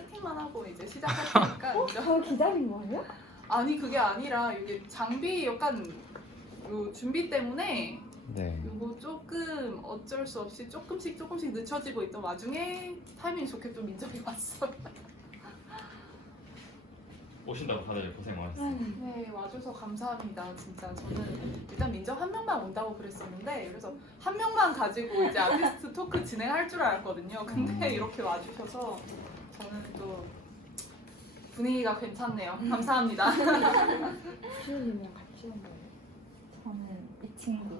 세팅만 하고 이제 시작할 테니까. 저 기다린 거예요? 아니 그게 아니라 이게 장비 약간 요 준비 때문에 네. 요거 조금 어쩔 수 없이 조금씩 늦춰지고 있던 와중에 타이밍이 좋게 또 민정이 왔어요. 오신다고 다들 고생 많으셨어요. 네, 와줘서 감사합니다. 진짜 저는 일단 민정 한 명만 온다고 그랬었는데 그래서 한 명만 가지고 이제 아티스트 토크 진행할 줄 알았거든요. 근데 이렇게 와주셔서 저는 또 분위기가 괜찮네요. 감사합니다. 수현님이랑 같이 온 거예요? 저는 이 친구.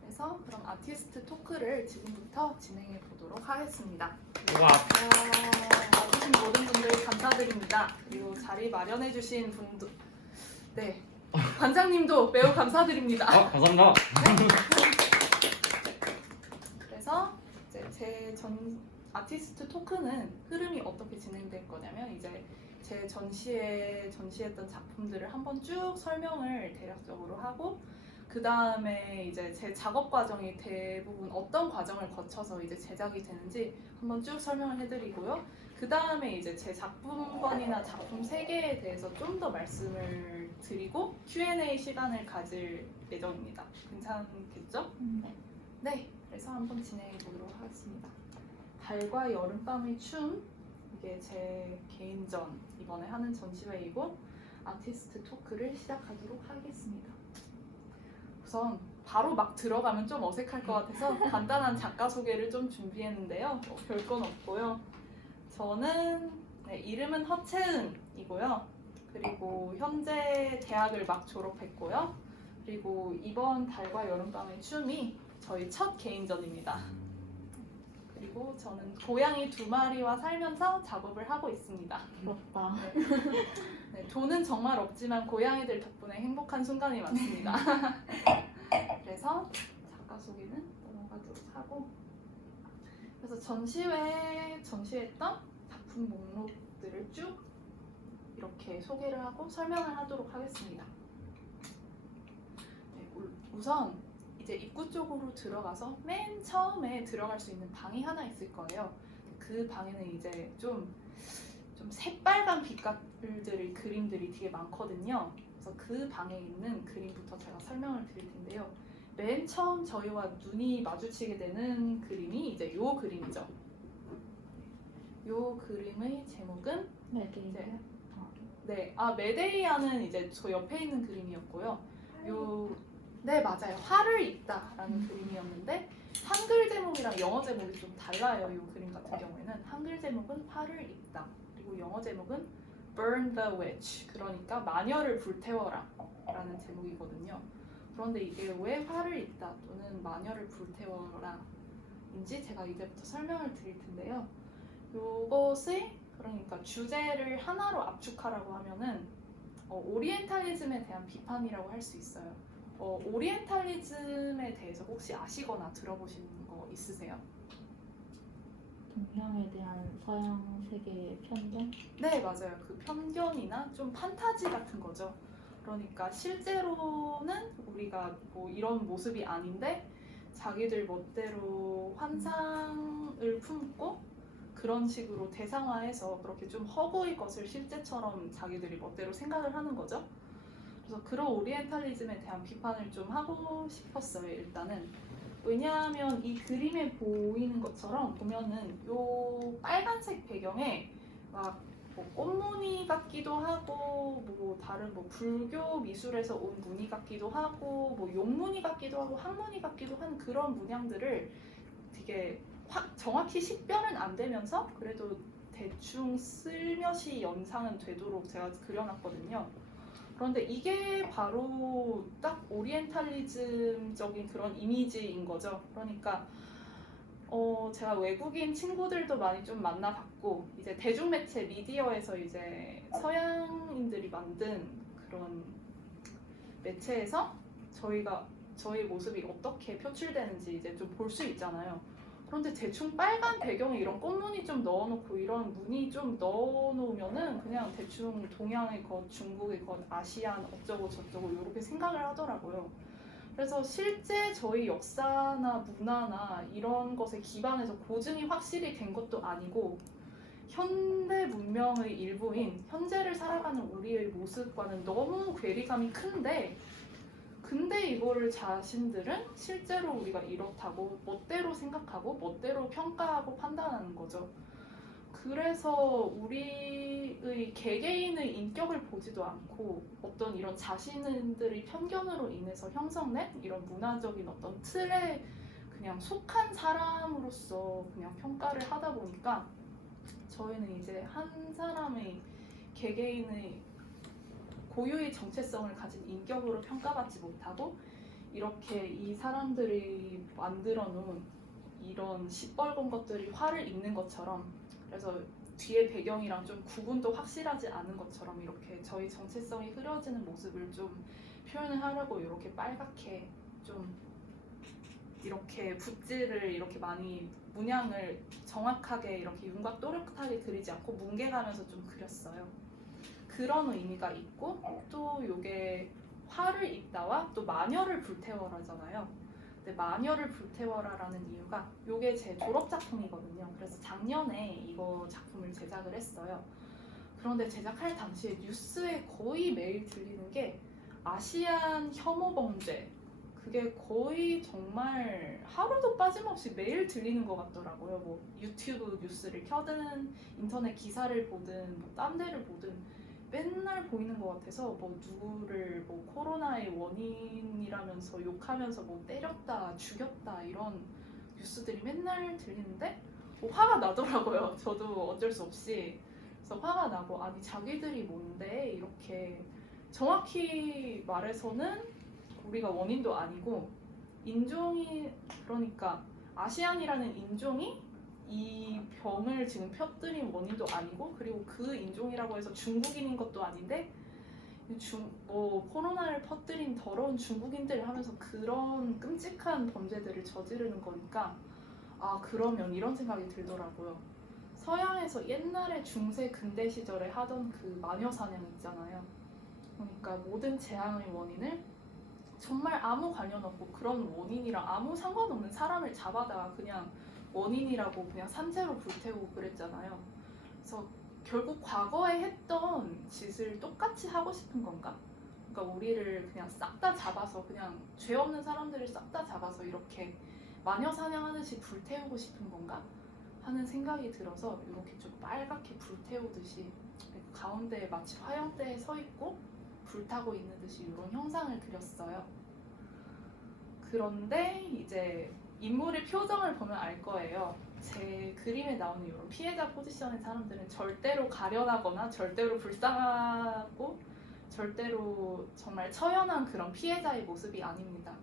그래서 그럼 아티스트 토크를 지금부터 진행해 보도록 하겠습니다. 와, 와주신 모든 분들 감사드립니다. 그리고 자리 마련해 주신 분도 네 관장님도 매우 감사드립니다. 감사합니다. 그래서 이제 제 아티스트 토크는 흐름이 어떻게 진행될 거냐면 이제 제 전시했던 작품들을 한번 쭉 설명을 대략적으로 하고 그 다음에 이제 제 작업 과정이 대부분 어떤 과정을 거쳐서 이제 제작이 되는지 한번 쭉 설명을 해드리고요. 그 다음에 이제 제 작품권이나 작품 세계에 대해서 좀 더 말씀을 드리고 Q&A 시간을 가질 예정입니다. 괜찮겠죠? 네. 네, 그래서 한번 진행해 보도록 하겠습니다. 달과 여름밤의 춤, 이게 제 개인전 이번에 하는 전시회이고 아티스트 토크를 시작하도록 하겠습니다. 우선 바로 막 들어가면 좀 어색할 것 같아서 간단한 작가 소개를 좀 준비했는데요. 별건 없고요. 저는 이름은 허채은이고요. 그리고 현재 대학을 막 졸업했고요. 그리고 이번 달과 여름밤의 춤이 저희 첫 개인전입니다. 그리고 저는 고양이 2마리와 살면서 작업을 하고 있습니다. 부럽다. 네, 돈은 정말 없지만 고양이들 덕분에 행복한 순간이 많습니다. 그래서 작가 소개는 넘어가도록 하고 그래서 전시했던 작품 목록들을 쭉 이렇게 소개를 하고 설명을 하도록 하겠습니다. 네, 우선 이제 입구 쪽으로 들어가서 맨 처음에 들어갈 수 있는 방이 하나 있을 거예요. 그 방에는 이제 좀 새빨간 빛깔들의 그림들이 되게 많거든요. 그래서 그 방에 있는 그림부터 제가 설명을 드릴 텐데요. 맨 처음 저희와 눈이 마주치게 되는 그림이 이제 요 그림이죠. 요 그림의 제목은 네. 네, 메데이아는 이제 저 옆에 있는 그림이었고요. 네 맞아요. 화를 입다라는 그림이었는데 한글 제목이랑 영어 제목이 좀 달라요. 이 그림 같은 경우에는 한글 제목은 화를 입다 그리고 영어 제목은 Burn the Witch 그러니까 마녀를 불태워라 라는 제목이거든요. 그런데 이게 왜 화를 입다 또는 마녀를 불태워라 인지 제가 이제부터 설명을 드릴 텐데요. 요것의 그러니까 주제를 하나로 압축하라고 하면은 오리엔탈리즘에 대한 비판이라고 할 수 있어요. 오리엔탈리즘에 대해서 혹시 아시거나 들어보신 거 있으세요? 동양에 대한 서양 세계의 편견? 네, 맞아요. 그 편견이나 좀 판타지 같은 거죠. 그러니까 실제로는 우리가 뭐 이런 모습이 아닌데 자기들 멋대로 환상을 품고 그런 식으로 대상화해서 그렇게 좀 허구의 것을 실제처럼 자기들이 멋대로 생각을 하는 거죠. 그래서 그런 오리엔탈리즘에 대한 비판을 좀 하고 싶었어요. 일단은 왜냐하면 이 그림에 보이는 것처럼 보면은 요 빨간색 배경에 막 뭐 꽃무늬 같기도 하고 뭐 다른 뭐 불교 미술에서 온 무늬 같기도 하고 뭐 용무늬 같기도 하고 항무늬 같기도 한 그런 문양들을 되게 정확히 식별은 안 되면서 그래도 대충 슬며시 연상은 되도록 제가 그려놨거든요. 그런데 이게 바로 딱 오리엔탈리즘적인 그런 이미지인 거죠. 그러니까 제가 외국인 친구들도 많이 좀 만나봤고 이제 대중매체 미디어에서 이제 서양인들이 만든 그런 매체에서 저희 모습이 어떻게 표출되는지 이제 좀 볼 수 있잖아요. 그런데 대충 빨간 배경에 이런 꽃무늬 좀 넣어놓고 이런 무늬 좀 넣어놓으면은 그냥 대충 동양의 것, 중국의 것, 아시안 어쩌고 저쩌고 이렇게 생각을 하더라고요. 그래서 실제 저희 역사나 문화나 이런 것에 기반해서 고증이 확실히 된 것도 아니고 현대 문명의 일부인 현재를 살아가는 우리의 모습과는 너무 괴리감이 큰데 근데 이거를 자신들은 실제로 우리가 이렇다고 멋대로 생각하고 멋대로 평가하고 판단하는 거죠. 그래서 우리의 개개인의 인격을 보지도 않고 어떤 이런 자신들의 편견으로 인해서 형성된 이런 문화적인 어떤 틀에 그냥 속한 사람으로서 그냥 평가를 하다 보니까 저희는 이제 한 사람의 개개인의 고유의 정체성을 가진 인격으로 평가받지 못하고 이렇게 이 사람들이 만들어 놓은 이런 시뻘건 것들이 화를 입는 것처럼 그래서 뒤에 배경이랑 좀 구분도 확실하지 않은 것처럼 이렇게 저희 정체성이 흐려지는 모습을 좀 표현을 하려고 이렇게 빨갛게 좀 이렇게 붓질을 이렇게 많이 문양을 정확하게 이렇게 윤곽 또렷하게 그리지 않고 뭉개가면서 좀 그렸어요. 그런 의미가 있고 또 요게 화를 입다와 또 마녀를 불태워라잖아요. 근데 마녀를 불태워라라는 이유가 요게 제 졸업 작품이거든요. 그래서 작년에 이거 작품을 제작을 했어요. 그런데 제작할 당시에 뉴스에 거의 매일 들리는 게 아시안 혐오 범죄 그게 거의 정말 하루도 빠짐없이 매일 들리는 것 같더라고요. 뭐 유튜브 뉴스를 켜든 인터넷 기사를 보든 뭐 딴 데를 보든 맨날 보이는 것 같아서 뭐 누구를 뭐 코로나의 원인이라면서 욕하면서 뭐 때렸다 죽였다 이런 뉴스들이 맨날 들리는데 뭐 화가 나더라고요. 저도 어쩔 수 없이 그래서 화가 나고 아니 자기들이 뭔데 이렇게 정확히 말해서는 우리가 원인도 아니고 인종이 그러니까 아시안이라는 인종이 이 병을 지금 펴뜨린 원인도 아니고 그리고 그 인종이라고 해서 중국인인 것도 아닌데 뭐 코로나를 퍼뜨린 더러운 중국인들 하면서 그런 끔찍한 범죄들을 저지르는 거니까 아 그러면 이런 생각이 들더라고요. 서양에서 옛날에 중세 근대 시절에 하던 그 마녀 사냥 있잖아요. 그러니까 모든 재앙의 원인을 정말 아무 관련 없고 그런 원인이랑 아무 상관없는 사람을 잡아다가 그냥 원인이라고 그냥 산채로 불태우고 그랬잖아요. 그래서 결국 과거에 했던 짓을 똑같이 하고 싶은 건가? 그러니까 우리를 그냥 싹 다 잡아서 그냥 죄 없는 사람들을 싹 다 잡아서 이렇게 마녀 사냥하듯이 불태우고 싶은 건가? 하는 생각이 들어서 이렇게 좀 빨갛게 불태우듯이 가운데에 마치 화염대에 서 있고 불타고 있는 듯이 이런 형상을 그렸어요. 그런데 이제 인물의 표정을 보면 알 거예요. 제 그림에 나오는 이런 피해자 포지션의 사람들은 절대로 가련하거나 절대로 불쌍하고 절대로 정말 처연한 그런 피해자의 모습이 아닙니다.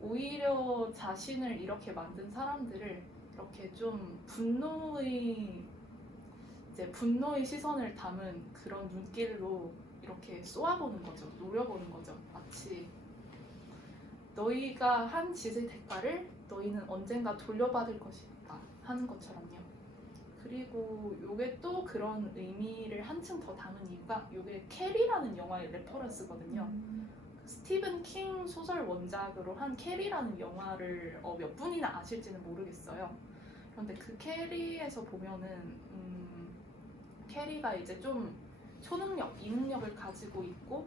오히려 자신을 이렇게 만든 사람들을 이렇게 좀 분노의 시선을 담은 그런 눈길로 이렇게 쏘아보는 거죠. 노려보는 거죠. 마치 너희가 한 짓의 대가를 너희는 언젠가 돌려받을 것이다 하는 것처럼요. 그리고 요게 또 그런 의미를 한층 더 담은 이유가 요게 캐리라는 영화의 레퍼런스거든요. 스티븐 킹 소설 원작으로 한 캐리라는 영화를 몇 분이나 아실지는 모르겠어요. 그런데 그 캐리에서 보면은 캐리가 이제 좀 초능력, 이능력을 가지고 있고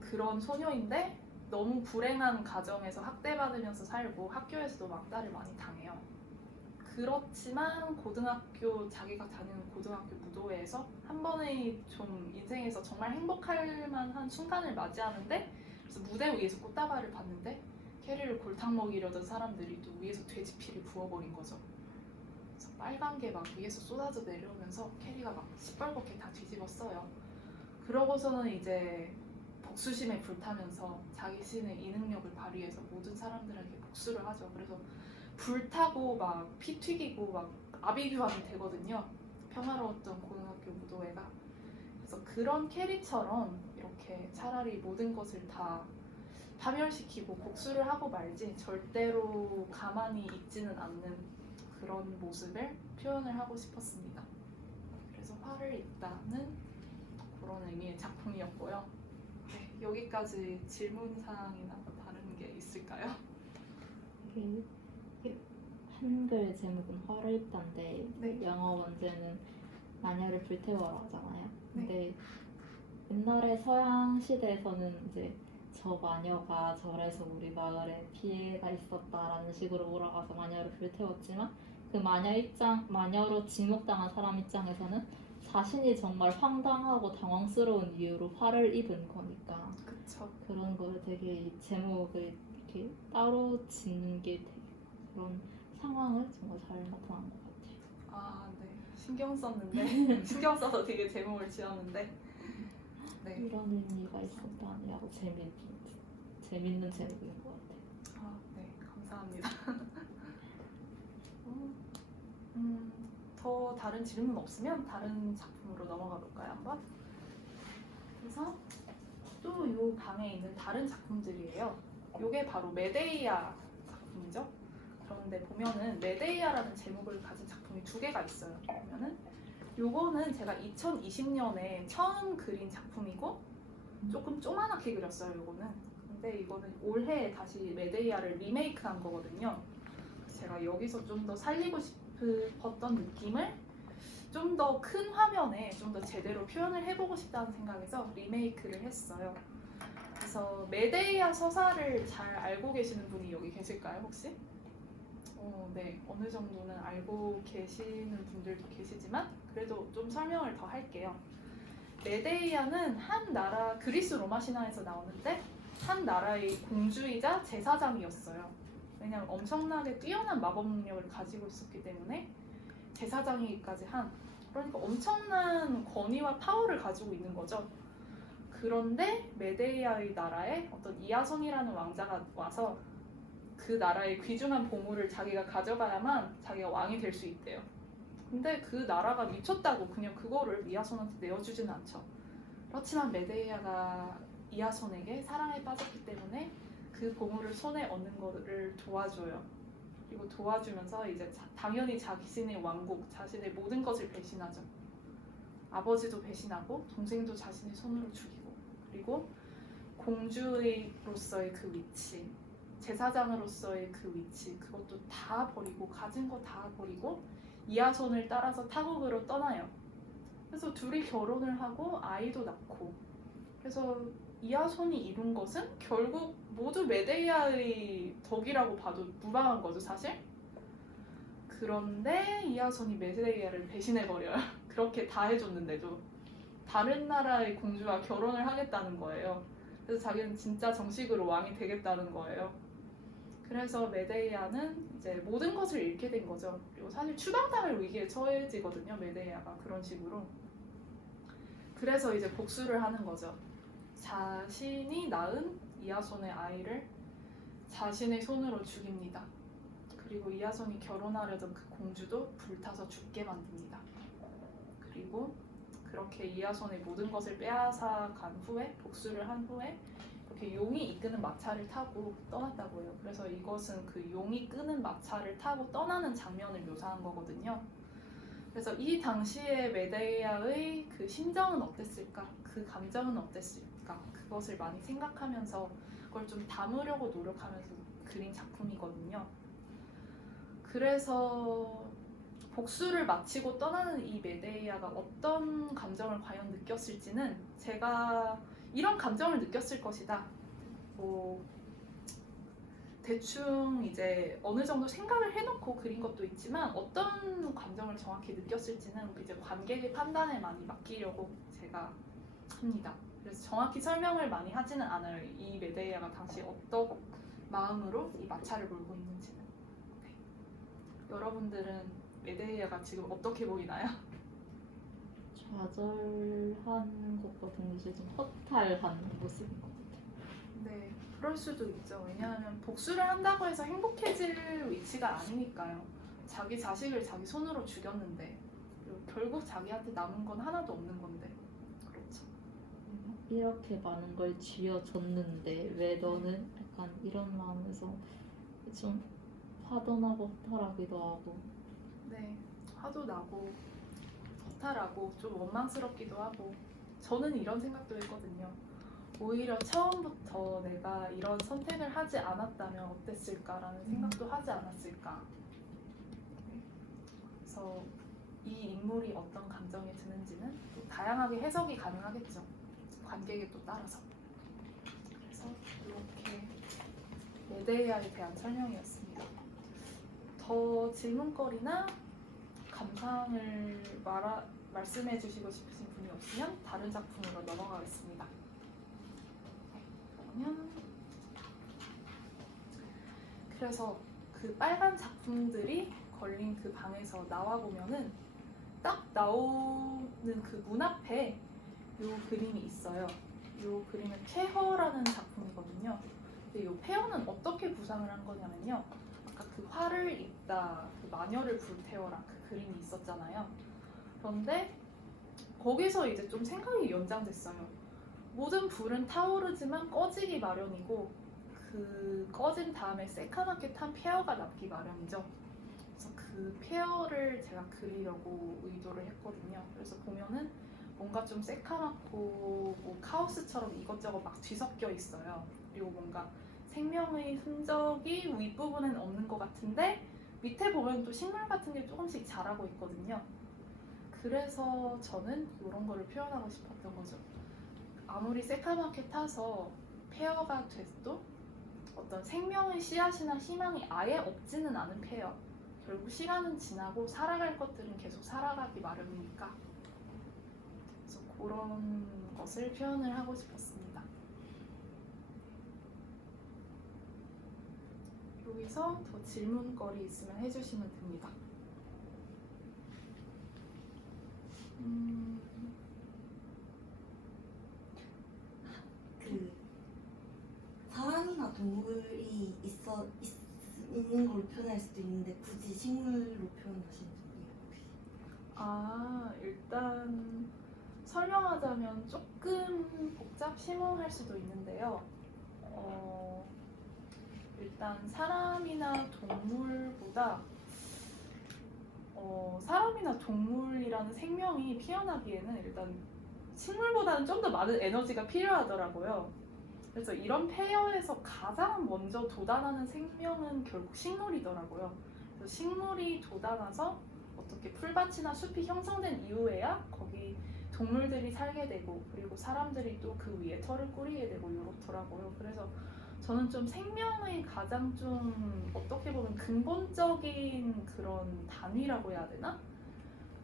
그런 소녀인데 너무 불행한 가정에서 학대받으면서 살고 학교에서도 막달을 많이 당해요. 그렇지만 자기가 다니는 고등학교 무도회에서 한 번의 좀 인생에서 정말 행복할 만한 순간을 맞이하는데 그래서 무대 위에서 꽃다발을 봤는데 캐리를 골탕 먹이려던 사람들이 또 위에서 돼지피를 부어버린 거죠. 그래서 빨간 게 막 위에서 쏟아져 내려오면서 캐리가 막 시뻘겋게 다 뒤집었어요. 그러고서는 이제 복수심에 불타면서 자기 신의 이능력을 발휘해서 모든 사람들에게 복수를 하죠. 그래서 불타고 막 피 튀기고 막 아비규환이 되거든요. 평화로웠던 고등학교 무도회가. 그래서 그런 캐리처럼 이렇게 차라리 모든 것을 다 파멸시키고 복수를 하고 말지 절대로 가만히 있지는 않는 그런 모습을 표현을 하고 싶었습니다. 그래서 화를 입다는 그런 의미의 작품이었고요. 네, 여기까지 질문사항이나 다른 있을까요? 이게 한글 제목은 화를 입다인데 네. 영어 원제는 마녀를 불태워라 하잖아요. 네. 근데 옛날에 서양 시대에서는 이제 저 마녀가 절에서 우리 마을에 피해가 있었다라는 식으로 몰아가서 마녀를 불태웠지만 그 마녀로 지목당한 사람 입장에서는 자신이 정말 황당하고 당황스러운 이유로 화를 입은 거니까 그쵸. 그런 거를 되게 이 제목을 이렇게 따로 짓는 게 되게 그런 상황을 정말 잘 나타난 것 같아요. 아, 네. 신경 썼는데 신경 써서 되게 제목을 지었는데 네. 이런 의미가 있었다니라고 재밌는 제목인 것 같아요. 아, 네. 감사합니다. 더 다른 질문 없으면 다른 작품으로 넘어가 볼까요, 한번? 그래서 또 이 방에 있는 다른 작품들이에요. 이게 바로 메데이아 작품이죠. 그런데 보면은 메데이아라는 제목을 가진 작품이 두 개가 있어요. 보면은 요거는 제가 2020년에 처음 그린 작품이고 조금 조그맣게 그렸어요. 요거는. 근데 이거는 올해 다시 메데이아를 리메이크한 거거든요. 제가 여기서 좀 더 살리고 싶었던 느낌을 좀 더 큰 화면에 좀 더 제대로 표현을 해보고 싶다는 생각에서 리메이크를 했어요. 그래서 메데이아 서사를 잘 알고 계시는 분이 여기 계실까요, 혹시? 네, 어느 정도는 알고 계시는 분들도 계시지만 그래도 좀 설명을 더 할게요. 메데이아는 한 나라 그리스 로마 신화에서 나오는데 한 나라의 공주이자 제사장이었어요. 왜냐하면 엄청나게 뛰어난 마법 능력을 가지고 있었기 때문에 제사장이기까지 한 그러니까 엄청난 권위와 파워를 가지고 있는 거죠. 그런데 메데이아의 나라에 어떤 이아손이라는 왕자가 와서 그 나라의 귀중한 보물을 자기가 가져가야만 자기가 왕이 될 수 있대요. 근데 그 나라가 미쳤다고 그냥 그거를 이아손한테 내어주지는 않죠. 그렇지만 메데이아가 이아손에게 사랑에 빠졌기 때문에 그 보물을 손에 얻는 것을 도와줘요. 그리고 도와주면서 이제 당연히 자신의 왕국, 자신의 모든 것을 배신하죠. 아버지도 배신하고 동생도 자신의 손으로 죽이고 그리고 공주로서의 그 위치, 제사장으로서의 그 위치 그것도 다 버리고 가진 거 다 버리고 이아손을 따라서 타국으로 떠나요. 그래서 둘이 결혼을 하고 아이도 낳고 그래서 이아손이 이룬 것은 결국 모두 메데이아의 덕이라고 봐도 무방한 거죠, 사실. 그런데 이아손이 메데이아를 배신해버려요. 그렇게 다 해줬는데도 다른 나라의 공주와 결혼을 하겠다는 거예요. 그래서 자기는 진짜 정식으로 왕이 되겠다는 거예요. 그래서 메데이아는 이제 모든 것을 잃게 된 거죠. 그리고 사실 추방당할 위기에 처해지거든요, 메데이아가 그런 식으로. 그래서 이제 복수를 하는 거죠. 자신이 낳은 이아손의 아이를 자신의 손으로 죽입니다. 그리고 이아손이 결혼하려던 그 공주도 불타서 죽게 만듭니다. 그리고 그렇게 이아손의 모든 것을 빼앗아 간 후에 복수를 한 후에 이렇게 용이 이끄는 마차를 타고 떠났다고 해요. 그래서 이것은 그 용이 끄는 마차를 타고 떠나는 장면을 묘사한 거거든요. 그래서 이 당시에 메데이아의 그 심정은 어땠을까? 그 감정은 어땠을까? 그것을 많이 생각하면서 그걸 좀 담으려고 노력하면서 그린 작품이거든요. 그래서 복수를 마치고 떠나는 이 메데이아가 어떤 감정을 과연 느꼈을지는 제가 이런 감정을 느꼈을 것이다. 대충 이제 어느 정도 생각을 해놓고 그린 것도 있지만 어떤 감정을 정확히 느꼈을지는 이제 관객의 판단에 많이 맡기려고 제가 합니다. 그래서 정확히 설명을 많이 하지는 않아요. 이 메데이아가 당시 어떤 마음으로 이 마차를 몰고 있는지는. 네. 여러분들은 메데이아가 지금 어떻게 보이나요? 좌절한 것과 동시에 좀 허탈한 모습인 것 같아요. 네, 그럴 수도 있죠. 왜냐하면 복수를 한다고 해서 행복해질 위치가 아니니까요. 자기 자식을 자기 손으로 죽였는데 그리고 결국 자기한테 남은 건 하나도 없는 건데 그렇죠. 이렇게 많은 걸 쥐어줬는데 왜 너는 약간 이런 마음에서 좀 화도 나고 허탈하기도 하고 네, 화도 나고 허탈하고 좀 원망스럽기도 하고 저는 이런 생각도 했거든요. 오히려 처음부터 내가 이런 선택을 하지 않았다면 어땠을까라는 생각도 하지 않았을까. 네. 그래서 이 인물이 어떤 감정이 드는지는 또 다양하게 해석이 가능하겠죠. 관객에 또 따라서. 그래서 이렇게 메데이아에 대한 설명이었습니다. 더 질문거리나 감상을 말씀해 주시고 싶으신 분이 없으면 다른 작품으로 넘어가겠습니다. 그러면 그래서 그 빨간 작품들이 걸린 그 방에서 나와 보면은 딱 나오는 그 문 앞에 요 그림이 있어요. 요 그림은 폐허라는 작품이거든요. 근데 요 폐허는 어떻게 구상을 한 거냐면요. 아까 그 화를 입다, 그 마녀를 불태워라 그 그림이 있었잖아요. 그런데 거기서 이제 좀 생각이 연장됐어요. 모든 불은 타오르지만 꺼지기 마련이고 그 꺼진 다음에 새카맣게 탄 폐허가 남기 마련이죠. 그래서 그 폐허를 제가 그리려고 의도를 했거든요. 그래서 보면은 뭔가 좀 새카맣고 뭐 카오스처럼 이것저것 막 뒤섞여 있어요. 그리고 뭔가 생명의 흔적이 윗부분엔 없는 것 같은데 밑에 보면 또 식물 같은 게 조금씩 자라고 있거든요. 그래서 저는 이런 거를 표현하고 싶었던 거죠. 아무리 새카맣게 타서 폐허가 돼도 어떤 생명의 씨앗이나 희망이 아예 없지는 않은 폐허. 결국 시간은 지나고 살아갈 것들은 계속 살아가기 마련이니까. 그래서 그런 것을 표현을 하고 싶었습니다. 여기서 더 질문거리 있으면 해주시면 됩니다. 그 사람이나 동물이 있는 걸로 표현할 수도 있는데 굳이 식물로 표현하시는 분이에요 혹시? 일단 설명하자면 조금 복잡 심오할 수도 있는데요. 일단 사람이나 동물보다 사람이나 동물이라는 생명이 피어나기에는 일단 식물보다는 좀 더 많은 에너지가 필요하더라고요. 그래서 이런 폐허에서 가장 먼저 돋아나는 생명은 결국 식물이더라고요. 그래서 식물이 돋아나서 어떻게 풀밭이나 숲이 형성된 이후에야 거기 동물들이 살게 되고 그리고 사람들이 또 그 위에 털을 꾸리게 되고 이렇더라고요. 그래서 저는 좀 생명의 가장 좀 어떻게 보면 근본적인 그런 단위라고 해야 되나?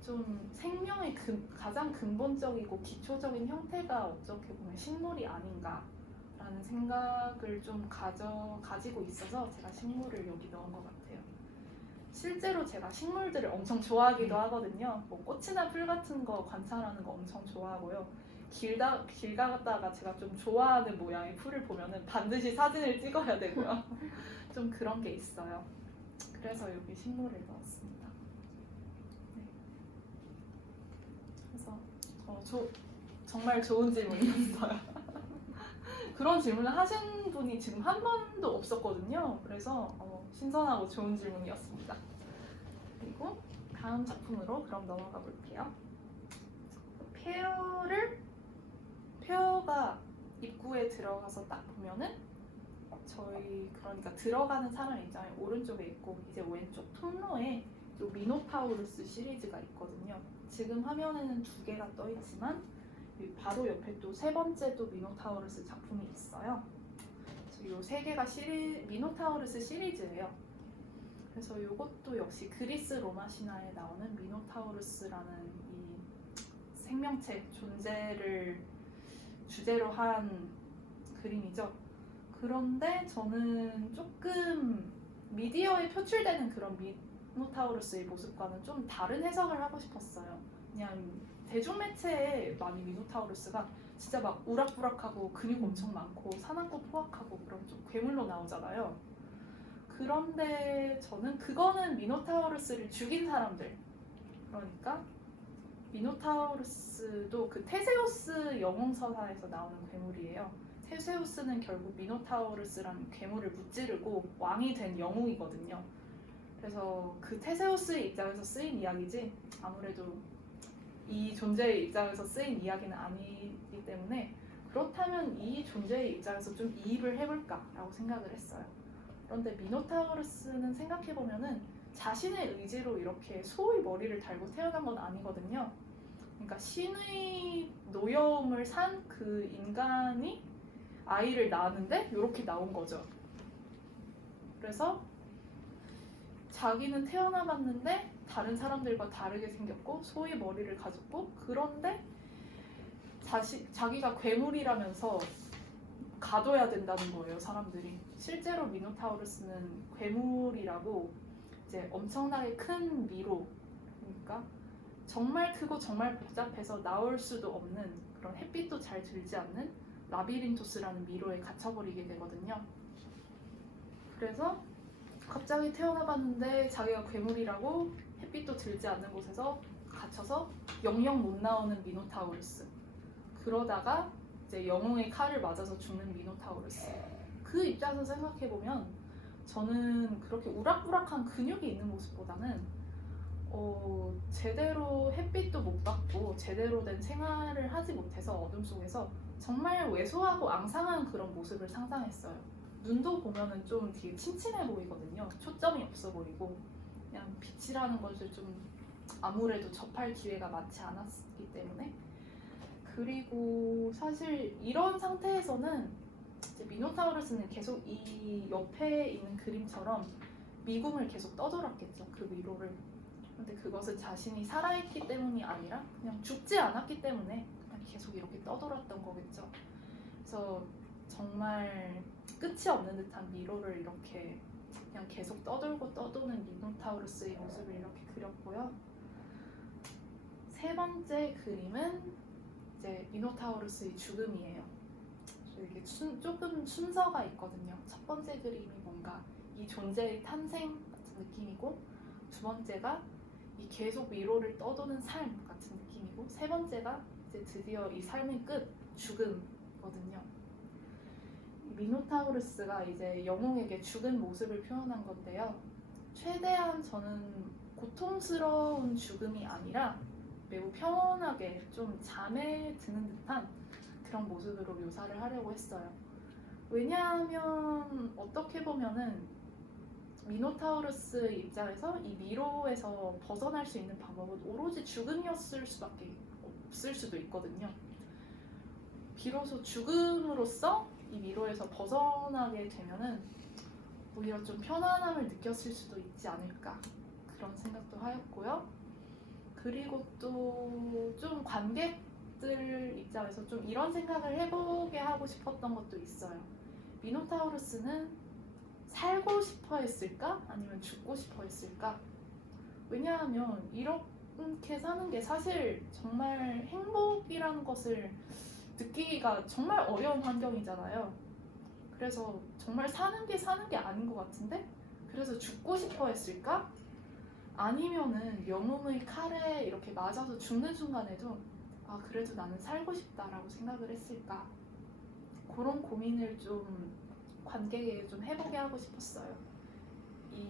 좀 생명의 가장 근본적이고 기초적인 형태가 어떻게 보면 식물이 아닌가라는 생각을 좀 가지고 있어서 제가 식물을 여기 넣은 것 같아요. 실제로 제가 식물들을 엄청 좋아하기도 하거든요. 뭐 꽃이나 풀 같은 거 관찰하는 거 엄청 좋아하고요. 길 가다가 제가 좀 좋아하는 모양의 풀을 보면은 반드시 사진을 찍어야 되고요. 좀 그런 게 있어요. 그래서 여기 식물을 넣었습니다. 네. 그래서 정말 좋은 질문이었어요. 그런 질문을 하신 분이 지금 한 번도 없었거든요. 그래서 신선하고 좋은 질문이었습니다. 그리고 다음 작품으로 그럼 넘어가 볼게요. 폐허가 입구에 들어가서 딱 보면은 그러니까 들어가는 사람 입장에 오른쪽에 있고 이제 왼쪽 통로에 요 미노타우루스 시리즈가 있거든요. 지금 화면에는 2개가 떠 있지만 바로 옆에 또 3번째 또 미노타우루스 작품이 있어요. 그래서 요 3개가 미노타우루스 시리즈예요. 그래서 이것도 역시 그리스 로마 신화에 나오는 미노타우루스라는 이 생명체 존재를 주제로 한 그림이죠. 그런데 저는 조금 미디어에 표출되는 그런 미노타우루스의 모습과는 좀 다른 해석을 하고 싶었어요. 그냥 대중매체에 많이 미노타우루스가 진짜 막 우락부락하고 근육 엄청 많고 사납고 포악하고 그런 좀 괴물로 나오잖아요. 그런데 저는 그거는 미노타우루스를 죽인 사람들, 그러니까 미노타우루스도 그 테세우스 영웅서사에서 나오는 괴물이에요. 테세우스는 결국 미노타우루스라는 괴물을 무찌르고 왕이 된 영웅이거든요. 그래서 그 테세우스의 입장에서 쓰인 이야기지 아무래도 이 존재의 입장에서 쓰인 이야기는 아니기 때문에 그렇다면 이 존재의 입장에서 좀 이입을 해볼까라고 생각을 했어요. 그런데 미노타우루스는 생각해보면은 자신의 의지로 이렇게 소의 머리를 달고 태어난 건 아니거든요. 그러니까 신의 노여움을 산 그 인간이 아이를 낳았는데 이렇게 나온 거죠. 그래서 자기는 태어나봤는데 다른 사람들과 다르게 생겼고 소의 머리를 가졌고, 그런데 자기가 괴물이라면서 가둬야 된다는 거예요, 사람들이. 실제로 미노타우루스는 괴물이라고 이제 엄청나게 큰 미로, 그러니까 정말 크고 정말 복잡해서 나올 수도 없는 그런 햇빛도 잘 들지 않는 라비린토스라는 미로에 갇혀버리게 되거든요. 그래서 갑자기 태어나봤는데 자기가 괴물이라고 햇빛도 들지 않는 곳에서 갇혀서 영영 못 나오는 미노타우루스. 그러다가 이제 영웅의 칼을 맞아서 죽는 미노타우루스. 그 입장에서 생각해보면 저는 그렇게 우락부락한 근육이 있는 모습보다는 제대로 햇빛도 못 받고 제대로 된 생활을 하지 못해서 어둠 속에서 정말 왜소하고 앙상한 그런 모습을 상상했어요. 눈도 보면은 좀 되게 침침해 보이거든요. 초점이 없어 보이고 그냥 빛이라는 것을 좀 아무래도 접할 기회가 많지 않았기 때문에. 그리고 사실 이런 상태에서는 이제 미노타우루스는 계속 이 옆에 있는 그림처럼 미궁을 계속 떠돌았겠죠. 그 위로를. 근데 그것은 자신이 살아있기 때문이 아니라 그냥 죽지 않았기 때문에 그냥 계속 이렇게 떠돌았던 거겠죠. 그래서 정말 끝이 없는 듯한 미로를 이렇게 그냥 계속 떠돌고 떠도는 미노타우루스의 모습을 이렇게 그렸고요. 세 번째 그림은 이제 미노타우루스의 죽음이에요. 이게 조금 순서가 있거든요. 첫 번째 그림이 뭔가 이 존재의 탄생 같은 느낌이고, 두 번째가 이 계속 위로를 떠도는 삶 같은 느낌이고, 세 번째가 이제 드디어 이 삶의 끝, 죽음이거든요. 미노타우루스가 이제 영웅에게 죽은 모습을 표현한 건데요. 최대한 저는 고통스러운 죽음이 아니라 매우 평온하게 좀 잠에 드는 듯한 그런 모습으로 묘사를 하려고 했어요. 왜냐하면 어떻게 보면은 미노타우루스 입장에서 이 미로에서 벗어날 수 있는 방법은 오로지 죽음이었을 수밖에 없을 수도 있거든요. 비로소 죽음으로써 이 미로에서 벗어나게 되면은 오히려 좀 편안함을 느꼈을 수도 있지 않을까, 그런 생각도 하였고요. 그리고 또 좀 관객들 입장에서 좀 이런 생각을 해보게 하고 싶었던 것도 있어요. 미노타우루스는 살고 싶어 했을까? 아니면 죽고 싶어 했을까? 왜냐하면 이렇게 사는 게 사실 정말 행복이라는 것을 느끼기가 정말 어려운 환경이잖아요. 그래서 정말 사는 게 아닌 것 같은데? 그래서 죽고 싶어 했을까? 아니면은 영웅의 칼에 이렇게 맞아서 죽는 순간에도 그래도 나는 살고 싶다라고 생각을 했을까? 그런 고민을 좀 관객에게 좀 해보게 하고 싶었어요. 이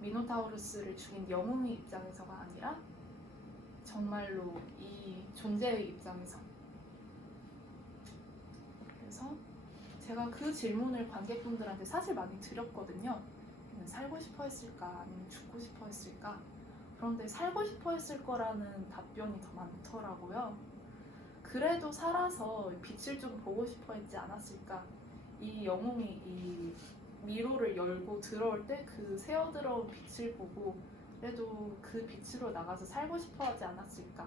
미노타우루스를 죽인 영웅의 입장에서가 아니라 정말로 이 존재의 입장에서. 그래서 제가 그 질문을 관객분들한테 사실 많이 드렸거든요. 살고 싶어 했을까? 아니면 죽고 싶어 했을까? 그런데 살고 싶어 했을 거라는 답변이 더 많더라고요. 그래도 살아서 빛을 좀 보고 싶어 했지 않았을까? 이 영웅이 이 미로를 열고 들어올 때 그 새어들어온 빛을 보고 그래도 그 빛으로 나가서 살고 싶어 하지 않았을까?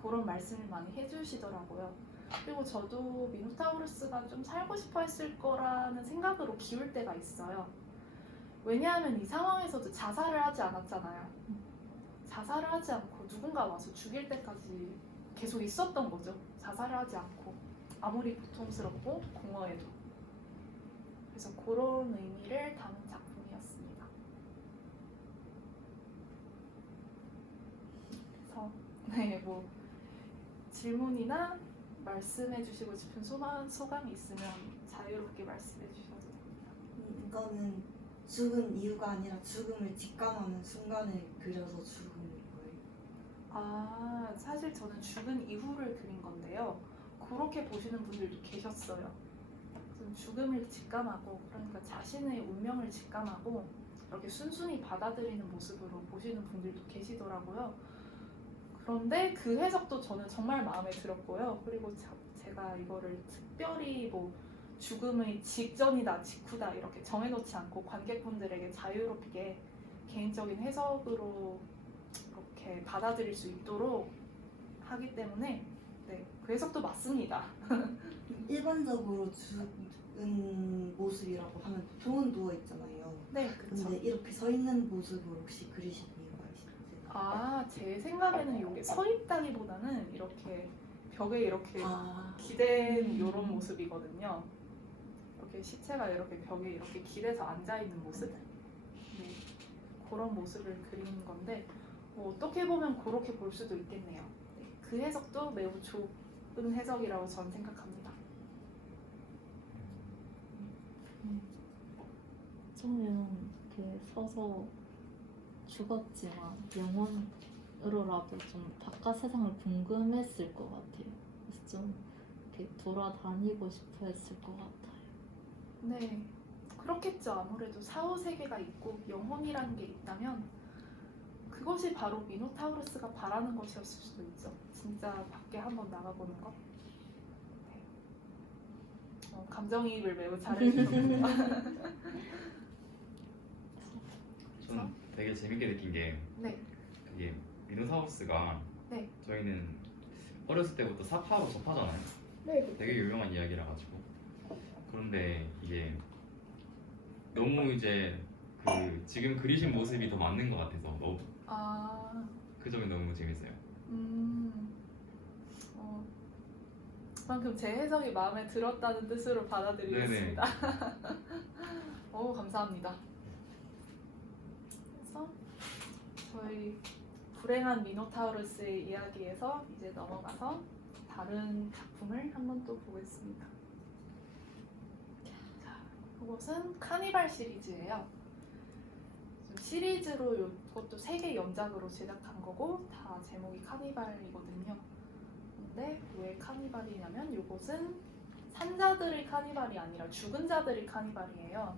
그런 말씀을 많이 해주시더라고요. 그리고 저도 미노타우루스가 좀 살고 싶어 했을 거라는 생각으로 기울 때가 있어요. 왜냐하면 이 상황에서도 자살을 하지 않았잖아요. 자살을 하지 않고 누군가 와서 죽일 때까지 계속 있었던 거죠. 자살을 하지 않고 아무리 고통스럽고 공허해도. 그래서 그런 의미를 담은 작품이었습니다. 그래서 뭐 질문이나 말씀해 주시고 싶은 소감이 있으면 자유롭게 말씀해 주셔도 됩니다. 이거는 죽은 이유가 아니라 죽음을 직감하는 순간을 그려서 죽음일 거예요. 사실 저는 죽은 이후를 그린 건데요. 그렇게 보시는 분들도 계셨어요. 좀 죽음을 직감하고 그러니까 자신의 운명을 직감하고 이렇게 순순히 받아들이는 모습으로 보시는 분들도 계시더라고요. 그런데 그 해석도 저는 정말 마음에 들었고요. 그리고 제가 이거를 특별히 뭐 죽음의 직전이다, 직후다 이렇게 정해놓지 않고 관객분들에게 자유롭게 개인적인 해석으로 이렇게 받아들일 수 있도록 하기 때문에 네, 그 해석도 맞습니다. 일반적으로 죽은 모습이라고 하면 보통은 누워 있잖아요. 네, 그렇죠. 근데 이렇게 서 있는 모습으로 혹시 그리신 이유가 있으세요? 아, 제 생각에는 이게 서 있다기보다는 이렇게 벽에 이렇게 아, 기댄 이런 모습이거든요. 이렇게 시체가 이렇게 벽에 이렇게 기대서 앉아 있는 모습. 네, 그런 모습을 그린 건데 뭐 어떻게 보면 그렇게 볼 수도 있겠네요. 네, 그 해석도 매우 좁은 해석이라고 저는 생각합니다. 저는 이렇게 서서 죽었지만 영혼으로라도 좀 바깥 세상을 궁금했을 것 같아요. 그래서 좀 이렇게 돌아다니고 싶어 했을 것 같아요. 네, 그렇겠죠. 아무래도 사후 세계가 있고 영혼이라는 게 있다면 그것이 바로 미노타우루스가 바라는 것이었을 수도 있죠. 진짜 밖에 한번 나가보는 것. 네. 감정이입을 매우 잘해주셨군요. 저는 되게 재밌게 느낀 게 네, 그게 미노사우루스가 네. 저희는 어렸을 때부터 사파로 접하잖아요. 네, 되게 유명한 이야기라 가지고. 그런데 이게 너무 이제 그 지금 그리신 모습이 더 맞는 것 같아서 너무 아, 그 점이 너무 재밌어요. 방금 제 해석이 마음에 들었다는 뜻으로 받아들이겠습니다. 감사합니다. 그래서 저희 불행한 미노타우루스의 이야기에서 이제 넘어가서 다른 작품을 한번 또 보겠습니다. 자, 이것은 카니발 시리즈예요. 좀 시리즈로 이것도 3개 연작으로 제작한 거고 다 제목이 카니발이거든요. 근데 왜 카니발이냐면 이것은 산자들의 카니발이 아니라 죽은 자들의 카니발이에요.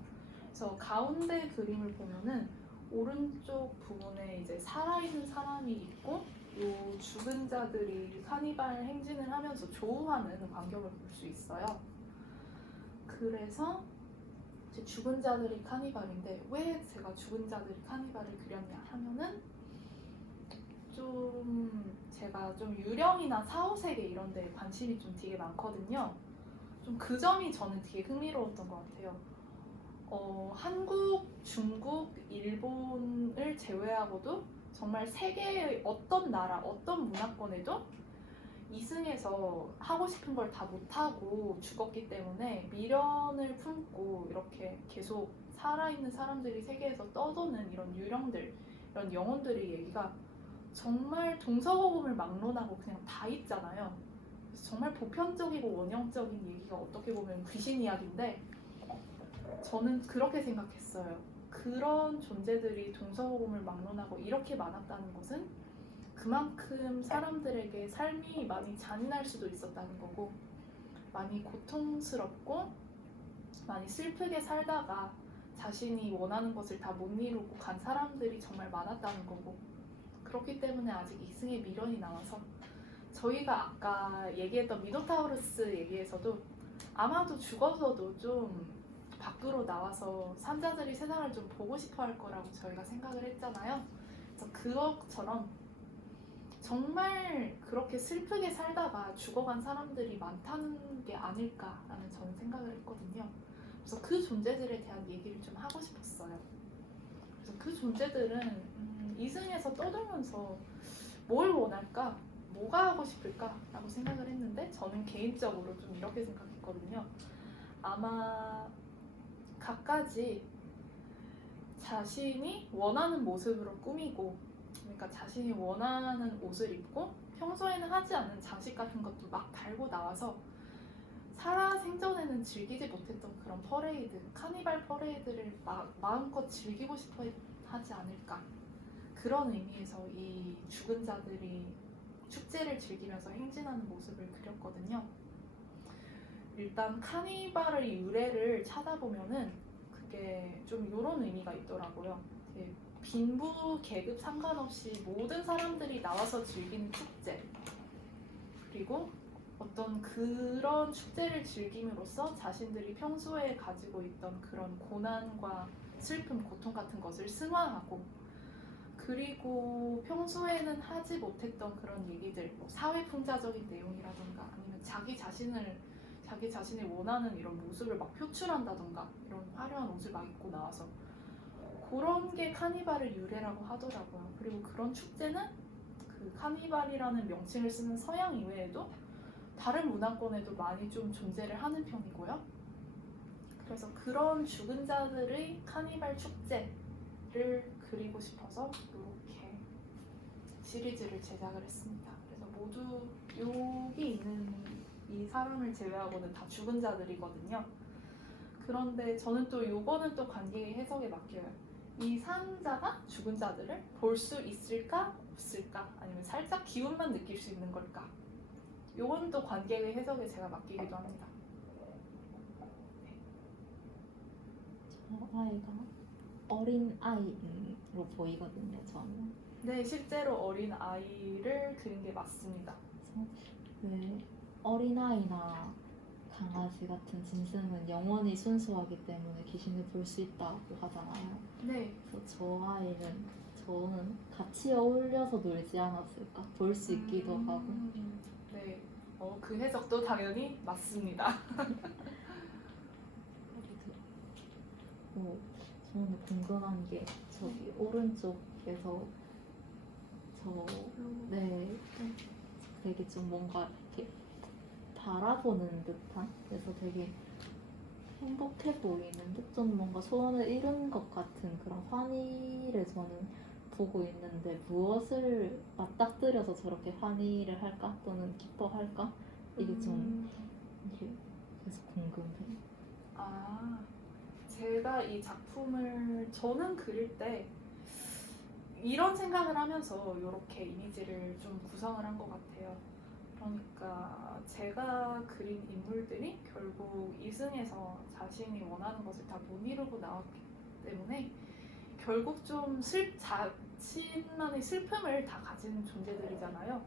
그래서 가운데 그림을 보면은 오른쪽 부분에 이제 살아있는 사람이 있고 요 죽은 자들이 카니발 행진을 하면서 조우하는 광경을 볼 수 있어요. 그래서 이제 죽은 자들이 카니발인데 왜 제가 죽은 자들이 카니발을 그렸냐 하면은 좀 제가 좀 유령이나 사후세계 이런 데 관심이 좀 되게 많거든요. 좀 그 점이 저는 되게 흥미로웠던 것 같아요. 한국, 중국, 일본을 제외하고도 정말 세계의 어떤 나라, 어떤 문화권에도 이승에서 하고 싶은 걸 다 못하고 죽었기 때문에 미련을 품고 이렇게 계속 살아있는 사람들이 세계에서 떠도는 이런 유령들, 이런 영혼들의 얘기가 정말 동서고금을 막론하고 그냥 다 있잖아요. 그래서 정말 보편적이고 원형적인 얘기가 어떻게 보면 귀신 이야기인데 저는 그렇게 생각했어요. 그런 존재들이 동서고금을 막론하고 이렇게 많았다는 것은 그만큼 사람들에게 삶이 많이 잔인할 수도 있었다는 거고 많이 고통스럽고 많이 슬프게 살다가 자신이 원하는 것을 다 못 이루고 간 사람들이 정말 많았다는 거고 그렇기 때문에 아직 이승의 미련이 남아서 저희가 아까 얘기했던 미노타우루스 얘기에서도 아마도 죽어서도 좀 밖으로 나와서 산자들이 세상을 좀 보고 싶어 할 거라고 저희가 생각을 했잖아요. 그래서 그것처럼 정말 그렇게 슬프게 살다가 죽어간 사람들이 많다는 게 아닐까라는 저는 생각을 했거든요. 그래서 그 존재들에 대한 얘기를 좀 하고 싶었어요. 그래서 그 존재들은 이승에서 떠들면서 뭘 원할까? 뭐가 하고 싶을까? 라고 생각을 했는데 저는 개인적으로 좀 이렇게 생각했거든요. 아마 각가지 자신이 원하는 모습으로 꾸미고 그러니까 자신이 원하는 옷을 입고 평소에는 하지 않는 장식 같은 것도 막 달고 나와서 살아 생전에는 즐기지 못했던 그런 퍼레이드, 카니발 퍼레이드를 마음껏 즐기고 싶어 하지 않을까. 그런 의미에서 이 죽은 자들이 축제를 즐기면서 행진하는 모습을 그렸거든요. 일단 카니발의 유래를 찾아보면은 그게 좀 이런 의미가 있더라고요. 이제 빈부 계급 상관없이 모든 사람들이 나와서 즐기는 축제. 그리고 어떤 그런 축제를 즐김으로써 자신들이 평소에 가지고 있던 그런 고난과 슬픔, 고통 같은 것을 승화하고, 그리고 평소에는 하지 못했던 그런 얘기들, 뭐 사회풍자적인 내용이라던가 아니면 자기 자신이 원하는 이런 모습을 막 표출한다던가 이런 화려한 옷을 막 입고 나와서 그런 게 카니발의 유래라고 하더라고요. 그리고 그런 축제는 그 카니발이라는 명칭을 쓰는 서양 이외에도 다른 문화권에도 많이 좀 존재를 하는 편이고요. 그래서 그런 죽은 자들의 카니발 축제를 그리고 싶어서 이렇게 시리즈를 제작을 했습니다. 그래서 모두 여기 있는 이 사람을 제외하고는 다 죽은 자들이거든요. 그런데 저는 또 요거는 또 관객의 해석에 맡겨요. 이 상자가 죽은 자들을 볼 수 있을까 없을까, 아니면 살짝 기운만 느낄 수 있는 걸까, 요건 또 관객의 해석에 제가 맡기기도 합니다. 저 아이가 어린 아이로 보이거든요, 저는. 네, 실제로 어린 아이를 그린 게 맞습니다. 왜 어린아이나 강아지 같은 짐승은 영원히 순수하기 때문에 귀신을 볼 수 있다고 하잖아요. 네, 그래서 저는 같이 어울려서 놀지 않았을까? 볼 수 있기도 하고. 네, 그 해석도 당연히 맞습니다. 저는 궁금한 게 저기 오른쪽에서 네, 되게 좀 뭔가 이렇게 바라보는 듯한, 그래서 되게 행복해 보이는 듯, 좀 뭔가 소원을 이룬 것 같은 그런 환희를 저는 보고 있는데, 무엇을 맞닥뜨려서 저렇게 환희를 할까? 또는 기뻐할까? 이게 좀 이게 그래서 궁금해요. 제가 이 작품을 저는 그릴 때 이런 생각을 하면서 이렇게 이미지를 좀 구성을 한 것 같아요. 그러니까 제가 그린 인물들이 결국 이승에서 자신이 원하는 것을 다 못 이루고 나왔기 때문에 결국 좀 자신만의 슬픔을 다 가진 존재들이잖아요.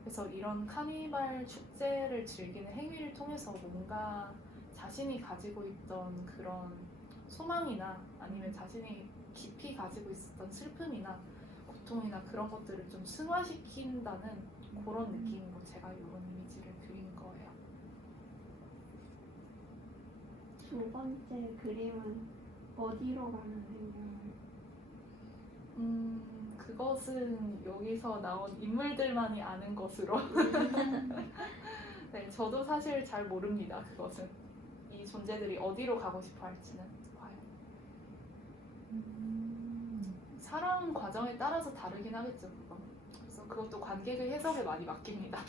그래서 이런 카니발 축제를 즐기는 행위를 통해서 뭔가 자신이 가지고 있던 그런 소망이나 아니면 자신이 깊이 가지고 있었던 슬픔이나 고통이나 그런 것들을 좀 승화시킨다는 그런 느낌으로 제가 이런 이미지를 그린 거예요. 두 번째 그림은 어디로 가는 행동을? 그것은 여기서 나온 인물들만이 아는 것으로. 네, 저도 사실 잘 모릅니다. 그것은 이 존재들이 어디로 가고 싶어 할지는 과연 사랑 과정에 따라서 다르긴 하겠죠. 그건. 그래서 그것도 관객의 해석에 많이 맡깁니다.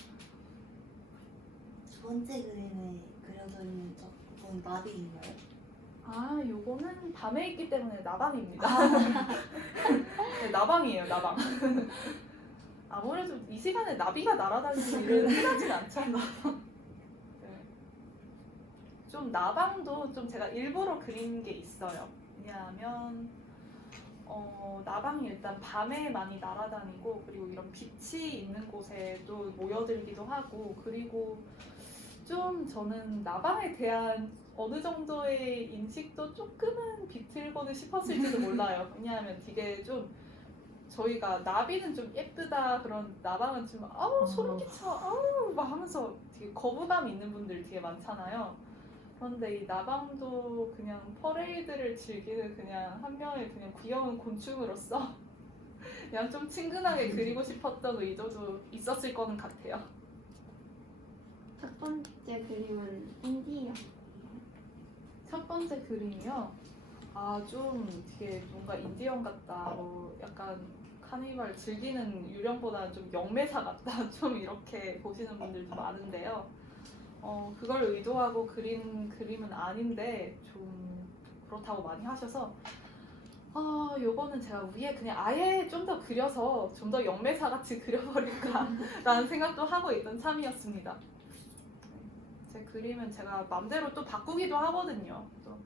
두 번째 그림에 그려져 있는 저건 나비인가요? 요거는 밤에 있기 때문에 나방입니다. 네, 나방이에요, 나방. 아무래도 이 시간에 나비가 날아다니는 일은 흔하진 않죠. 네. 좀 나방도 좀 제가 일부러 그린 게 있어요. 왜냐하면 나방이 일단 밤에 많이 날아다니고, 그리고 이런 빛이 있는 곳에도 모여들기도 하고, 그리고 좀 저는 나방에 대한 어느 정도의 인식도 조금은 비틀고는 싶었을지도 몰라요. 왜냐하면 되게 좀 저희가 나비는 좀 예쁘다, 그런 나방은 좀 소름 끼쳐, 막 하면서 되게 거부감 있는 분들 되게 많잖아요. 그런데 이 나방도 그냥 퍼레이드를 즐기는 그냥 한 명의 그냥 귀여운 곤충으로서 그냥 좀 친근하게 그리고 싶었던 의도도 있었을 거는 같아요. 첫 번째 그림은 인디언. 첫 번째 그림이요. 좀 되게 뭔가 인디언 같다. 약간 카니발 즐기는 유령보다는 좀 영매사 같다. 좀 이렇게 보시는 분들도 많은데요. 그걸 의도하고 그린 그림은 아닌데 좀 그렇다고 많이 하셔서 요거는 제가 위에 그냥 아예 좀 더 그려서 좀 더 영매사 같이 그려버릴까 라는 생각도 하고 있던 참이었습니다. 제 그림은 제가 맘대로 또 바꾸기도 하거든요. 또,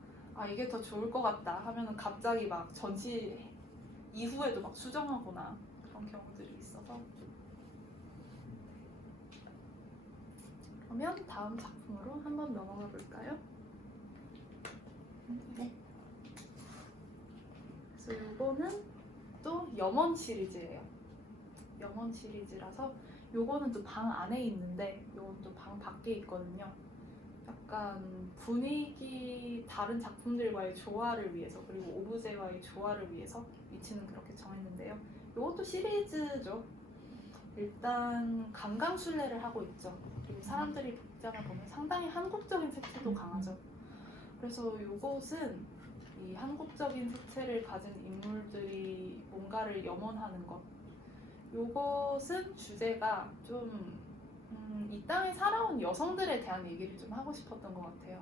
이게 더 좋을 것 같다 하면은 갑자기 막 전시 이후에도 막 수정하거나 그런 경우들이 있어서. 그러면 다음 작품으로 한번 넘어가 볼까요? 네. 그래서 이거는 또 염원 시리즈예요. 염원 시리즈라서 요거는 또 방 안에 있는데 요건 또 방 밖에 있거든요. 약간 분위기 다른 작품들과의 조화를 위해서 그리고 오브제와의 조화를 위해서 위치는 그렇게 정했는데요. 요것도 시리즈죠. 일단 강강술래를 하고 있죠. 그리고 사람들이 복장을 보면 상당히 한국적인 색채도 강하죠. 그래서 요것은 이 한국적인 색채를 가진 인물들이 뭔가를 염원하는 것. 요것은 주제가 좀 이 땅에 살아온 여성들에 대한 얘기를 좀 하고 싶었던 것 같아요.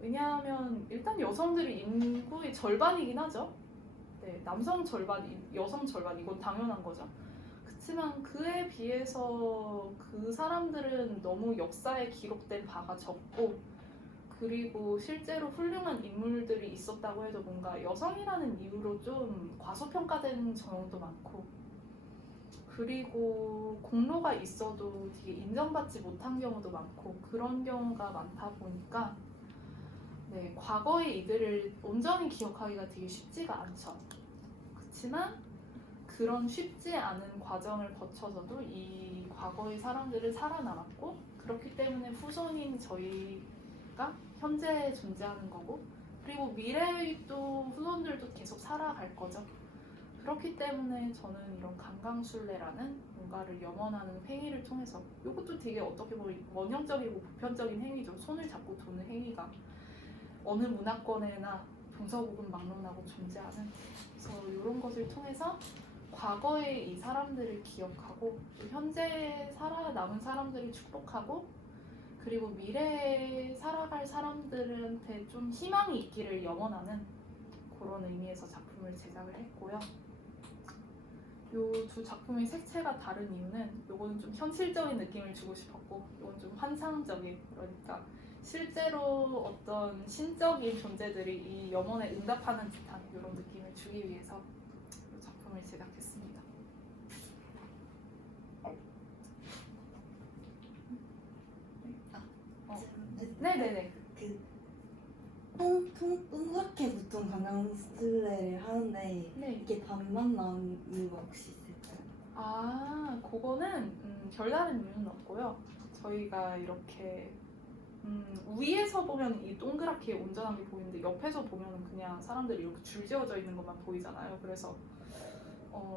왜냐하면 일단 여성들이 인구의 절반이긴 하죠. 네, 남성 절반, 여성 절반 이건 당연한 거죠. 그렇지만 그에 비해서 그 사람들은 너무 역사에 기록된 바가 적고 그리고 실제로 훌륭한 인물들이 있었다고 해도 뭔가 여성이라는 이유로 좀 과소평가된 경우도 많고 그리고 공로가 있어도 되게 인정받지 못한 경우도 많고 그런 경우가 많다 보니까 네, 과거의 이들을 온전히 기억하기가 되게 쉽지가 않죠. 그렇지만 그런 쉽지 않은 과정을 거쳐서도 이 과거의 사람들은 살아남았고 그렇기 때문에 후손인 저희가 현재 존재하는 거고 그리고 미래의 또 후손들도 계속 살아갈 거죠. 그렇기 때문에 저는 이런 강강술래라는 뭔가를 염원하는 행위를 통해서 이것도 되게 어떻게 보면 원형적이고 보편적인 행위죠. 손을 잡고 도는 행위가 어느 문화권에나 동서고금 막론하고 존재하는 그래서 이런 것을 통해서 과거의 이 사람들을 기억하고 또 현재 살아남은 사람들을 축복하고 그리고 미래에 살아갈 사람들한테 좀 희망이 있기를 염원하는 그런 의미에서 작품을 제작을 했고요. 요 두 작품의 색채가 다른 이유는 요거는 좀 현실적인 느낌을 주고 싶었고 요건 좀 환상적인 그러니까 실제로 어떤 신적인 존재들이 이 염원에 응답하는 듯한 이런 느낌을 주기 위해서 이 작품을 제작했습니다. 네네네. 동그랗게 보통 강강술래를 하는데 네. 이게 반만 나온 이유가 혹시 있을까요? 그거는 별다른 이유는 없고요. 저희가 이렇게 위에서 보면 이 동그랗게 온전한 게 보이는데 옆에서 보면 그냥 사람들이 이렇게 줄지어져 있는 것만 보이잖아요. 그래서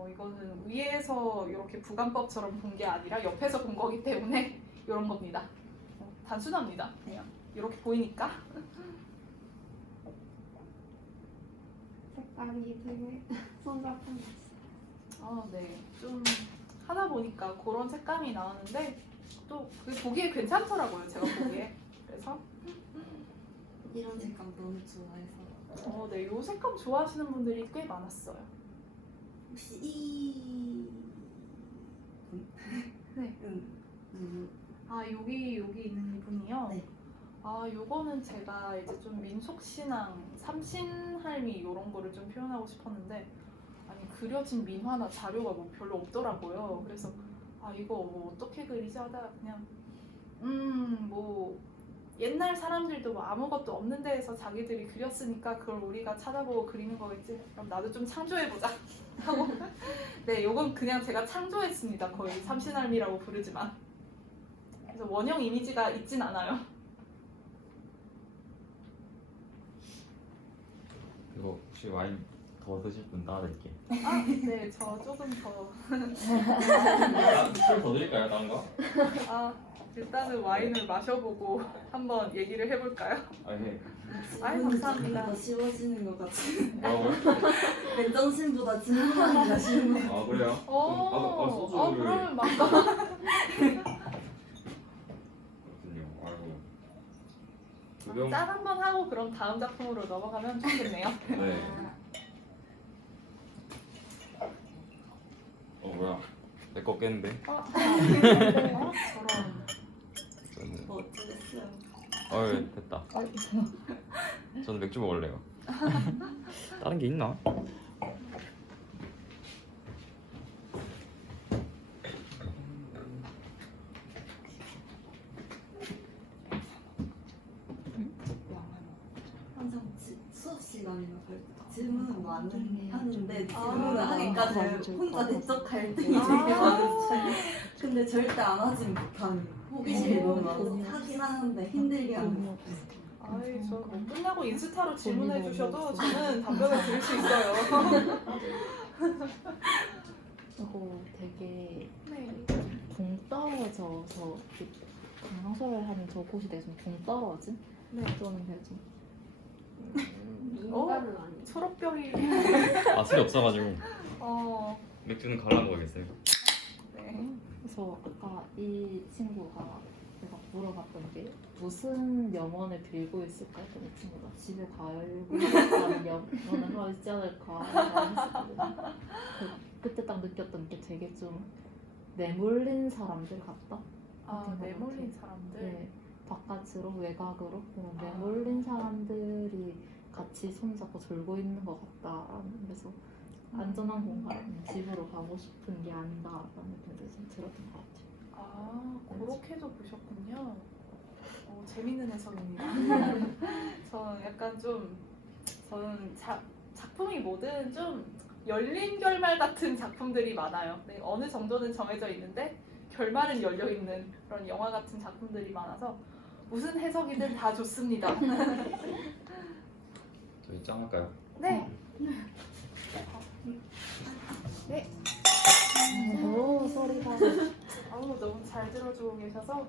이거는 위에서 이렇게 부관법처럼 본 게 아니라 옆에서 본 거기 때문에 이런 겁니다. 단순합니다. 그냥 이렇게 보이니까. 색깔이 되게 손잡고 네. 좀 하다 보니까 그런 색감이 나오는데 또 그게 보기에 괜찮더라고요. 제가 보기에. 그래서 이런 색감 너무 좋아해서 네. 이 색감 좋아하시는 분들이 꽤 많았어요. 혹시 이 네. 여기 있는 이분이요. 네. 요거는 제가 이제 좀 민속신앙, 삼신할미 이런 거를 좀 표현하고 싶었는데 아니 그려진 민화나 자료가 뭐 별로 없더라고요. 그래서 이거 뭐 어떻게 그리지 하다가 그냥 뭐 옛날 사람들도 뭐 아무것도 없는 데에서 자기들이 그렸으니까 그걸 우리가 찾아보고 그리는 거겠지. 그럼 나도 좀 창조해보자 하고 네, 요건 그냥 제가 창조했습니다. 거의 삼신할미라고 부르지만 그래서 원형 이미지가 있진 않아요. 이거 혹시 와인 더 드실 분 따라드릴게. 네, 저 조금 더. 술 더 드릴까요, 다른 거? 일단은 와인을 마셔보고 한번 얘기를 해볼까요? 예. 감사합니다. 더 쉬워지는 것 같아요. 뭐라고요? 맨정신보다 진부한 게 쉬운 것 같아요. 아 그래요? 소주를 그러면 막. 그렇군요. 아이고. 짠 한번 하고 그럼 다음 작품으로 넘어가면 좋겠네요. 네. 뭐야? 내 거 깼는데? 저런. 뭐 어쩌겠어요. 됐다. 저는 맥주 먹을래요. 다른 게 있나? 항상 수업 시간이나 그럴 때 질문은 많이 하는데 아, 질문을 하기까지 맞아. 혼자 내적 갈등이 아. 되게 많은 스타일. 근데 절대 안 하진 못하는 호기심이 너무 많아서 돈이 하긴 하는데 힘들게 하는 거. 아이 저뭐 끝나고 인스타로 질문해 너무 주셔도 없어. 저는 답변을 드릴 수 있어요. 이거 되게 네. 붕 떨어져서 강서를 하는 저곳이 되게 좀 붕 떨어진? 네. 좀 되게 좀 인간은 아니죠. 초록병이 아 술이 없어가지고 맥주는 갈아 먹어야겠어요. 네. 그래서 아까 이 친구가 내가 물어봤던 게 무슨 염원을 빌고 있을까 했더니 이 친구가 집에 가려고 하는 염원을 하고 있지 않을까 했었거든요. 그때 딱 느꼈던 게 되게 좀 내몰린 사람들 같다? 아 내몰린 사람들. 네, 바깥으로 외곽으로 그런 내몰린 사람들이 같이 손잡고 졸고 있는 것 같다. 그래서 안전한 공간, 집으로 가고 싶은 게 아닌가라는 느낌이 좀 들었던 것 같아요. 아 그렇게도 보셨군요. 재밌는 해석입니다. 저는 약간 좀 저는 작품이 뭐든 좀 열린 결말 같은 작품들이 많아요. 네, 어느 정도는 정해져 있는데 결말은 열려 있는 그런 영화 같은 작품들이 많아서 무슨 해석이든 다 좋습니다. 저희 짱 할까요? 네. 오, 소리가. 아우 너무 잘 들어주고 계셔서.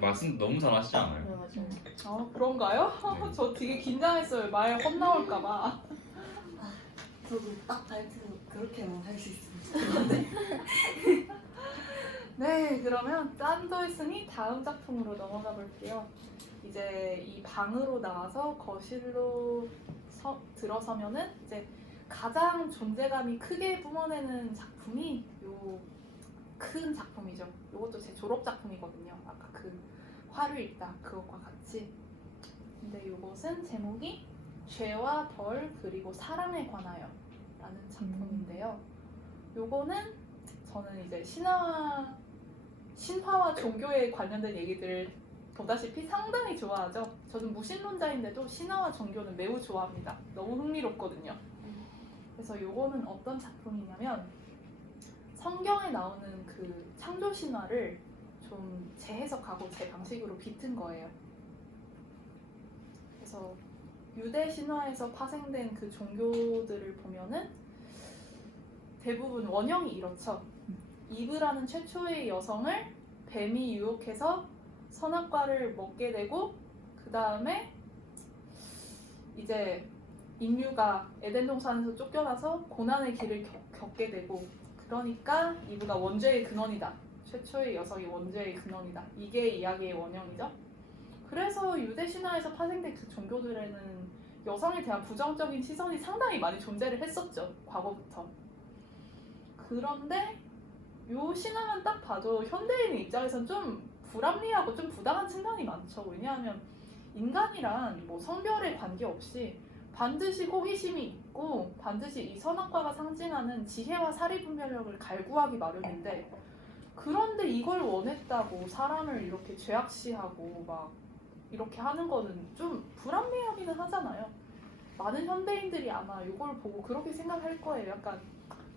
말씀 너무 잘하시지 않아요? 그래가지고 그런가요? 네. 저 되게 긴장했어요. 말 헛나올까봐. 저도 딱 발표 그렇게만 할 수 있으면 네, 그러면 짠도 했으니 다음 작품으로 넘어가 볼게요. 이제 이 방으로 나와서 거실로 들어서면은 이제 가장 존재감이 크게 뿜어내는 작품이 요 큰 작품이죠. 요것도 제 졸업 작품이거든요. 아까 그 화를 읽다 그것과 같이. 근데 요것은 제목이 죄와 벌 그리고 사랑에 관하여 라는 작품인데요. 요거는 저는 이제 신화와 종교에 관련된 얘기들을 보다시피 상당히 좋아하죠. 저는 무신론자인데도 신화와 종교는 매우 좋아합니다. 너무 흥미롭거든요. 그래서 요거는 어떤 작품이냐면 성경에 나오는 그 창조 신화를 좀 재해석하고 제 방식으로 비튼 거예요. 그래서 유대 신화에서 파생된 그 종교들을 보면은 대부분 원형이 이렇죠. 이브라는 최초의 여성을 뱀이 유혹해서 선악과를 먹게 되고 그 다음에 이제 인류가 에덴 동산에서 쫓겨나서 고난의 길을 겪게 되고 그러니까 이브가 원죄의 근원이다. 최초의 여성이 원죄의 근원이다. 이게 이야기의 원형이죠. 그래서 유대 신화에서 파생된 그 종교들에는 여성에 대한 부정적인 시선이 상당히 많이 존재를 했었죠. 과거부터. 그런데 요 신화만 딱 봐도 현대인 입장에선 좀 불합리하고 좀 부당한 측면이 많죠. 왜냐하면 인간이란 뭐 성별에 관계없이 반드시 호기심이 있고 반드시 이 선악과가 상징하는 지혜와 사리 분별력을 갈구하기 마련인데 그런데 이걸 원했다고 사람을 이렇게 죄악시하고 막 이렇게 하는 거는 좀 불합리하기는 하잖아요. 많은 현대인들이 아마 이걸 보고 그렇게 생각할 거예요. 약간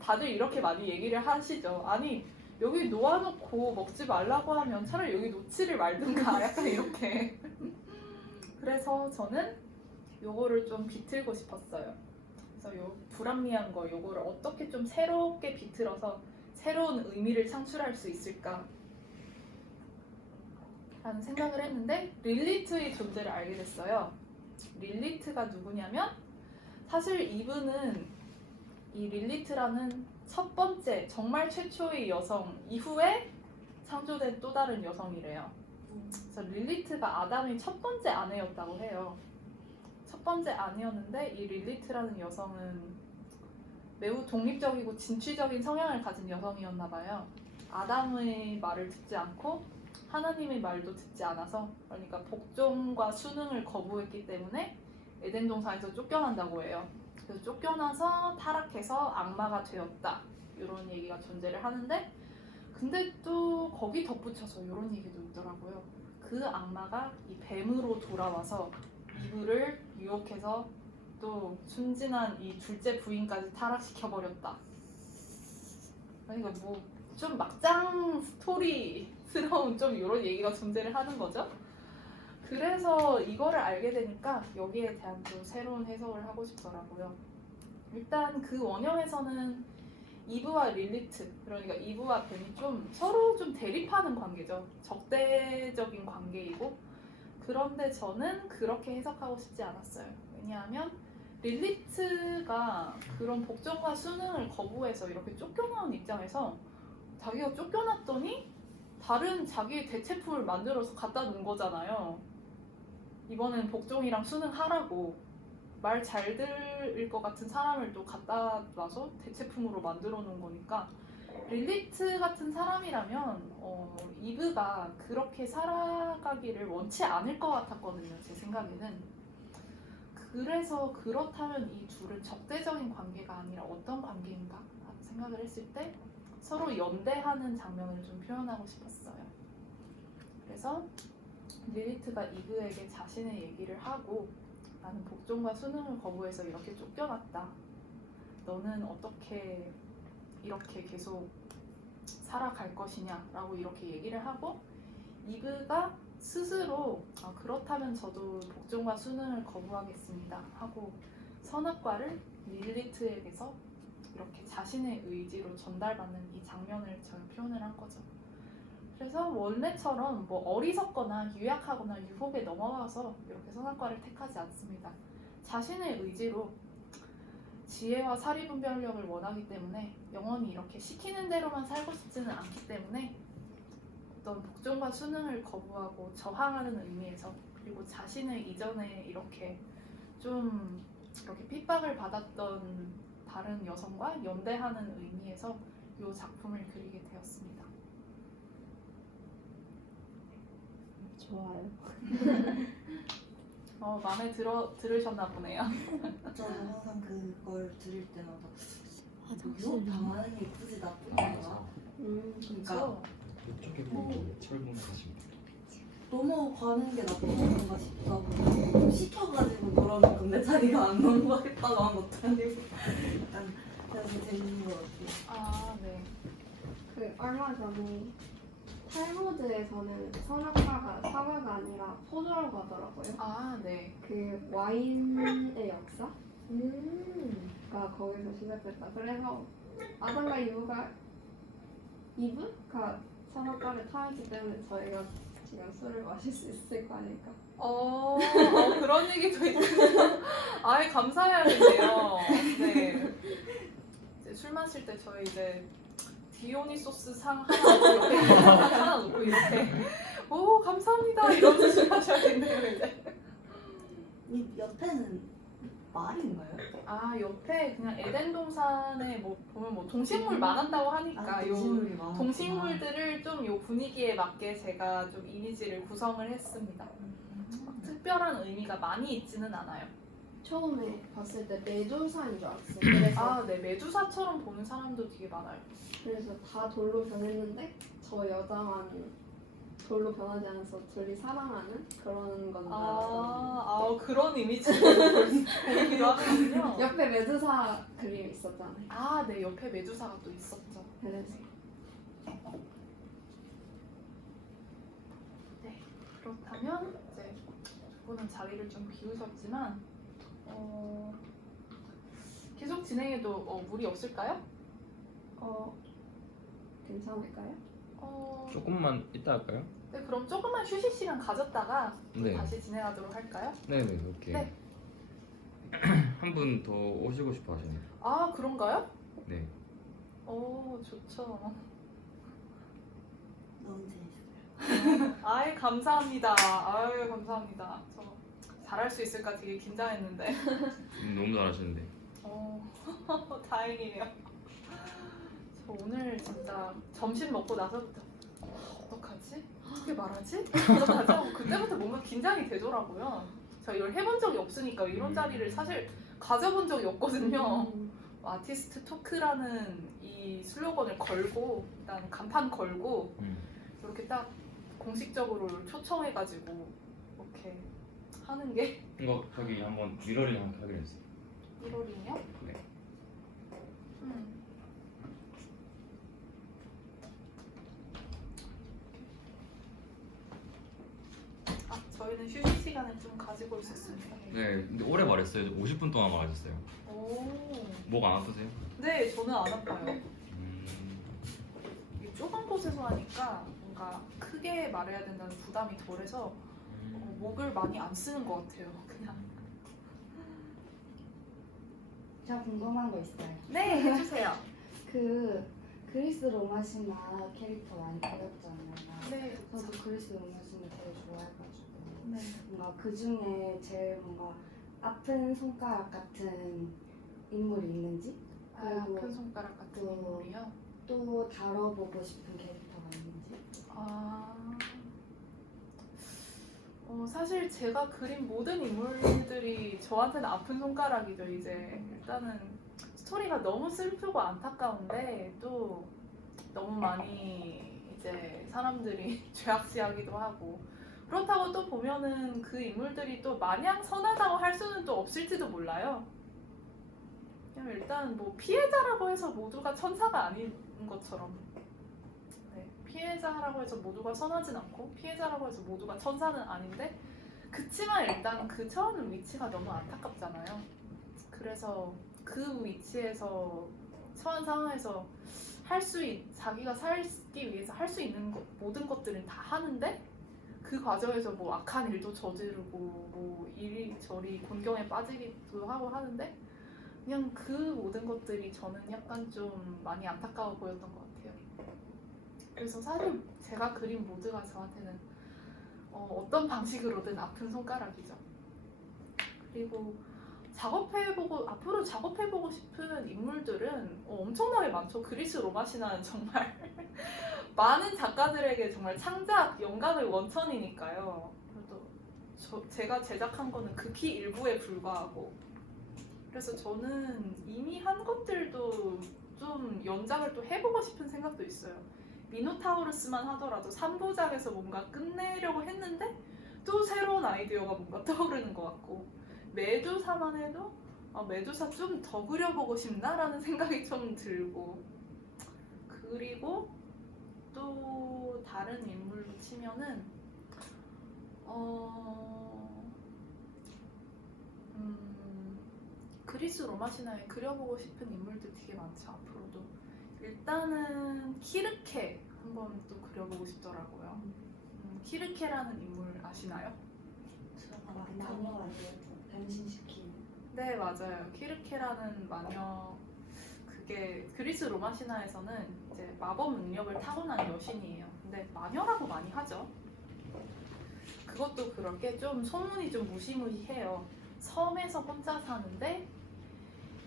다들 이렇게 많이 얘기를 하시죠. 아니 여기 놓아놓고 먹지 말라고 하면 차라리 여기 놓지를 말든가 약간 이렇게. 그래서 저는 요거를 좀 비틀고 싶었어요. 그래서 요 불합리한 거 요거를 어떻게 좀 새롭게 비틀어서 새로운 의미를 창출할 수 있을까 라는 생각을 했는데 릴리트의 존재를 알게 됐어요. 릴리트가 누구냐면 사실 이분은 이 릴리트라는 첫 번째 정말 최초의 여성 이후에 창조된 또 다른 여성이래요. 그래서 릴리트가 아담의 첫 번째 아내였다고 해요. 첫 번째 아내였는데 이 릴리트라는 여성은 매우 독립적이고 진취적인 성향을 가진 여성이었나 봐요. 아담의 말을 듣지 않고 하나님의 말도 듣지 않아서, 그러니까 복종과 순응을 거부했기 때문에 에덴 동산에서 쫓겨난다고 해요. 그래서 쫓겨나서 타락해서 악마가 되었다, 이런 얘기가 존재를 하는데, 근데 또 거기 덧붙여서 이런 얘기도 있더라고요. 그 악마가 이 뱀으로 돌아와서 이브를 유혹해서 또 순진한 이 둘째 부인까지 타락시켜버렸다. 그러니까 뭐 좀 막장 스토리스러운 좀 이런 얘기가 존재를 하는 거죠. 그래서 이거를 알게 되니까 여기에 대한 좀 새로운 해석을 하고 싶더라고요. 일단 그 원형에서는 이브와 릴리트, 그러니까 이브와 뱀이 좀 서로 좀 대립하는 관계죠. 적대적인 관계이고, 그런데 저는 그렇게 해석하고 싶지 않았어요. 왜냐하면 릴리트가 그런 복종과 순응을 거부해서 이렇게 쫓겨나온 입장에서 자기가 쫓겨났더니 다른 자기의 대체품을 만들어서 갖다 놓은 거잖아요. 이번엔 복종이랑 순응하라고 말 잘 들을 것 같은 사람을 또 갖다 놔서 대체품으로 만들어 놓은 거니까, 릴리트 같은 사람이라면 이브가 그렇게 살아가기를 원치 않을 것 같았거든요, 제 생각에는. 그래서 그렇다면 이 둘은 적대적인 관계가 아니라 어떤 관계인가 생각을 했을 때 서로 연대하는 장면을 좀 표현하고 싶었어요. 그래서 릴리트가 이브에게 자신의 얘기를 하고, 나는 복종과 순응을 거부해서 이렇게 쫓겨났다. 너는 어떻게 이렇게 계속 살아갈 것이냐 라고 이렇게 얘기를 하고, 이브가 스스로 그렇다면 저도 복종과 순응을 거부하겠습니다 하고 선악과를 릴리트에게서 이렇게 자신의 의지로 전달받는 이 장면을 저는 표현을 한 거죠. 그래서 원래처럼 뭐 어리석거나 유약하거나 유혹에 넘어가서 이렇게 선악과를 택하지 않습니다. 자신의 의지로 지혜와 사리분별력을 원하기 때문에 영원히 이렇게 시키는 대로만 살고 싶지는 않기 때문에 어떤 복종과 순응을 거부하고 저항하는 의미에서, 그리고 자신의 이전에 이렇게 좀 이렇게 핍박을 받았던 다른 여성과 연대하는 의미에서 이 작품을 그리게 되었습니다. 좋아요. 마음에 들으셨나 보네요. 저도 항상 그걸 들을 때마다 화장실. 유혹 당하는 게 굳이 나쁜 건가? 그러니까 그렇죠? 이쪽에 보면 철분 가시면 넘어가는 게 나쁜 건가 싶다고 시켜가지고 그러는 건데 자기가 안 넘어가겠다고 한 것도 아니고 약간 그래서 재밌는 것 같아요. 아, 네. 그 얼마 전에 탈무드에서는 선악과가 사과가 아니라 포도라고 하더라고요. 아, 네. 그 와인의 역사가 거기서 시작됐다. 그래서 아담과 이브가 선악과를 타했기 때문에 저희가 지금 술을 마실 수 있을 거 아닐까. 그런 얘기도 있군요. 아예 감사해야겠네요. 네. 이제 술 마실 때 저희 이제 디오니소스 상 하나 놓고 이렇게 오 감사합니다 이런 술 하셔야겠네요 이제. 이 옆에는 말인가요? 아 옆에 그냥 에덴 동산에 뭐 보면 뭐 동식물 많았다고 하니까 요 동식물이 많았구나. 동식물들을 좀 요 분위기에 맞게 제가 좀 이미지를 구성을 했습니다. 특별한 의미가 많이 있지는 않아요. 처음에 봤을 때 메두사인 줄 알았어요. 그래서 아, 네. 메두사처럼 보는 사람도 되게 많아요. 다 돌로 변했는데 저 여자만 돌로 변하지 않아서 둘이 사랑하는 그런 건 줄 알았거든요. 그런 이미지로 보이기도 하는군요. 옆에 메두사 그림이 있었잖아요. 아, 네. 옆에 메두사가 또 있었죠. 그래서 네. 그렇다면 이제 두 분은 자리를 좀 비우셨지만 계속 진행해도 무리 없을까요? 괜찮을까요? 조금만 이따 할까요? 네, 그럼 조금만 휴식 시간 가졌다가 네. 다시 진행하도록 할까요? 네네 그렇게 네. 한 분 더 오시고 싶어 하시네요. 아, 그런가요? 네. 좋죠. 너무 재밌어요. 아이, 감사합니다. 아유, 감사합니다. 저 잘할 수 있을까 되게 긴장했는데. 너무 잘하시는데. 다행이에요. 저 오늘 진짜 점심 먹고 나서부터 어떡하지? 어떻게 말하지? 어떡하지? 하고 그때부터 뭔가 긴장이 되더라고요. 제가 이걸 해본 적이 없으니까 이런 자리를 사실 가져본 적이 없거든요. 아티스트 토크라는 이 슬로건을 걸고 일단 간판 걸고 이렇게 딱 공식적으로 초청해가지고 이렇게 하는 게 이거 저기 한번 미러링 한번 하기로 했어요. 1월이요? 네. 아, 저희는 휴식 시간을 좀 가지고 있었습니다. 네, 근데 오래 말했어요. 50분 동안 말하셨어요. 오. 목 안 아프세요? 네, 저는 안 아파요. 이게 좁은 곳에서 하니까 뭔가 크게 말해야 된다는 부담이 덜해서 목을 많이 안 쓰는 것 같아요. 그냥. 제가 궁금한 거 있어요. 네, 해주세요. 그 그리스 로마 신화 캐릭터 많이 그렸잖아요. 네, 저도 그리스 로마 신화 되게 좋아해가지고 네. 뭔가 그 중에 제일 뭔가 아픈 손가락 같은 인물이 있는지 그리고 큰 손가락 같은 또- 인물이요. 또 다뤄보고 싶은 캐릭터가 있는지. 사실 제가 그린 모든 인물들이 저한테는 아픈 손가락이죠. 이제 일단은 스토리가 너무 슬프고 안타까운데 또 너무 많이 이제 사람들이 죄악시하기도 하고 그렇다고 또 보면은 그 인물들이 또 마냥 선하다고 할 수는 또 없을지도 몰라요. 그냥 일단 뭐 피해자라고 해서 모두가 천사가 아닌 것처럼 네, 피해자라고 해서 모두가 선하진 않고 피해자라고 해서 모두가 천사는 아닌데 그치만 일단 그 처하는 위치가 너무 안타깝잖아요. 그래서 그 위치에서 처한 상황에서 자기가 살기 위해서 할 수 있는 모든 것들은 다 하는데 그 과정에서 뭐 악한 일도 저지르고 뭐 이리저리 곤경에 빠지기도 하고 하는데 그냥 그 모든 것들이 저는 약간 좀 많이 안타까워 보였던 것 같아요. 그래서 사실 제가 그린 모두가 저한테는 어떤 방식으로든 아픈 손가락이죠. 그리고 앞으로 작업해보고 싶은 인물들은 제가 많죠. 그리스 로마 신화는 정말 많은 작가들에게 정말 창작, 영감의 원천이니까요. 그래도 제가 제작한 거는 극히 일부에 불과하고 그래서 저는 이미 한 것들도 좀 연작을 또 해보고 싶은 생각도 있어요. 미노타우루스만 하더라도 3부작에서 뭔가 끝내려고 했는데 또 새로운 아이디어가 뭔가 떠오르는 것 같고 메두사만 해도 메두사 좀 더 그려보고 싶나라는 생각이 좀 들고 그리고 또 다른 인물로 치면은 그리스 로마 신화에 그려보고 싶은 인물들 되게 많죠. 앞으로도 일단은 키르케 한번 또 그려보고 싶더라고요. 키르케라는 인물 아시나요? 마녀가 아니에요. 변신시키는. 네, 맞아요. 키르케라는 마녀 그게 그리스 로마 신화에서는 이제 마법 능력을 타고난 여신이에요. 근데 마녀라고 많이 하죠. 그것도 그럴 게 좀 소문이 좀 무시무시해요. 섬에서 혼자 사는데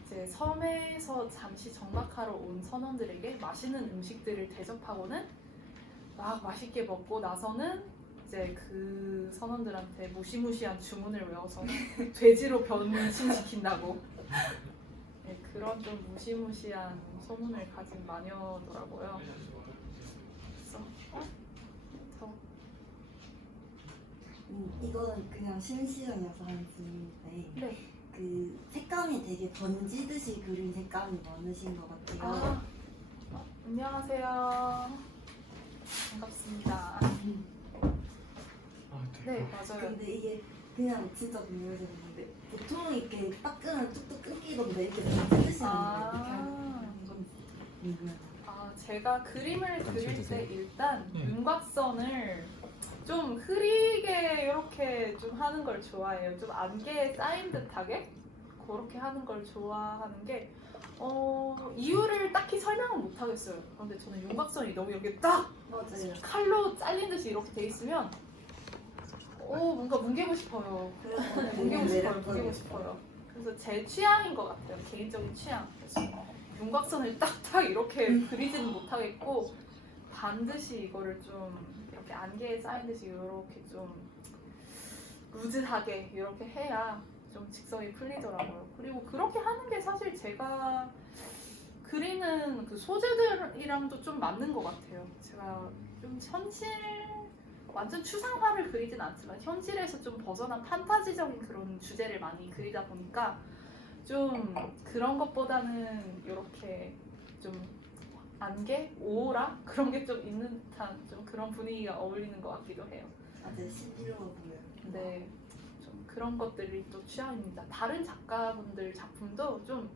이제 섬에서 잠시 정박하러 온 선원들에게 맛있는 음식들을 대접하고는 막 맛있게 먹고 나서는 이제 그 선원들한테 무시무시한 주문을 외워서 돼지로 변신시킨다고 네, 그런 좀 무시무시한 소문을 가진 마녀더라고요. 그래서 이거는 그냥 심시정이어서 하는 질문인데 네. 그 색감이 되게 번지듯이 그린 색감이 많으신 것 같아요. 안녕하세요. 반갑습니다. 네, 맞아요. 근데 이게 그냥 진짜 궁금해서 그런데 보통 이렇게 닦으면 뚝뚝 끊기던데 이렇게 번지듯이 하는 게 어떻게 하는 건지 궁금해요. 제가 그림을 그릴 때 일단 윤곽선을 좀 흐리게 이렇게 좀 하는 걸 좋아해요. 좀 안개에 쌓인 듯하게 그렇게 하는 걸 좋아하는 게 이유를 딱히 설명은 못 하겠어요. 그런데 저는 윤곽선이 너무 이렇게 딱 맞아요. 칼로 잘린 듯이 이렇게 돼 있으면 뭔가 뭉개고 싶어요. 그래서 뭉개고 싶어요. 그래서 제 취향인 것 같아요. 개인적인 취향. 그래서 윤곽선을 딱딱 이렇게 그리지는 못하겠고 반드시 이거를 좀 이렇게 안개에 쌓인 듯이 이렇게 좀 루즈하게 이렇게 해야 좀 직성이 풀리더라고요. 그리고 그렇게 하는 게 사실 제가 그리는 그 소재들이랑도 좀 맞는 것 같아요. 제가 좀 완전 추상화를 그리진 않지만 현실에서 좀 벗어난 판타지적인 그런 주제를 많이 그리다 보니까 좀 그런 것보다는 이렇게 좀 안개, 오라 그런 게 좀 있는 듯한 좀 그런 분위기가 어울리는 것 같기도 해요. 다들 신비로워 보여요. 네, 좀 그런 것들이 또 취향입니다. 다른 작가분들 작품도 좀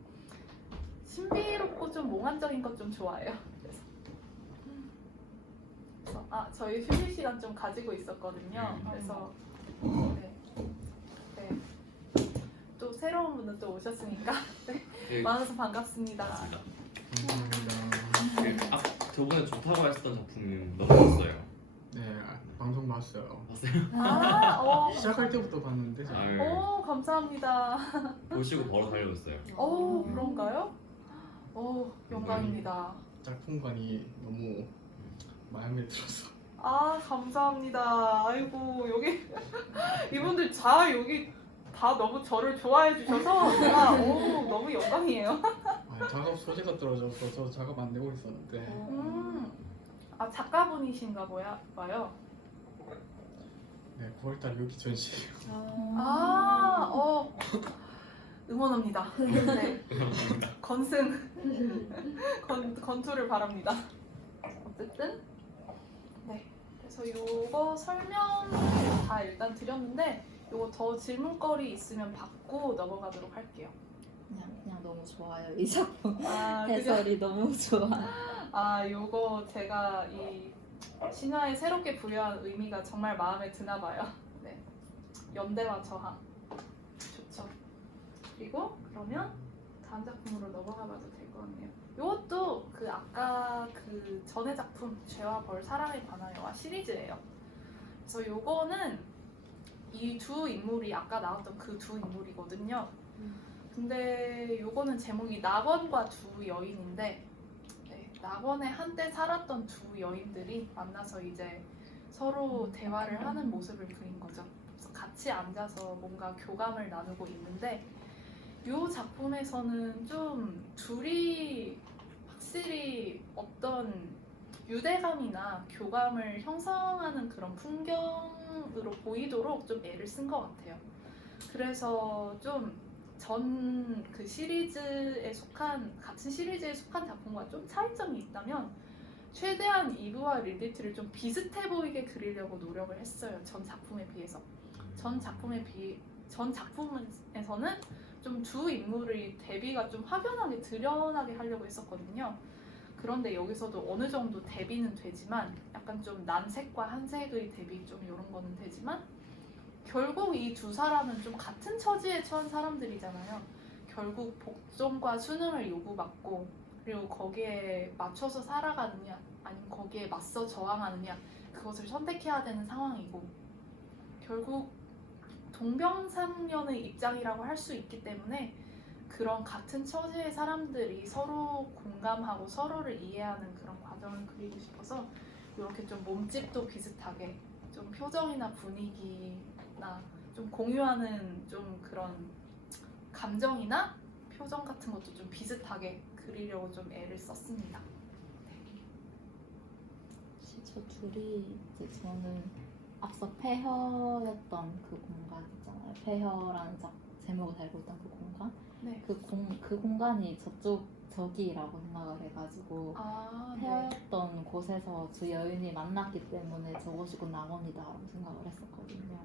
신비롭고 좀 몽환적인 것 좀 좋아해요. 그래서 저희 휴식 시간 좀 가지고 있었거든요. 그래서 네, 네. 또 새로운 분들 또 오셨으니까 네, 만나서 반갑습니다. 맞습니다. 감사합니다. 저번에 좋다고 했었던 작품 넘어졌어요. 네, 방송 봤어요. 봤어요? 시작할 때부터 봤는데 제가 아유, 감사합니다. 보시고 바로 달려왔어요. 그런가요? 영광입니다. 짝꿍관이 너무 마음에 들어서 감사합니다. 아이고 여기 이분들 여기 다 너무 저를 좋아해 주셔서 제가 너무 영광이에요. 작업 소재가 떨어져서 저 작업 안 되고 있었는데 작가분이신가 봐요. 네, 9월달 여기 전시 응원합니다. 네. 건승 건투를 바랍니다. 어쨌든 네. 그래서 요거 설명 다 일단 드렸는데 요거 더 질문거리 있으면 받고 넘어가도록 할게요. 그냥 너무 좋아요. 이 작품 그죠? 해설이 너무 좋아요. 요거 제가 이 신화에 새롭게 부여한 의미가 정말 마음에 드나 봐요. 네. 연대와 저항. 좋죠. 그리고 그러면 다음 작품으로 넘어가 봐도 될 것 같네요. 요것도 그 아까 그 전의 작품 죄와 벌 사랑에 관하여와 시리즈예요. 그래서 요거는 이 두 인물이 아까 나왔던 그 두 인물이거든요. 근데 요거는 제목이 낙원과 두 여인인데 낙원에 한때 살았던 두 여인들이 만나서 이제 서로 대화를 하는 모습을 그린 거죠. 그래서 같이 앉아서 뭔가 교감을 나누고 있는데 이 작품에서는 좀 둘이 확실히 어떤 유대감이나 교감을 형성하는 그런 풍경으로 보이도록 좀 애를 쓴 것 같아요. 그래서 좀 그 시리즈에 속한 같은 시리즈에 속한 작품과 좀 차이점이 있다면 최대한 이브와 릴리트를 좀 비슷해 보이게 그리려고 노력을 했어요. 전 작품에 비해서. 전 작품에서는 좀 두 인물의 대비가 좀 확연하게 드러나게 하려고 했었거든요. 그런데 여기서도 어느 정도 대비는 되지만 약간 좀 난색과 한색의 대비 좀 이런 거는 되지만 결국 이 두 사람은 좀 같은 처지에 처한 사람들이잖아요. 결국 복종과 순응을 요구받고 그리고 거기에 맞춰서 살아가느냐 아니면 거기에 맞서 저항하느냐 그것을 선택해야 되는 상황이고 결국 동병상련의 입장이라고 할 수 있기 때문에 그런 같은 처지의 사람들이 서로 공감하고 서로를 이해하는 그런 과정을 그리고 싶어서 이렇게 좀 몸집도 비슷하게 좀 표정이나 분위기나 좀 공유하는 좀 그런 감정이나 표정 같은 것도 좀 비슷하게 그리려고 좀 애를 썼습니다. 저 둘이 이제 저는 앞서 폐허였던 그 공간 있잖아요. 폐허라는 제목을 달고 있던 그 공간. 네. 그 공간이 저기라고 생각을 해가지고 네. 폐허였던 곳에서 두 여인이 만났기 때문에 저것이 곧 낙원이다라고 생각을 했었거든요.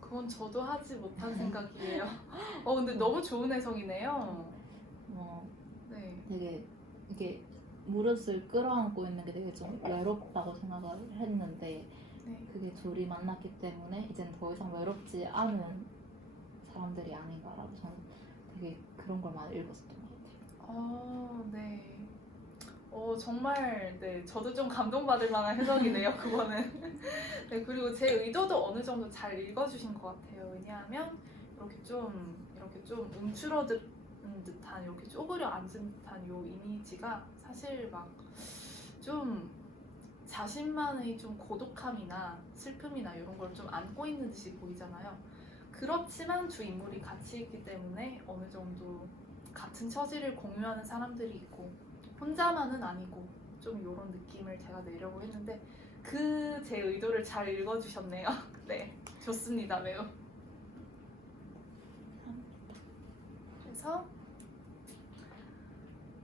그건 저도 하지 못한 생각이에요. 근데 너무 좋은 해석이네요. 네. 되게 이게 무릇을 끌어안고 있는 게 되게 좀 외롭다고 생각을 했는데 네. 그게 둘이 만났기 때문에 이제는 더 이상 외롭지 않은 사람들이 아닌가라고 저는 되게 그런 걸 많이 읽었었던 것 같아요. 네. 정말 네 저도 좀 감동받을 만한 해석이네요. 그거는. 네 그리고 제 의도도 어느 정도 잘 읽어주신 것 같아요. 왜냐하면 이렇게 좀 움츠러든 듯한 이렇게 쪼그려 앉은 듯한 요 이미지가 사실 막 자신만의 좀 고독함이나 슬픔이나 이런 걸 좀 안고 있는 듯이 보이잖아요. 그렇지만 두 인물이 같이 있기 때문에 어느 정도 같은 처지를 공유하는 사람들이 있고 혼자만은 아니고 좀 이런 느낌을 제가 내려고 했는데 그 제 의도를 잘 읽어주셨네요. 네, 좋습니다. 매우. 그래서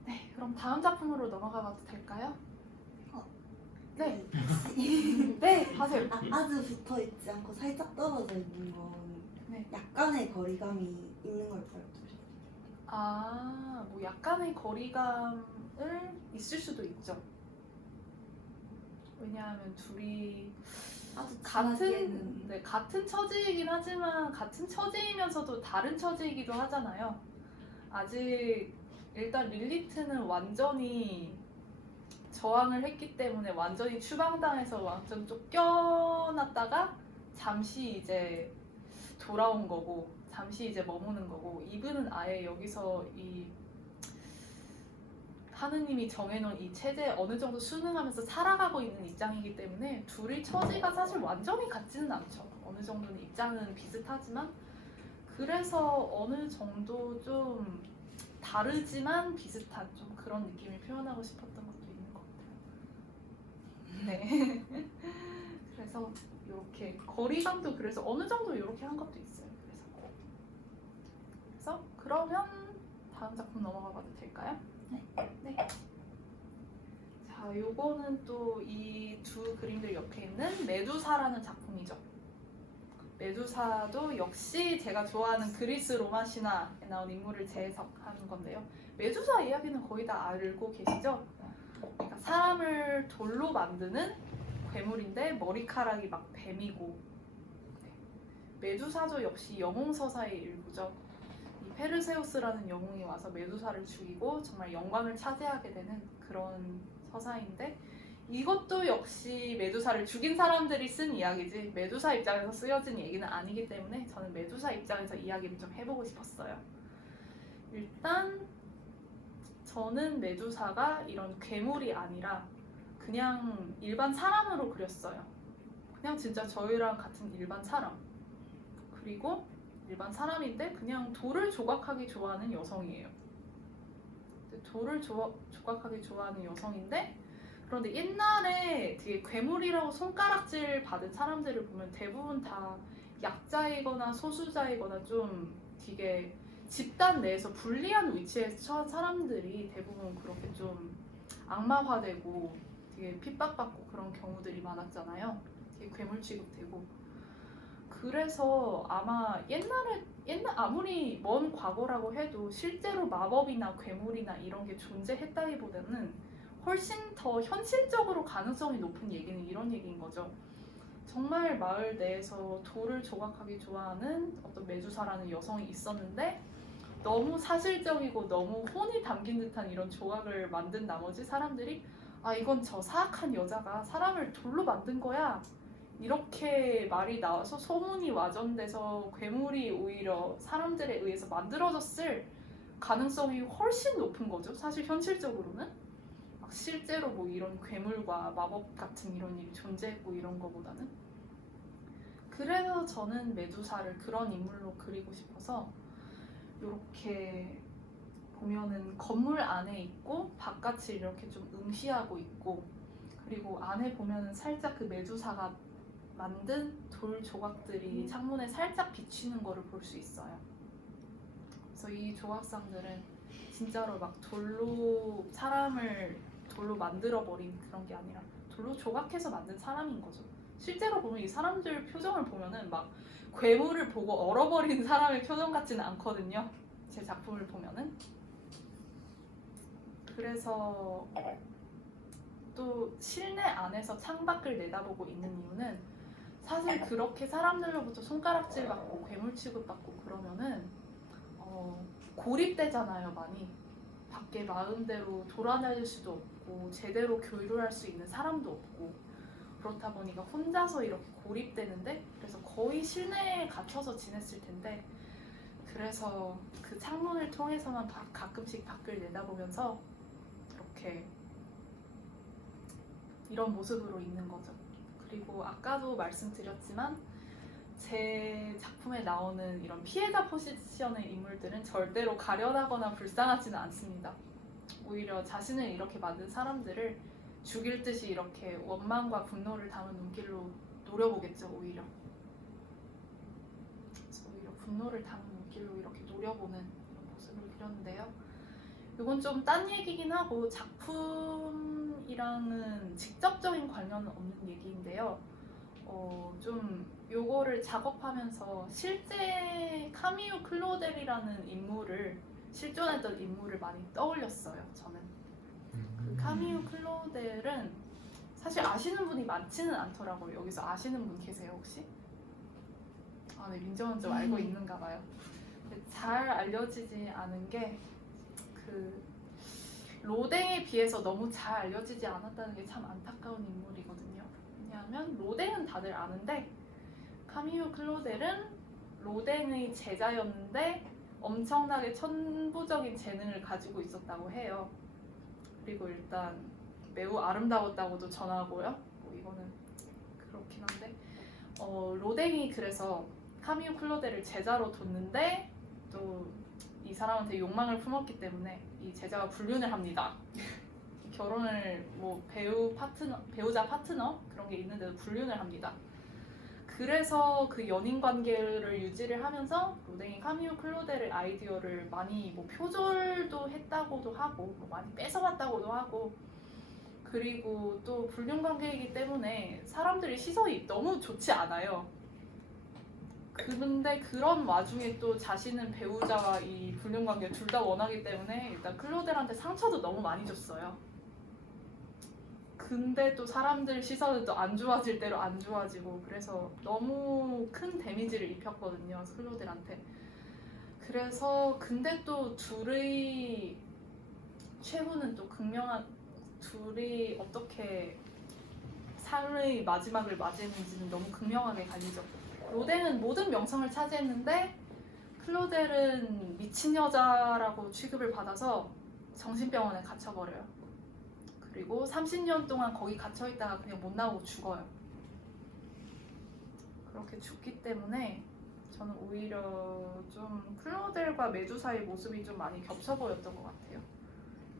네, 그럼 다음 작품으로 넘어가 봐도 될까요? 네. 네, 하세요. 아주 붙어 있지 않고 살짝 떨어져 있는 건 네. 약간의 거리감이 있는 걸 보여줘요. 아, 뭐 약간의 거리감을 있을 수도 있죠. 왜냐하면 둘이 아주 같은 같은 처지이긴 하지만 같은 처지이면서도 다른 처지이기도 하잖아요. 아직 일단 릴리트는 완전히 저항을 했기 때문에 완전히 추방당해서 완전 쫓겨났다가 잠시 이제 돌아온 거고 잠시 이제 머무는 거고 이분은 아예 여기서 이 하느님이 정해놓은 이 체제에 어느 정도 순응하면서 살아가고 있는 입장이기 때문에 둘이 처지가 사실 완전히 같지는 않죠. 어느 정도는 입장은 비슷하지만 그래서 어느 정도 좀 다르지만 비슷한 좀 그런 느낌을 표현하고 싶었던 것도 있는 것 같아요. 네. 그래서 이렇게 거리감도 그래서 어느 정도 이렇게 한 것도 있어요. 그래서 그러면 다음 작품 넘어가 봐도 될까요? 네. 자, 요거는 또 이 두 그림들 옆에 있는 메두사라는 작품이죠. 메두사도 역시 제가 좋아하는 그리스 로마 신화에 나온 인물을 재해석하는 건데요. 메두사 이야기는 거의 다 알고 계시죠? 그러니까 사람을 돌로 만드는 괴물인데 머리카락이 막 뱀이고 메두사도 역시 영웅서사의 일부죠. 이 페르세우스라는 영웅이 와서 메두사를 죽이고 정말 영광을 차지하게 되는 그런 서사인데 이것도 역시 메두사를 죽인 사람들이 쓴 이야기지 메두사 입장에서 쓰여진 얘기는 아니기 때문에 저는 메두사 입장에서 이야기를 좀 해보고 싶었어요. 일단 저는 메두사가 이런 괴물이 아니라 그냥 일반 사람으로 그렸어요. 그냥 진짜 저희랑 같은 일반 사람. 그리고 일반 사람인데 그냥 돌을 조각하기 좋아하는 여성이에요. 돌을 조각하기 좋아하는 여성인데 그런데 옛날에 되게 괴물이라고 손가락질 받은 사람들을 보면 대부분 다 약자이거나 소수자이거나 좀 되게 집단 내에서 불리한 위치에 처한 사람들이 대부분 그렇게 좀 악마화되고 되게 핍박받고 그런 경우들이 많았잖아요. 되게 괴물 취급되고. 그래서 아마 옛날 아무리 먼 과거라고 해도 실제로 마법이나 괴물이나 이런 게 존재했다기보다는 훨씬 더 현실적으로 가능성이 높은 얘기는 이런 얘기인 거죠. 정말 마을 내에서 돌을 조각하기 좋아하는 어떤 메두사라는 여성이 있었는데 너무 사실적이고 너무 혼이 담긴 듯한 이런 조각을 만든 나머지 사람들이 아 이건 저 사악한 여자가 사람을 돌로 만든 거야 이렇게 말이 나와서 소문이 와전돼서 괴물이 오히려 사람들에 의해서 만들어졌을 가능성이 훨씬 높은 거죠. 사실 현실적으로는 막 실제로 뭐 이런 괴물과 마법 같은 이런 일이 존재했고 이런 거보다는 그래서 저는 메두사를 그런 인물로 그리고 싶어서 이렇게 보면은 건물 안에 있고 바깥이 이렇게 좀 응시하고 있고 그리고 안에 보면은 살짝 그 메두사가 만든 돌 조각들이 창문에 살짝 비치는 거를 볼 수 있어요. 그래서 이 조각상들은 진짜로 막 돌로 사람을 돌로 만들어버린 그런 게 아니라 돌로 조각해서 만든 사람인 거죠. 실제로 보면 이 사람들 표정을 보면은 막 괴물을 보고 얼어버린 사람의 표정 같지는 않거든요. 제 작품을 보면은. 그래서 또 실내 안에서 창밖을 내다보고 있는 이유는 사실 그렇게 사람들로부터 손가락질 받고 괴물 취급받고 그러면은 고립되잖아요 많이. 밖에 마음대로 돌아다닐 수도 없고 제대로 교류할 수 있는 사람도 없고 그렇다 보니까 혼자서 이렇게 고립되는데 그래서 거의 실내에 갇혀서 지냈을 텐데 그래서 그 창문을 통해서만 가끔씩 밖을 내다보면서 이렇게 이런 모습으로 있는 거죠. 그리고 아까도 말씀드렸지만 제 작품에 나오는 이런 피해자 포지션의 인물들은 절대로 가련하거나 불쌍하지는 않습니다. 오히려 자신을 이렇게 만든 사람들을 죽일 듯이 이렇게 원망과 분노를 담은 눈길로 노려보겠죠. 오히려 분노를 담은 눈길로 이렇게 노려보는 이런 모습을 그렸는데요. 이건 좀 딴 얘기긴 하고 작품이랑은 직접적인 관련은 없는 얘기인데요. 좀 요거를 작업하면서 실제 카미유 클로델이라는 인물을 실존했던 인물을 많이 떠올렸어요. 저는 그 카미유 클로델은 사실 아시는 분이 많지는 않더라고요. 여기서 아시는 분 계세요 혹시? 아, 네, 민정은 좀 알고 있는가 봐요. 근데 잘 알려지지 않은 게 그 로댕에 비해서 너무 잘 알려지지 않았다는 게 참 안타까운 인물이거든요. 왜냐하면 로댕은 다들 아는데 카미유 클로델은 로댕의 제자였는데 엄청나게 천부적인 재능을 가지고 있었다고 해요. 그리고 일단 매우 아름다웠다고도 전하고요. 뭐 이거는 그렇긴 한데 로댕이 그래서 카미유 클로델을 제자로 뒀는데 또 이 사람한테 욕망을 품었기 때문에 이 제자와 불륜을 합니다. 결혼을 뭐 배우자 파트너 그런 게 있는데도 불륜을 합니다. 그래서 그 연인 관계를 유지를 하면서 로댕이 카미유 클로델의 아이디어를 많이 뭐 표절도 했다고도 하고 뭐 많이 뺏어왔다고도 하고 그리고 또 불륜 관계이기 때문에 사람들이 시선이 너무 좋지 않아요. 그런데 그런 와중에 또 자신은 배우자와 이 불륜 관계 둘 다 원하기 때문에 일단 클로델한테 상처도 너무 많이 줬어요. 근데 또 사람들 시선은 또 안 좋아질 대로 안 좋아지고 그래서 너무 큰 데미지를 입혔거든요. 클로델한테. 그래서 근데 또 둘의 최후는 또 극명한 둘이 어떻게 삶의 마지막을 맞이했는지는 너무 극명하게 갈리죠. 로댕은 모든 명성을 차지했는데 클로델은 미친 여자라고 취급을 받아서 정신병원에 갇혀버려요. 그리고 30년 동안 거기 갇혀있다가 그냥 못 나오고 죽어요. 그렇게 죽기 때문에 저는 오히려 좀 클로델과 메두사의 모습이 좀 많이 겹쳐 보였던 것 같아요.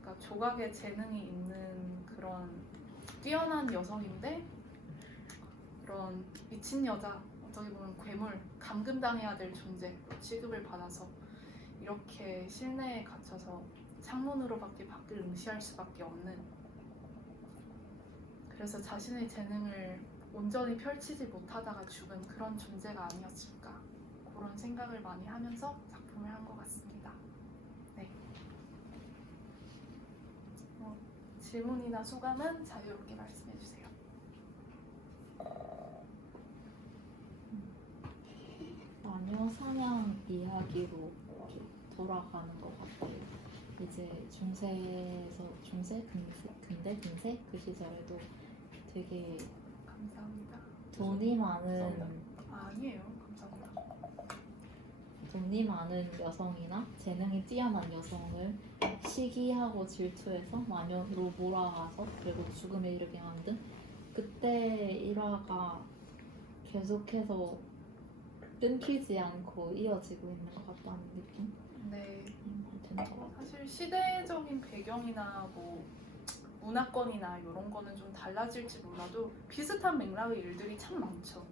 그러니까 조각에 재능이 있는 그런 뛰어난 여성인데 그런 미친 여자, 어떻게 보면 괴물, 감금당해야 될 존재 취급을 받아서 이렇게 실내에 갇혀서 창문으로밖에 밖을 응시할 수밖에 없는, 그래서 자신의 재능을 온전히 펼치지 못하다가 죽은 그런 존재가 아니었을까, 그런 생각을 많이 하면서 작품을 한 것 같습니다. 네. 질문이나 소감은 자유롭게 말씀해 주세요. 마녀 사냥 이야기로 이렇게 돌아가는 것 같아요. 이제 중세에서 근대 그 시절에도 되게 감사합니다. 돈이 많은 아니에요. 감사합니다. 돈이 많은 여성이나 재능이 뛰어난 여성을 시기하고 질투해서 마녀로 몰아가서 결국 죽음에 이르게 만든 그때 일화가 계속해서 끊기지 않고 이어지고 있는 것 같다는 느낌? 네. 드는 것 같아요. 사실 시대적인 배경이나 뭐 문화권이나 이런 거는 좀 달라질지 몰라도 비슷한 맥락의 일들이 참 많죠.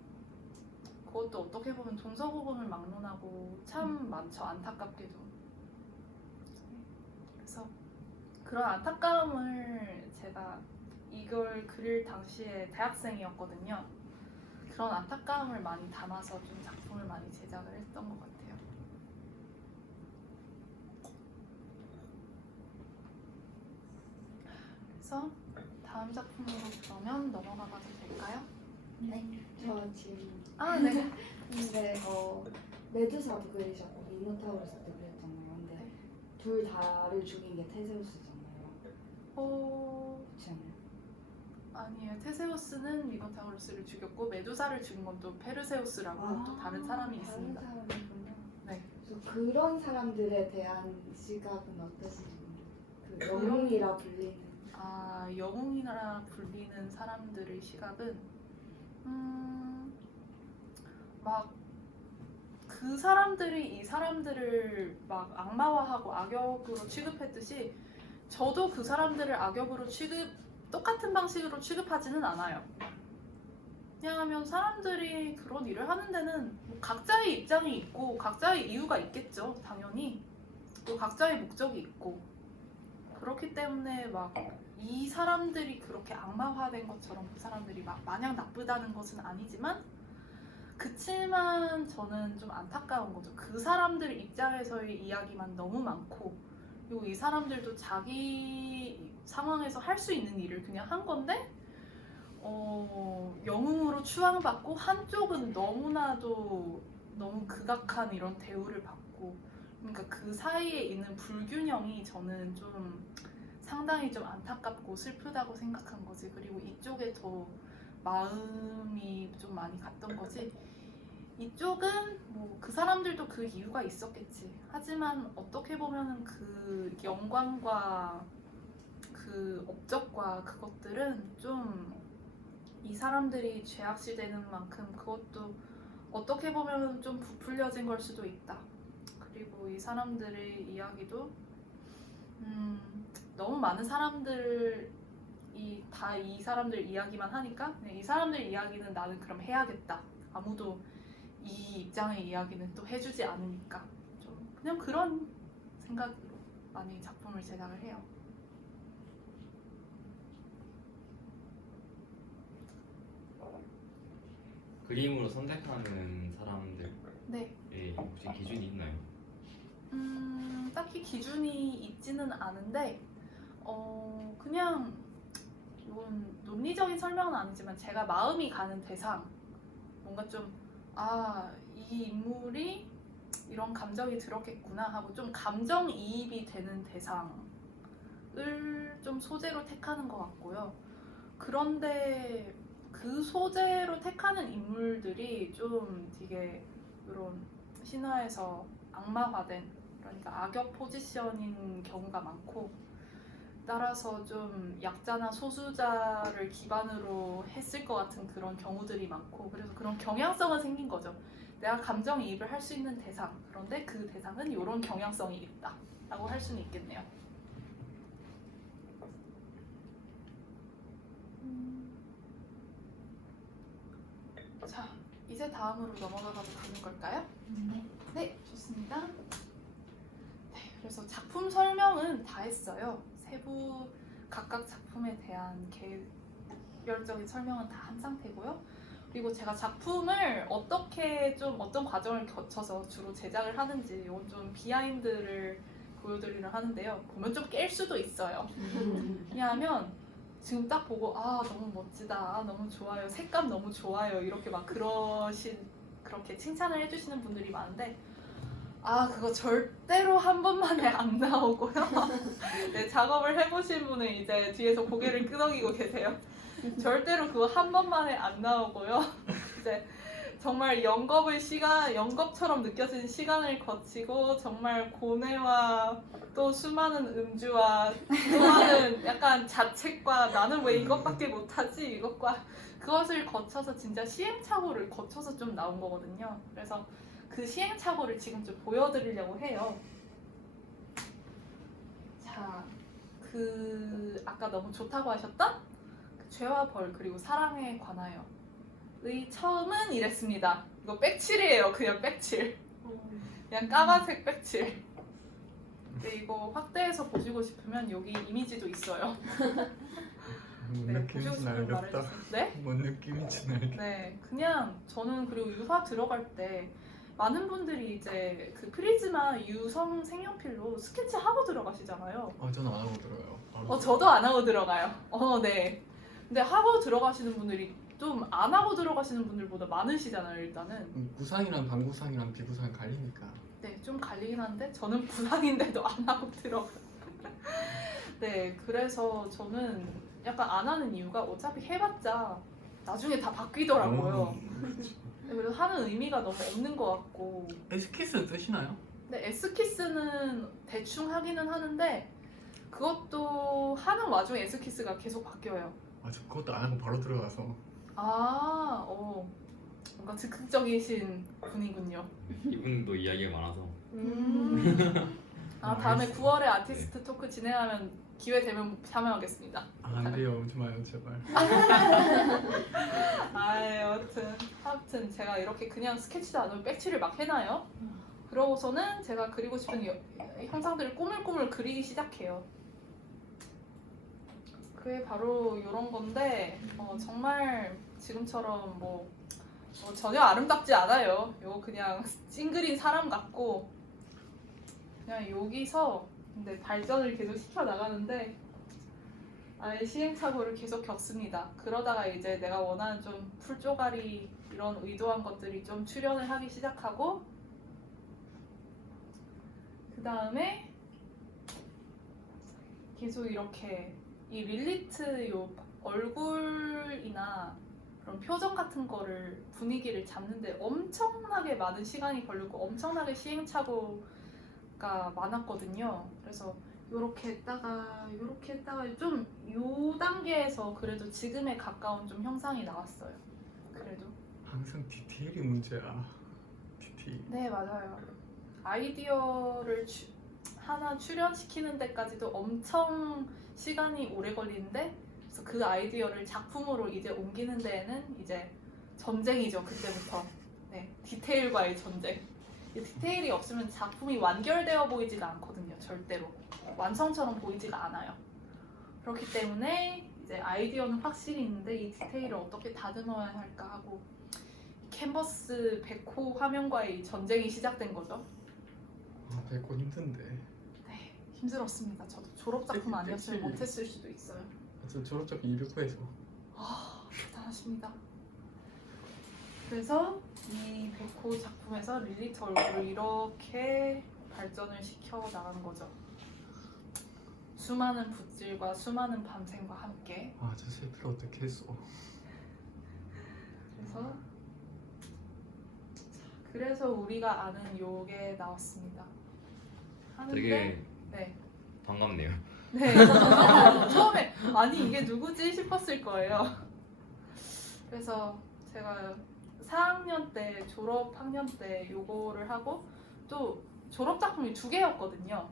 그것도 어떻게 보면 동서고금을 막론하고 참 많죠. 안타깝게도. 그래서 그런 안타까움을 제가 이걸 그릴 당시에 대학생이었거든요. 그런 안타까움을 많이 담아서 좀 작품을 많이 제작을 했던 것 같아요. 그래서 다음 작품으로 그러면 넘어가 봐도 될까요? 네. 저 질문. 아, 네. 근데 메두사도 그리셨고 미노타우루스도 그렸잖아요. 근데 둘 다를 죽인 게 테세우스잖아요. 그렇지 않아요? 아니에요. 테세우스는 미노타우루스를 죽였고 메두사를 죽인 건 또 페르세우스라고 또 다른 사람이 있습니다. 다른 사람이군요. 네. 그래서 그런 사람들에 대한 시각은 어떠신지 모르겠어요. 그 영웅이라 불리는. 영웅이라 불리는 사람들의 시각은 막 그 사람들이 이 사람들을 막 악마화하고 악역으로 취급했듯이 저도 그 사람들을 악역으로 똑같은 방식으로 취급하지는 않아요. 왜냐하면 사람들이 그런 일을 하는 데는 뭐 각자의 입장이 있고 각자의 이유가 있겠죠. 당연히. 또 각자의 목적이 있고 그렇기 때문에 막 이 사람들이 그렇게 악마화된 것처럼 그 사람들이 막 마냥 나쁘다는 것은 아니지만 그치만 저는 좀 안타까운 거죠. 그 사람들 입장에서의 이야기만 너무 많고 그리고 이 사람들도 자기 상황에서 할 수 있는 일을 그냥 한 건데 영웅으로 추앙받고 한쪽은 너무나도 너무 극악한 이런 대우를 받고 그러니까 그 사이에 있는 불균형이 저는 좀 상당히 좀 안타깝고 슬프다고 생각한 거지. 그리고 이쪽에 더 마음이 좀 많이 갔던 거지. 이쪽은 뭐 그 사람들도 그 이유가 있었겠지. 하지만 어떻게 보면은 그 영광과 그 업적과 그것들은 좀 이 사람들이 죄악시되는 만큼 그것도 어떻게 보면 좀 부풀려진 걸 수도 있다. 그리고 이 사람들의 이야기도 너무 많은 사람들이 다 이 사람들 이야기만 하니까 이 사람들 이야기는 나는 그럼 해야겠다. 아무도 이 입장의 이야기는 또 해주지 않으니까 좀 그냥 그런 생각으로 많이 작품을 제작을 해요. 그림으로 선택하는 사람들의 네. 혹시 기준이 있나요? 딱히 기준이 있지는 않은데 그냥 이건 논리적인 설명은 아니지만 제가 마음이 가는 대상 뭔가 좀 이 인물이 이런 감정이 들었겠구나 하고 좀 감정이입이 되는 대상을 좀 소재로 택하는 것 같고요. 그런데 그 소재로 택하는 인물들이 좀 되게 이런 신화에서 악마화된 그러니까 악역 포지션인 경우가 많고 따라서 좀 약자나 소수자를 기반으로 했을 것 같은 그런 경우들이 많고 그래서 그런 경향성은 생긴 거죠. 내가 감정이입을 할 수 있는 대상 그런데 그 대상은 이런 경향성이 있다 라고 할 수는 있겠네요. 자, 이제 다음으로 넘어가봐도 되는 걸까요? 네, 좋습니다. 네, 그래서 작품 설명은 다 했어요. 세부 각각 작품에 대한 개별적인 설명은 다 한 상태고요. 그리고 제가 작품을 어떻게 좀 어떤 과정을 거쳐서 주로 제작을 하는지 이건 좀 비하인드를 보여드리려 하는데요. 보면 좀 깰 수도 있어요. 왜냐하면 지금 딱 보고 너무 멋지다, 너무 좋아요, 색감 너무 좋아요 이렇게 막 그렇게 칭찬을 해주시는 분들이 많은데 그거 절대로 한 번만에 안 나오고요. 네, 작업을 해보신 분은 이제 뒤에서 고개를 끄덕이고 계세요. 절대로 그거 한 번만에 안 나오고요. 이제 정말 영겁처럼 느껴지는 시간을 거치고 정말 고뇌와 또 수많은 음주와 수많은 약간 자책과 나는 왜 이것밖에 못하지 이것과 그것을 거쳐서 진짜 시행착오를 거쳐서 좀 나온 거거든요. 그래서 그 시행착오를 지금 좀 보여드리려고 해요. 자, 아까 너무 좋다고 하셨던 그 죄와 벌 그리고 사랑에 관하여 의 처음은 이랬습니다. 이거 백칠이에요. 그냥 백칠. 그냥 까만색 백칠. 근데 이거 확대해서 보시고 싶으면 여기 이미지도 있어요. 뭔 네, 느낌인지 보시고 싶으면 알겠다. 말해주세요. 네? 뭔 느낌인지 알겠다. 네, 그냥 저는 그리고 유화 들어갈 때 많은 분들이 이제 그 프리즈마 유성 색연필로 스케치 하고 들어가시잖아요. 저는 안 하고 들어요. 저도 안 하고 들어가요. 네. 근데 하고 들어가시는 분들이 좀 안 하고 들어가시는 분들보다 많으시잖아요, 일단은. 구상이랑 반구상이랑 비구상 갈리니까. 네, 좀 갈리긴 한데 저는 부상인데도 안 하고 들어가요. 네, 그래서 저는 약간 안 하는 이유가 어차피 해봤자 나중에 다 바뀌더라고요. 네, 그래서 하는 의미가 너무 없는 것 같고. 에스키스 뜨시나요? 근데 에스키스는 대충 하기는 하는데 그것도 하는 와중에 에스키스가 계속 바뀌어요. 저 그것도 안 하고 바로 들어가서 뭔가 즉흥적이신 분이군요. 이분도 이야기가 많아서 다음에 9월에 아티스트 토크 진행하면 기회 되면 참여하겠습니다. 안 돼요. 오지 마요 제발. 아무튼 제가 이렇게 그냥 스케치도 안 하고 백치를 막 해놔요. 그러고서는 제가 그리고 싶은 형상들을 꾸물꾸물 그리기 시작해요. 그게 바로 이런 건데 정말 지금처럼 전혀 아름답지 않아요. 요 그냥 찡그린 사람 같고 그냥 여기서 근데 발전을 계속 시켜 나가는데 아예 시행착오를 계속 겪습니다. 그러다가 이제 내가 원하는 좀 풀조가리 이런 의도한 것들이 좀 출현을 하기 시작하고 그 다음에 계속 이렇게 이 릴리트 요 얼굴이나 그런 표정 같은 거를 분위기를 잡는데 엄청나게 많은 시간이 걸리고 엄청나게 시행착오가 많았거든요. 그래서 요렇게 했다가 좀 요 단계에서 그래도 지금에 가까운 좀 형상이 나왔어요. 그래도 항상 디테일이 문제야. 디테일. 네 맞아요. 아이디어를 하나 출연시키는 데까지도 엄청 시간이 오래 걸리는데 그래서 그 아이디어를 작품으로 이제 옮기는 데에는 이제 전쟁이죠. 그때부터 네 디테일과의 전쟁. 이 디테일이 없으면 작품이 완결되어 보이지가 않거든요. 절대로 완성처럼 보이지가 않아요. 그렇기 때문에 이제 아이디어는 확실히 있는데 이 디테일을 어떻게 다듬어야 할까 하고 캔버스 100호 화면과의 전쟁이 시작된 거죠. 뵙고 힘든데. 네, 힘들었습니다. 저도 졸업작품 아니었으면 팩트. 못했을 수도 있어요. 저 졸업작품 200호에서. 대단하십니다. 그래서 이 100호 작품에서 릴리트 얼굴을 이렇게 발전을 시켜 나간 거죠. 수많은 붓질과 수많은 밤샘과 함께. 저 셀프를 어떻게 했어? 그래서 우리가 아는 요게 나왔습니다. 하는데 되게 네. 반갑네요. 네. 처음에 아니 이게 누구지 싶었을 거예요. 그래서 제가 4학년 때 졸업학년 때 요거를 하고 또 졸업 작품이 2개였거든요.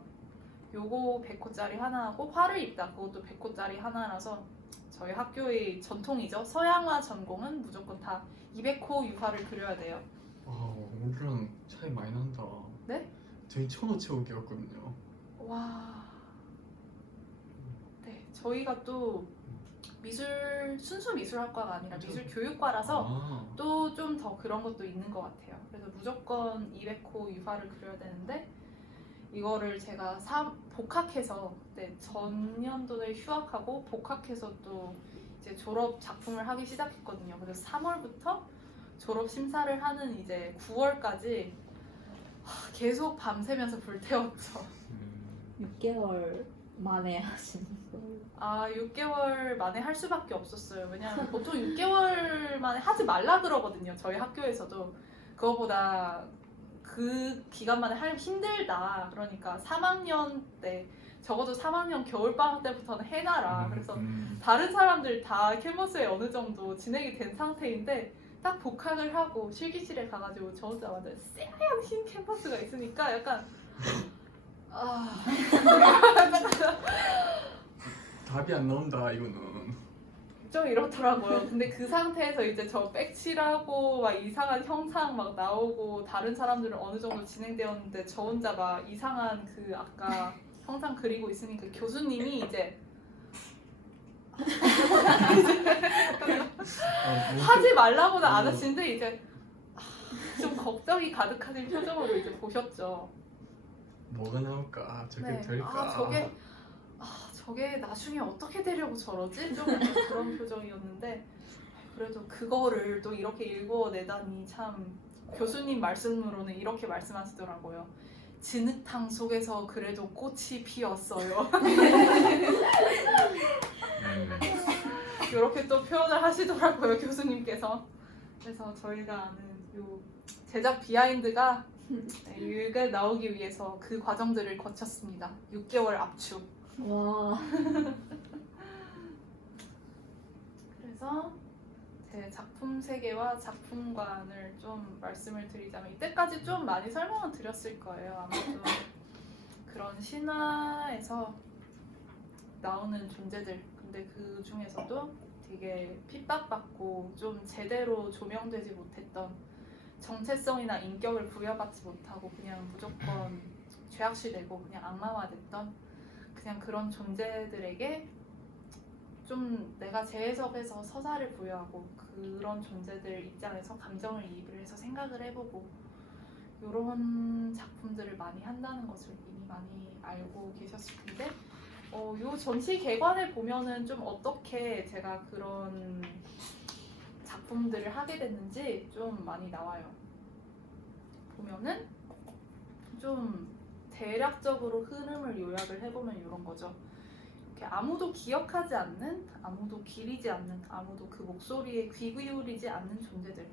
요거 100호짜리 하나하고 화를 입다 그것도 100호짜리 하나라서 저희 학교의 전통이죠. 서양화 전공은 무조건 다 200호 유화를 그려야 돼요. 우리랑 차이 많이 난다. 네? 저희 1000호 채우기였거든요. 와. 네, 저희가 또 순수 미술학과가 아니라 그쵸. 미술 교육과라서 또 좀 더 그런 것도 있는 것 같아요. 그래서 무조건 200호 유화를 그려야 되는데 이거를 제가 복학해서 그때 전년도에 휴학하고 복학해서 또 이제 졸업 작품을 하기 시작했거든요. 그래서 3월부터 졸업 심사를 하는 이제 9월까지 계속 밤새면서 불태웠죠. 6개월 만에 하신 거예요. 6개월 만에 할 수밖에 없었어요. 왜냐하면 보통 6개월 만에 하지 말라 그러거든요. 저희 학교에서도 그거보다 그 기간 만에 하기 힘들다. 그러니까 3학년 때 적어도 3학년 겨울방학 때부터는 해놔라. 그래서 다른 사람들 다 캔버스에 어느 정도 진행이 된 상태인데 딱 복학을 하고 실기실에 가가지고 저 혼자 완전 새하얀 흰 캔버스가 있으니까 약간 답이 안 나온다 이거는. 좀 이렇더라고요. 근데 그 상태에서 이제 저 백칠하고 막 이상한 형상 막 나오고 다른 사람들은 어느 정도 진행되었는데 저 혼자 막 이상한 그 아까 형상 그리고 있으니까 교수님이 이제 하지 말라고는 안 하시는데 이제 좀 걱정이 가득하신 표정으로 이제 보셨죠. 뭐가 나올까? 저게 네. 될까? 저게 나중에 어떻게 되려고 저러지? 좀 그런 표정이었는데 그래도 그거를 또 이렇게 읽어내다니 참 교수님 말씀으로는 이렇게 말씀하시더라고요. 진흙탕 속에서 그래도 꽃이 피었어요. 이렇게 또 표현을 하시더라고요 교수님께서. 그래서 저희가 아는 요 제작 비하인드가 이게 나오기 위해서 그 과정들을 거쳤습니다. 6개월 압축. 와. 그래서 제 작품 세계와 작품관을 좀 말씀을 드리자면 이때까지 좀 많이 설명을 드렸을 거예요. 아마도 그런 신화에서 나오는 존재들, 근데 그 중에서도 되게 핍박받고 좀 제대로 조명되지 못했던, 정체성이나 인격을 부여받지 못하고 그냥 무조건 죄악시되고 그냥 악마화됐던 그냥 그런 존재들에게 좀 내가 재해석해서 서사를 부여하고 그런 존재들 입장에서 감정을 이입을 해서 생각을 해보고 이런 작품들을 많이 한다는 것을 이미 많이 알고 계셨을 텐데 요 전시 개관을 보면은 좀 어떻게 제가 그런 작품들을 하게 됐는지 좀 많이 나와요. 보면은 좀 대략적으로 흐름을 요약을 해보면 이런 거죠. 이렇게 아무도 기억하지 않는, 아무도 기리지 않는, 아무도 그 목소리에 귀 기울이지 않는 존재들.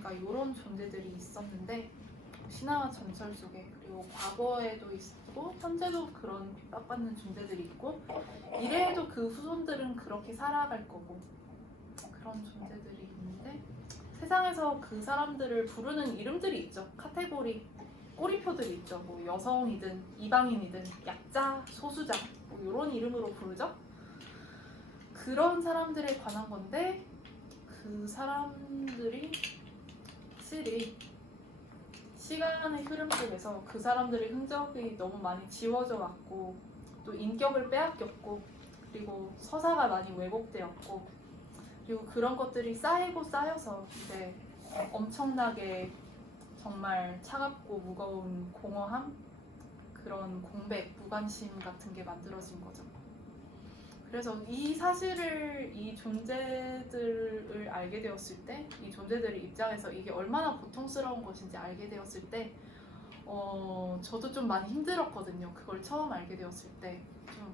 그러니까 이런 존재들이 있었는데 신화와 전설 속에, 그리고 과거에도 있고 현재도 그런 핍박받는 존재들이 있고 미래에도 그 후손들은 그렇게 살아갈 거고 그런 존재들이 있는데 세상에서 그 사람들을 부르는 이름들이 있죠. 카테고리, 꼬리표들이 있죠. 뭐 여성이든 이방인이든 약자, 소수자 뭐 이런 이름으로 부르죠. 그런 사람들에 관한 건데 그 사람들이 확실히 시간의 흐름 속에서 그 사람들의 흔적이 너무 많이 지워져 왔고 또 인격을 빼앗겼고 그리고 서사가 많이 왜곡되었고 그리고 그런 것들이 쌓이고 쌓여서 이제 엄청나게 정말 차갑고 무거운 공허함, 그런 공백, 무관심 같은 게 만들어진 거죠. 그래서 이 사실을, 이 존재들을 알게 되었을 때, 이 존재들의 입장에서 이게 얼마나 고통스러운 것인지 알게 되었을 때, 저도 좀 많이 힘들었거든요. 그걸 처음 알게 되었을 때. 좀,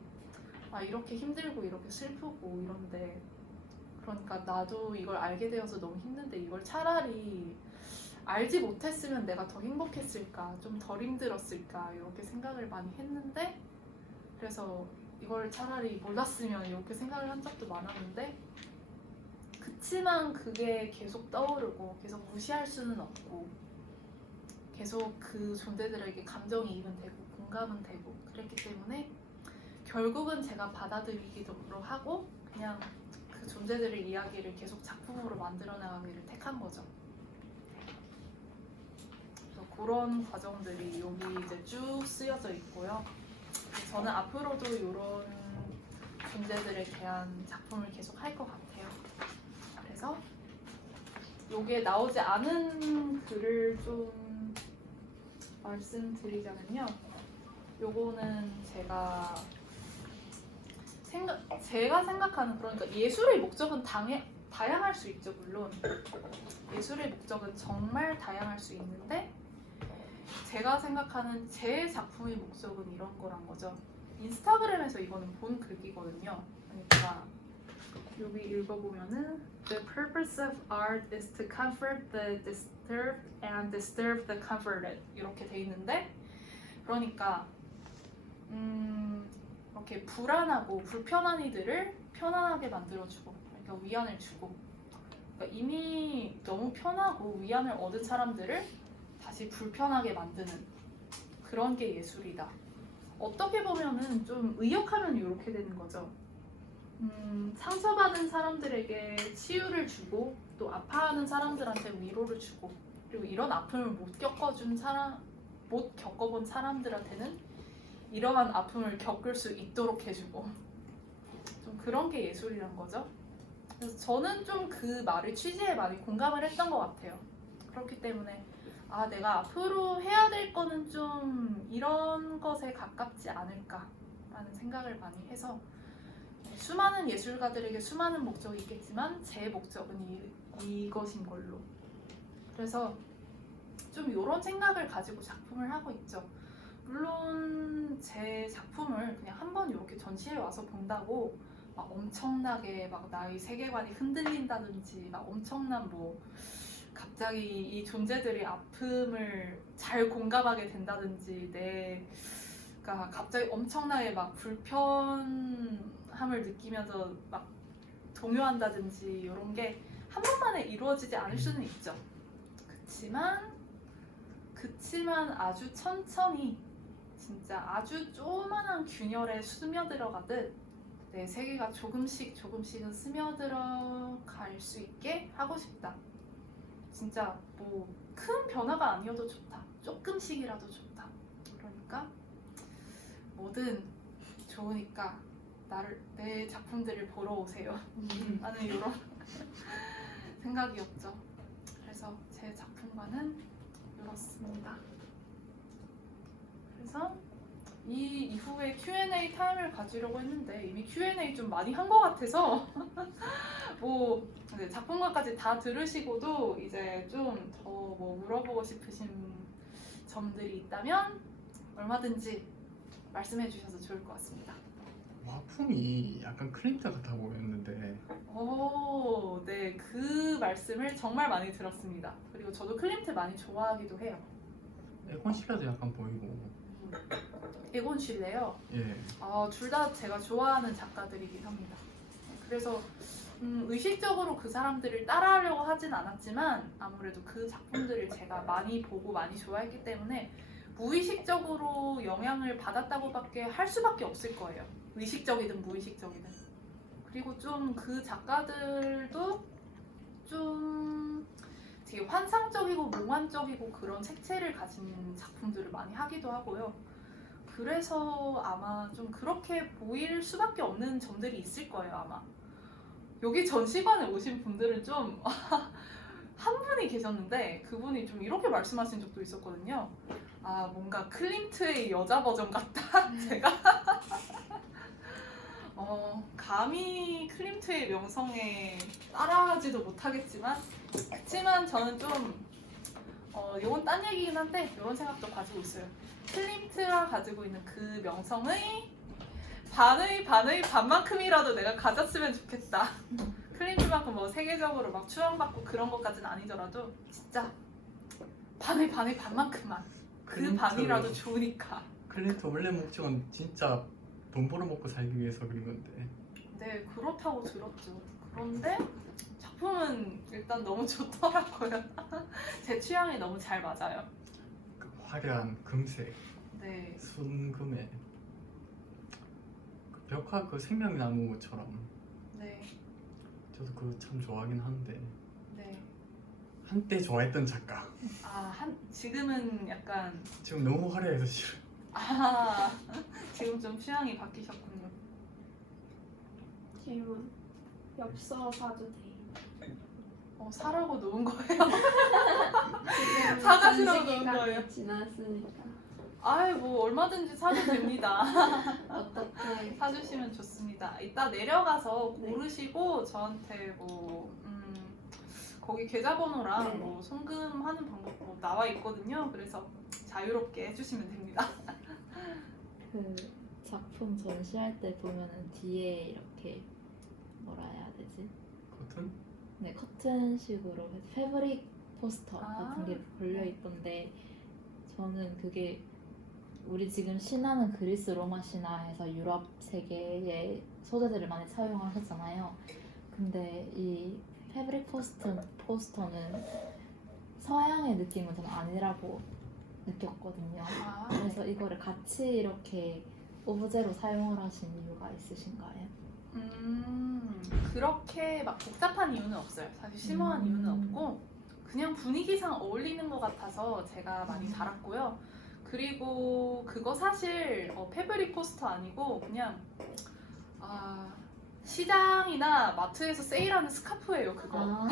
이렇게 힘들고 이렇게 슬프고 이런데, 그러니까 나도 이걸 알게 되어서 너무 힘든데 이걸 차라리 알지 못했으면 내가 더 행복했을까, 좀 덜 힘들었을까 이렇게 생각을 많이 했는데 그래서 이걸 차라리 몰랐으면 이렇게 생각을 한 적도 많았는데 그치만 그게 계속 떠오르고 계속 무시할 수는 없고 계속 그 존재들에게 감정이입은 되고 공감은 되고 그랬기 때문에 결국은 제가 받아들이기로 하고 그냥 그 존재들의 이야기를 계속 작품으로 만들어 나가기를 택한 거죠. 그래서 그런 과정들이 여기 이제 쭉 쓰여져 있고요. 저는 앞으로도 이런 존재들에 대한 작품을 계속 할 것 같아요. 그래서 여기에 나오지 않은 글을 좀 말씀드리자면요. 요거는 제가 생각하는, 그러니까 예술의 목적은 다양할 수 있죠. 물론 예술의 목적은 정말 다양할 수 있는데 제가 생각하는 제 작품의 목적은 이런 거란 거죠. 인스타그램에서 이거는 본 글귀거든요. 그러니까 여기 읽어보면은 The purpose of art is to comfort the disturbed and disturb the comforted 이렇게 돼 있는데 그러니까 이렇게 불안하고 불편한 이들을 편안하게 만들어주고 그러니까 위안을 주고 그러니까 이미 너무 편하고 위안을 얻은 사람들을 다시 불편하게 만드는 그런 게 예술이다. 어떻게 보면은 좀 의역하면 이렇게 되는 거죠. 상처받은 사람들에게 치유를 주고 또 아파하는 사람들한테 위로를 주고 그리고 이런 아픔을 못 겪어본 사람들한테는 이러한 아픔을 겪을 수 있도록 해주고 좀 그런 게 예술이란 거죠. 그래서 저는 좀 그 말의 취지에 많이 공감을 했던 것 같아요. 그렇기 때문에 내가 앞으로 해야 될 거는 좀 이런 것에 가깝지 않을까라는 생각을 많이 해서 수많은 예술가들에게 수많은 목적이 있겠지만 제 목적은 이것인 걸로 그래서 좀 이런 생각을 가지고 작품을 하고 있죠. 물론 제 작품을 그냥 한번 이렇게 전시회 와서 본다고 막 엄청나게 막 나의 세계관이 흔들린다든지 막 엄청난 뭐 갑자기 이 존재들의 아픔을 잘 공감하게 된다든지 내 그러니까 갑자기 엄청나게 막 불편함을 느끼면서 막 동요한다든지 이런 게 한 번만에 이루어지지 않을 수는 있죠. 그치만 아주 천천히 진짜 아주 조그만한 균열에 스며들어가듯 내 세계가 조금씩은 스며들어 갈 수 있게 하고 싶다. 진짜 뭐 큰 변화가 아니어도 좋다. 조금씩이라도 좋다. 그러니까 뭐든 좋으니까 내 작품들을 보러 오세요. 나는 이런 생각이었죠. 그래서 제 작품관은 이렇습니다. 그래서 이 이후에 Q&A 타임을 가지려고 했는데 이미 Q&A 좀 많이 한 것 같아서 뭐 작품관까지 다 들으시고도 이제 좀 더 뭐 물어보고 싶으신 점들이 있다면 얼마든지 말씀해 주셔서 좋을 것 같습니다. 화풍이 약간 클린트 같아 보였는데 오, 네, 그 말씀을 정말 많이 들었습니다. 그리고 저도 클림트 많이 좋아하기도 해요. 에콘 실라도 약간 보이고. 에곤 쉴레요. 예. 둘 다 제가 좋아하는 작가들이긴 합니다. 그래서 의식적으로 그 사람들을 따라하려고 하진 않았지만 아무래도 그 작품들을 제가 많이 보고 많이 좋아했기 때문에 무의식적으로 영향을 받았다고밖에 할 수밖에 없을 거예요. 의식적이든 무의식적이든. 그리고 좀 그 작가들도 좀 되게 환상적이고 몽환적이고 그런 색채를 가진 작품들을 많이 하기도 하고요. 그래서 아마 좀 그렇게 보일 수밖에 없는 점들이 있을 거예요, 아마. 여기 전시관에 오신 분들은 좀 한 분이 계셨는데 그분이 좀 이렇게 말씀하신 적도 있었거든요. 아, 뭔가 클림트의 여자 버전 같다. 제가 감히 클림트의 명성에 따라하지도 못하겠지만 그치만 저는 좀 이건 딴 얘기긴 한데 이런 생각도 가지고 있어요. 클림트가 가지고 있는 그 명성의 반만큼이라도 내가 가졌으면 좋겠다. 클림트만큼 뭐 세계적으로 막 추앙받고 그런 것까지는 아니더라도 진짜 반만큼만 그 반이라도 좋으니까. 클린트 원래 목적은 진짜 돈 벌어먹고 살기 위해서 그린 건데. 네, 그렇다고 들었죠. 그런데 작품은 일단 너무 좋더라고요. 제 취향에 너무 잘 맞아요. 그 화려한 금색, 네, 순금에 그 벽화 그 생명나무처럼. 네, 저도 그거 참 좋아하긴 한데 네. 한때 좋아했던 작가. 지금은 약간 지금 너무 화려해서 싫어. 지금 좀 취향이 바뀌셨군요. 질문. 엽서 사도 돼. 사라고 놓은 거예요? 지금 사가시라고 전시 놓은 기간이 거예요? 지났으니까 뭐 얼마든지 사도 됩니다. 어떻게 사주시면 좋습니다. 이따 내려가서 네. 고르시고 저한테 거기 계좌번호랑 네. 뭐 송금하는 방법 나와 있거든요. 그래서 자유롭게 해주시면 됩니다. 그 작품 전시할 때 보면은 뒤에 이렇게 뭐라 해야 되지? 커튼? 네, 커튼식으로 패브릭 포스터 같은 게 걸려 네. 있던데 저는 그게 우리 지금 신화는 그리스 로마 신화에서 유럽 세계의 소재들을 많이 사용하셨잖아요. 근데 이 패브릭 포스터는 서양의 느낌은 저는 아니라고 느꼈거든요. 그래서 이거를 같이 이렇게 오브제로 사용을 하신 이유가 있으신가요? 그렇게 막 복잡한 이유는 없어요. 사실 심오한 이유는 없고 그냥 분위기상 어울리는 것 같아서 제가 많이 달았고요. 그리고 그거 사실 패브릭 포스터 아니고 그냥 시장이나 마트에서 세일하는 스카프예요, 그거.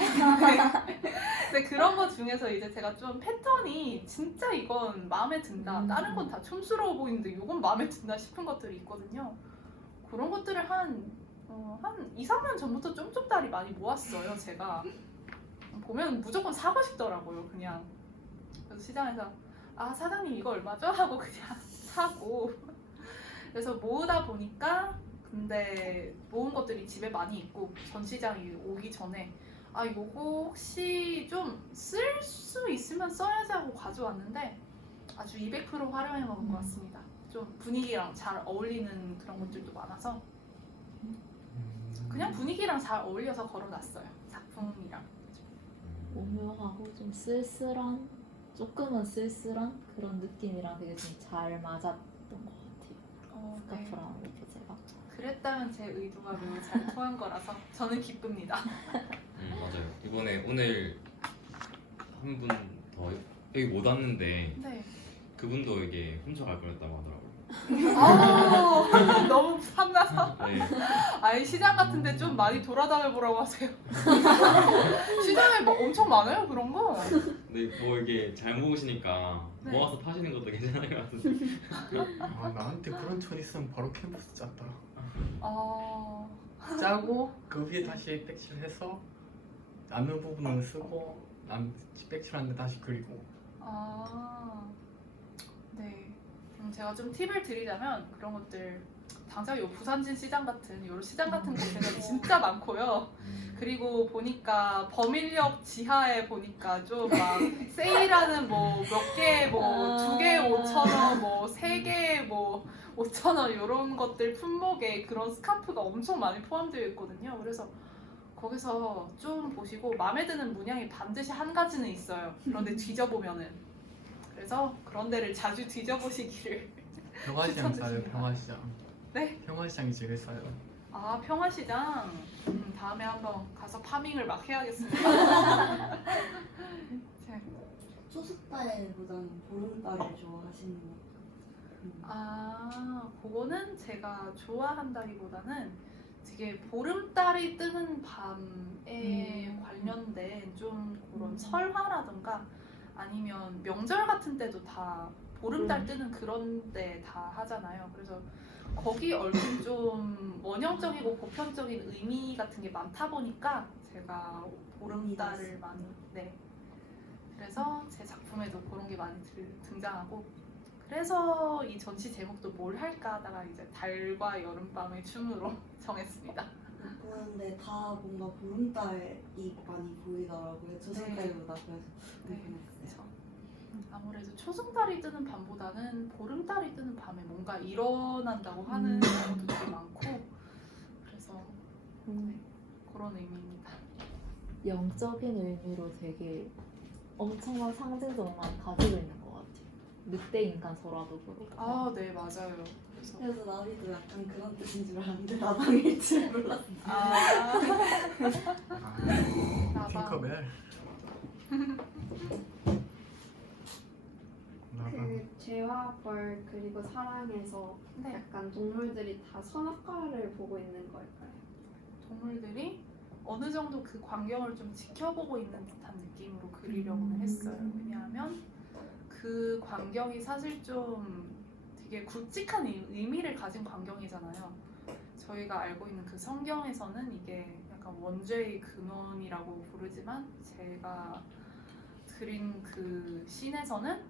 근데 그런 거 중에서 이제 제가 좀 패턴이 진짜 이건 마음에 든다. 다른 건 다 촌스러워 보이는데 이건 마음에 든다 싶은 것들이 있거든요. 그런 것들을 한 2, 3년 전부터 쫌쫌다리 많이 모았어요, 제가. 보면 무조건 사고 싶더라고요, 그냥. 그래서 시장에서 사장님 이거 얼마죠? 하고 그냥 사고. 그래서 모으다 보니까 근데 모은 것들이 집에 많이 있고 전시장이 오기 전에 요거 혹시 좀 쓸 수 있으면 써야지 하고 가져왔는데 아주 200% 활용해 먹은 것 같습니다. 좀 분위기랑 잘 어울리는 그런 것들도 많아서 그냥 분위기랑 잘 어울려서 걸어놨어요. 작품이랑. 오묘하고 좀 쓸쓸한, 조금은 쓸쓸한 그런 느낌이랑 되게 좀 잘 맞았던 것 같아요. 네. 스카프랑 오브제가. 그랬다면 제 의도가 매우 잘 통한 거라서 저는 기쁩니다. 맞아요. 이번에 오늘 한 분 더 여기 못 왔는데 네. 그분도 이게 훔쳐갈 거였다고 하더라고요. 너무 탐나서. 네. 아예 시장 같은데 좀 많이 돌아다녀 보라고 하세요. 시장에 뭐 엄청 많아요 그런 거. 근데 뭐 이게 잘 먹으시니까 네. 모아서 파시는 것도 괜찮을 것 같은데. 아 나한테 그런 천 있으면 바로 캔버스 짰더라. 어... 짜고 그 위에 다시 백칠해서 남는 부분은 쓰고 백칠하는데 다시 그리고. 아, 네. 제가 좀 팁을 드리자면 그런 것들 당장 요 부산진 시장 같은 요 시장 같은 곳에는 진짜 많고요. 그리고 보니까 범인력 지하에 보니까 좀 막 세일하는 뭐 몇 개 뭐 2개 5,000원 뭐 3개 뭐 5,000원 이런 것들 품목에 그런 스카프가 엄청 많이 포함되어 있거든요. 그래서 거기서 좀 보시고 마음에 드는 문양이 반드시 한 가지는 있어요. 그런데 뒤져보면은 그래서 그런 데를 자주 뒤져보시기를. 평화시장 싸요. 추천드립니다. 평화시장. 네? 평화시장이 제일 싸요. 아 평화시장 다음에 한번 가서 파밍을 막 해야겠습니다. 네. 초승달보다는 보름달을 좋아하시는 것 아 그거는 제가 좋아한다기보다는 되게 보름달이 뜨는 밤에 관련된 좀 그런 설화라든가 아니면 명절 같은 때도 다 보름달 뜨는 그런 데 다 하잖아요. 그래서 거기 얼굴 좀 원형적이고 보편적인 의미 같은 게 많다 보니까 제가 보름달을 많이 그래서 제 작품에도 그런 게 많이 등장하고 그래서 이 전시 제목도 뭘 할까 하다가 이제 달과 여름밤의 춤으로 정했습니다. 보는데 다 뭔가 보름달이 많이 보이더라고요. 초승달보다 그래서 네, 궁금했어요. 그렇죠. 아무래도 초승달이 뜨는 밤보다는 보름달이 뜨는 밤에 뭔가 일어난다고 하는 경우도 되게 많고 그래서 그런 의미입니다. 영적인 의미로 되게 엄청난 상징성만 가지고 있는 것 같아요. 늑대 인간서라도 그렇고. 아, 네 맞아요. 그래서 그래서 나비도 약간 그런 뜻인 줄 알았는데 나방일 줄 몰랐어요. 아, 나방. 팅커벨. 나방. 그 죄와 벌 그리고 사랑에서 네, 약간 동물들이 다 선악과를 보고 있는 걸까요? 동물들이 어느 정도 그 광경을 좀 지켜보고 있는 듯한 느낌으로 그리려고는 했어요. 왜냐하면 그 광경이 사실 좀 되게 굵직한 의미를 가진 광경이잖아요. 저희가 알고 있는 그 성경에서는 이게 약간 원죄의 근원이라고 부르지만 제가 그린 그 씬에서는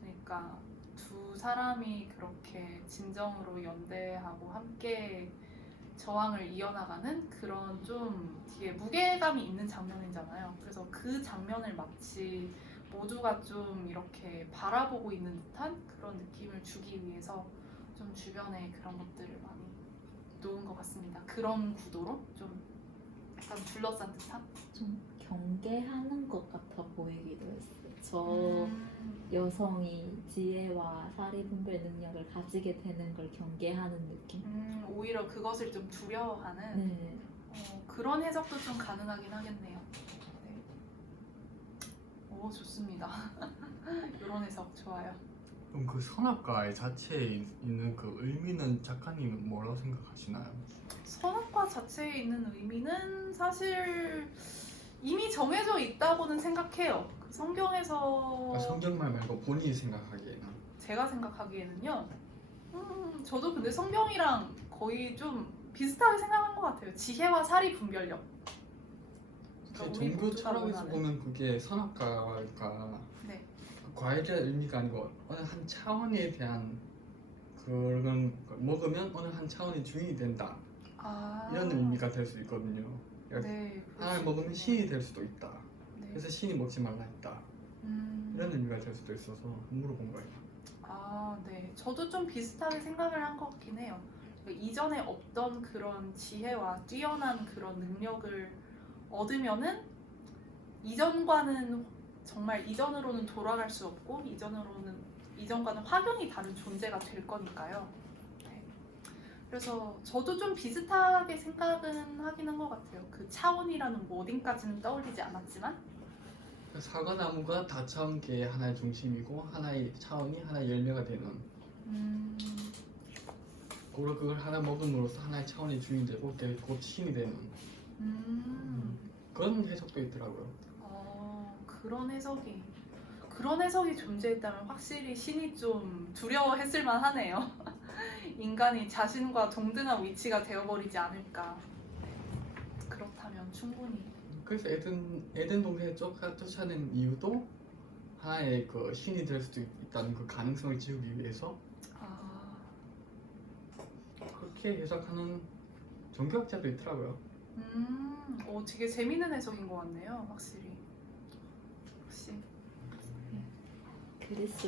그러니까 두 사람이 그렇게 진정으로 연대하고 함께 저항을 이어나가는 그런 좀 되게 무게감이 있는 장면이잖아요. 그래서 그 장면을 마치 모두가 좀 이렇게 바라보고 있는 듯한 그런 느낌을 주기 위해서 좀 주변에 그런 것들을 많이 놓은 것 같습니다. 그런 구도로 좀 약간 둘러싼 듯한? 좀 경계하는 것 같아 보이기도 했어요. 저 음. 여성이 지혜와 사리분별 능력을 가지게 되는 걸 경계하는 느낌? 오히려 그것을 좀 두려워하는 네. 그런 해석도 좀 가능하긴 하겠네요. 네. 오 좋습니다. 이런 해석 좋아요. 그럼 그 선악과 자체에 있는 그 의미는 작가님은 뭐라고 생각하시나요? 선악과 자체에 있는 의미는 사실 이미 정해져 있다고는 생각해요. 그 성경에서 성경말 말고 본인이 생각하기에는 제가 생각하기에는요. 저도 근데 성경이랑 거의 좀 비슷하게 생각한 것 같아요. 지혜와 사리 분별력. 그러니까 우리 종교 모두가 철학에서 원하는. 보면 그게 선악과가 네. 과일의 의미가 아니고 어느 한 차원에 대한 그런 걸 먹으면 어느 한 차원의 주인이 된다 아, 이런 의미가 될 수 있거든요. 그러니까 네. 하나를 먹으면 신이 될 수도 있다. 네. 그래서 신이 먹지 말라 했다. 이런 의미가 될 수도 있어서 물어본 거예요. 아, 네. 저도 좀 비슷하게 생각을 한 것 같긴 해요. 이전에 없던 그런 지혜와 뛰어난 그런 능력을 얻으면은 이전과는 정말 이전으로는 돌아갈 수 없고 이전과는 확연히 다른 존재가 될 거니까요. 네. 그래서 저도 좀 비슷하게 생각은 하긴 한 것 같아요. 그 차원이라는 워딩까지는 떠올리지 않았지만 사과나무가 다차원계의 하나의 중심이고 하나의 차원이 하나의 열매가 되는 그걸 하나 먹음으로써 하나의 차원의 주인이 되고 곧 신이 되는 그런 해석도 있더라고요. 그런 해석이 존재했다면 확실히 신이 좀 두려워했을 만하네요. 인간이 자신과 동등한 위치가 되어버리지 않을까. 그렇다면 충분히. 그래서 에덴 동산에 쫓아낸 이유도 하나의 그 신이 될 수도 있다는 그 가능성을 지우기 위해서 그렇게 해석하는 종교학자도 있더라고요. 되게 재밌는 해석인 것 같네요. 확실히. 역시. 그리스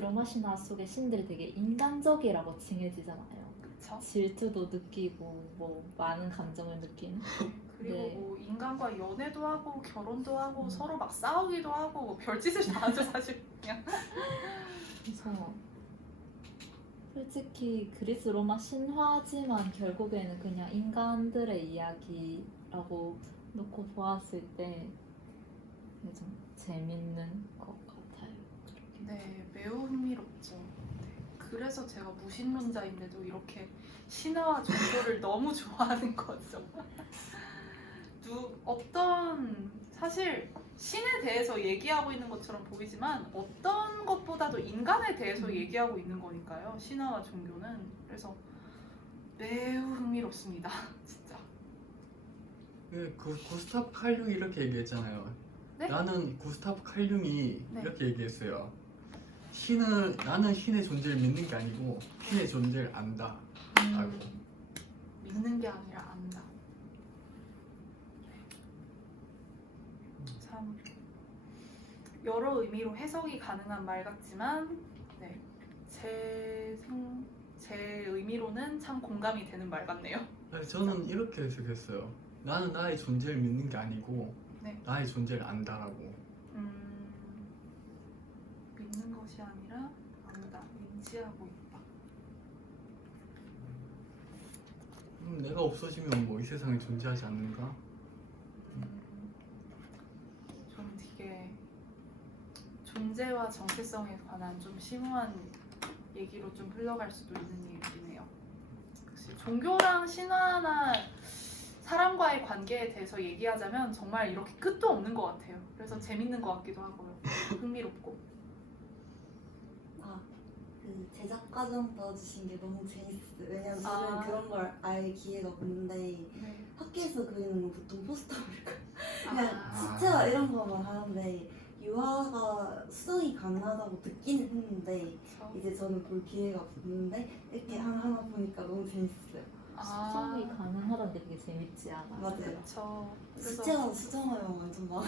로마 신화 속의 신들이 되게 인간적이라고 칭해지잖아요. 그쵸? 질투도 느끼고 뭐 많은 감정을 느끼는. 그리고 네. 뭐 인간과 연애도 하고 결혼도 하고 서로 막 싸우기도 하고 뭐 별짓을 다 하죠 사실. 그냥. 그래서 솔직히 그리스 로마 신화지만 결국에는 그냥 인간들의 이야기라고 놓고 보았을 때 좀 재밌는 것 같아요. 네, 매우 흥미롭죠. 네, 그래서 제가 무신론자인데도 이렇게 신화와 종교를 너무 좋아하는 거죠. 사실 신에 대해서 얘기하고 있는 것처럼 보이지만 어떤 것보다도 인간에 대해서 얘기하고 있는 거니까요. 신화와 종교는. 그래서 매우 흥미롭습니다. 진짜. 그 구스타프 칼 융이 이렇게 얘기했잖아요. 네? 나는 구스타프 칼 융이 네. 이렇게 얘기했어요. 나는 신의 존재를 믿는 게 아니고 신의 존재를 안다. 라고. 믿는 게 아니라 안다. 참 여러 의미로 해석이 가능한 말 같지만 네, 제 의미로는 참 공감이 되는 말 같네요. 저는 이렇게 해석했어요. 나는 나의 존재를 믿는 게 아니고 네. 나의 존재를 안다라고. 믿는 것이 아니라 안다, 인지하고 있다. 내가 없어지면 뭐 이 세상에 존재하지 않는가? 좀 되게 존재와 정체성에 관한 좀 심오한 얘기로 좀 흘러갈 수도 있는 얘기네요. 역시 종교랑 신화나 사람과의 관계에 대해서 얘기하자면 정말 이렇게 끝도 없는 것 같아요. 그래서 재밌는 것 같기도 하고요. 흥미롭고. 그 제작 과정 넣어주신 게 너무 재밌었어요. 왜냐면 아. 저는 그런 걸 알 기회가 없는데 네. 학교에서 그리는 건 보통 포스터를 그냥 지체와 이런 거만 하는데 유화가 수정이 가능하다고 듣기는 했는데 이제 저는 볼 기회가 없는데 이렇게 하나 보니까 너무 재밌었어요. 수정이 가능하다는 게 되게 재밌지 않아요? 맞아요. 그렇죠. 수채화 수정하면 완전 막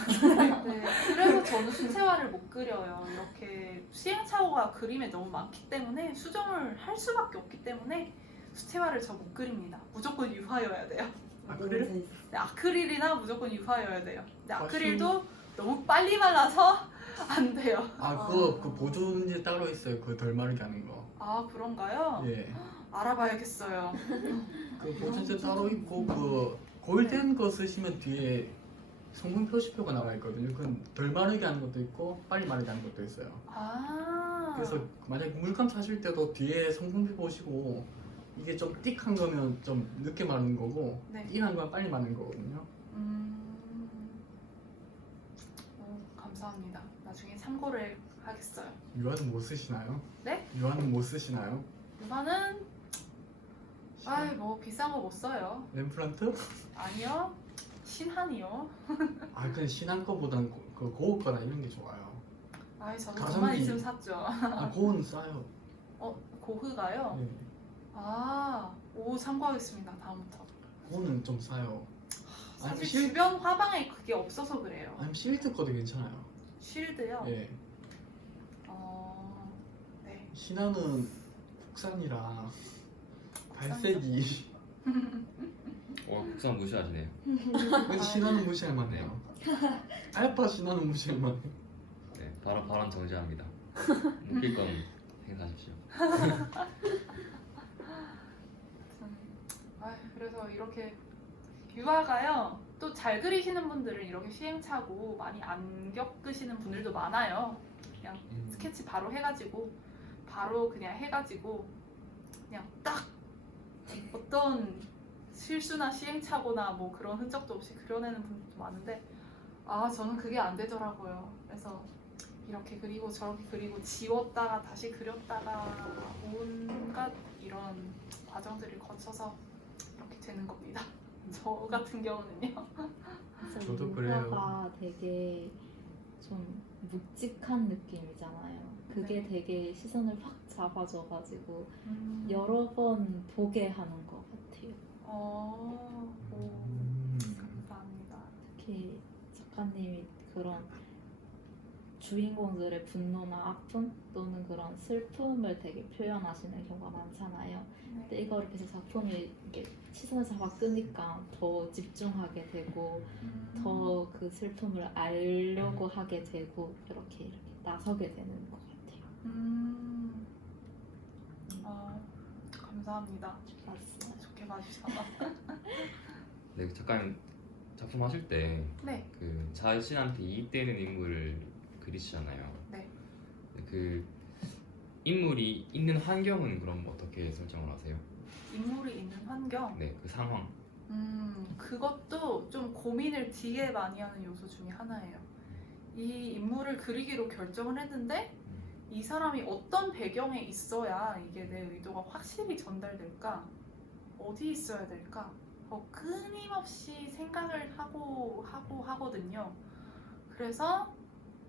네, 그래서 저는 수채화를 못 그려요. 이렇게 시행착오가 그림에 너무 많기 때문에 수정을 할 수밖에 없기 때문에 수채화를 저 못 그립니다. 무조건 유화여야 돼요. 너무 재밌었어요. 네, 아크릴이나 무조건 유화여야 돼요. 근데 아크릴도 너무 빨리 발라서 안 돼요. 그 보존제 따로 있어요. 그 덜 마르게 하는 거. 아 그런가요? 예. 알아봐야겠어요. 그 보존제 따로 있고 그 골든 거 쓰시면 뒤에 성분 표시표가 나와 있거든요. 그건 덜 마르게 하는 것도 있고 빨리 마르게 하는 것도 있어요. 그래서 만약 물감 사실 때도 뒤에 성분표 보시고 이게 좀 띡한 거면 좀 늦게 마르는 거고 네. 띵한 건 빨리 마르는 거거든요. 감사합니다. 나중에 참고를 하겠어요. 유화는 못 쓰시나요? 네? 유화는 못 쓰시나요? 유화는 뭐 비싼 거 못 써요. 램플란트? 아니요. 신한이요. 그냥 신한 거보단 그 고급 거나 이런 게 좋아요. 저도 가성비. 돈만 있으면 샀죠. 고급은 싸요. 고흐가요? 네. 참고하겠습니다. 다음부터. 고급은 좀 싸요. 사실 실- 주변 화방에 그게 없어서 그래요. 아니면 실드 거도 괜찮아요. 쉴드요? 예. 신화는 국산이라 발색이 국산 무시하시네요. 근데 신화는 무시할 만해요. 알파 신화는 무시할 만해요. 네, 발언 정지합니다. 웃길 건 행사하십시오. 그래서 이렇게 유화가요. 또 잘 그리시는 분들은 이렇게 시행착오 많이 안 겪으시는 분들도 많아요. 그냥 스케치 바로 해가지고 그냥 딱 어떤 실수나 시행착오나 뭐 그런 흔적도 없이 그려내는 분들도 많은데 저는 그게 안 되더라고요. 그래서 이렇게 그리고 저렇게 그리고 지웠다가 다시 그렸다가 온갖 이런 과정들을 거쳐서 이렇게 되는 겁니다. 저 같은 경우는요. 그래서 저도 그래요. 유화가 되게 좀 묵직한 느낌이잖아요. 그게 네. 되게 시선을 확 잡아줘가지고 여러 번 보게 하는 것 같아요. 감사합니다. 특히 작가님이 그런 주인공들의 분노나 아픔 또는 그런 슬픔을 되게 표현하시는 경우가 많잖아요. 근데 이거를 계속 작품을 이렇게 시선을 잡아 끄니까 더 집중하게 되고 더 그 슬픔을 알려고 하게 되고 이렇게 나서게 되는 것 같아요. 감사합니다. 맞습니다. 좋게 봐주셔서. 네, 작가님 작품 하실 때 네. 그 자신한테 이입되는 인물을 그리시잖아요. 네. 그 인물이 있는 환경은 그럼 어떻게 설정을 하세요? 인물이 있는 환경. 네, 그 상황. 그것도 좀 고민을 되게 많이 하는 요소 중에 하나예요. 이 인물을 그리기로 결정을 했는데 이 사람이 어떤 배경에 있어야 이게 내 의도가 확실히 전달될까? 어디 있어야 될까? 끊임없이 생각을 하고 하거든요. 그래서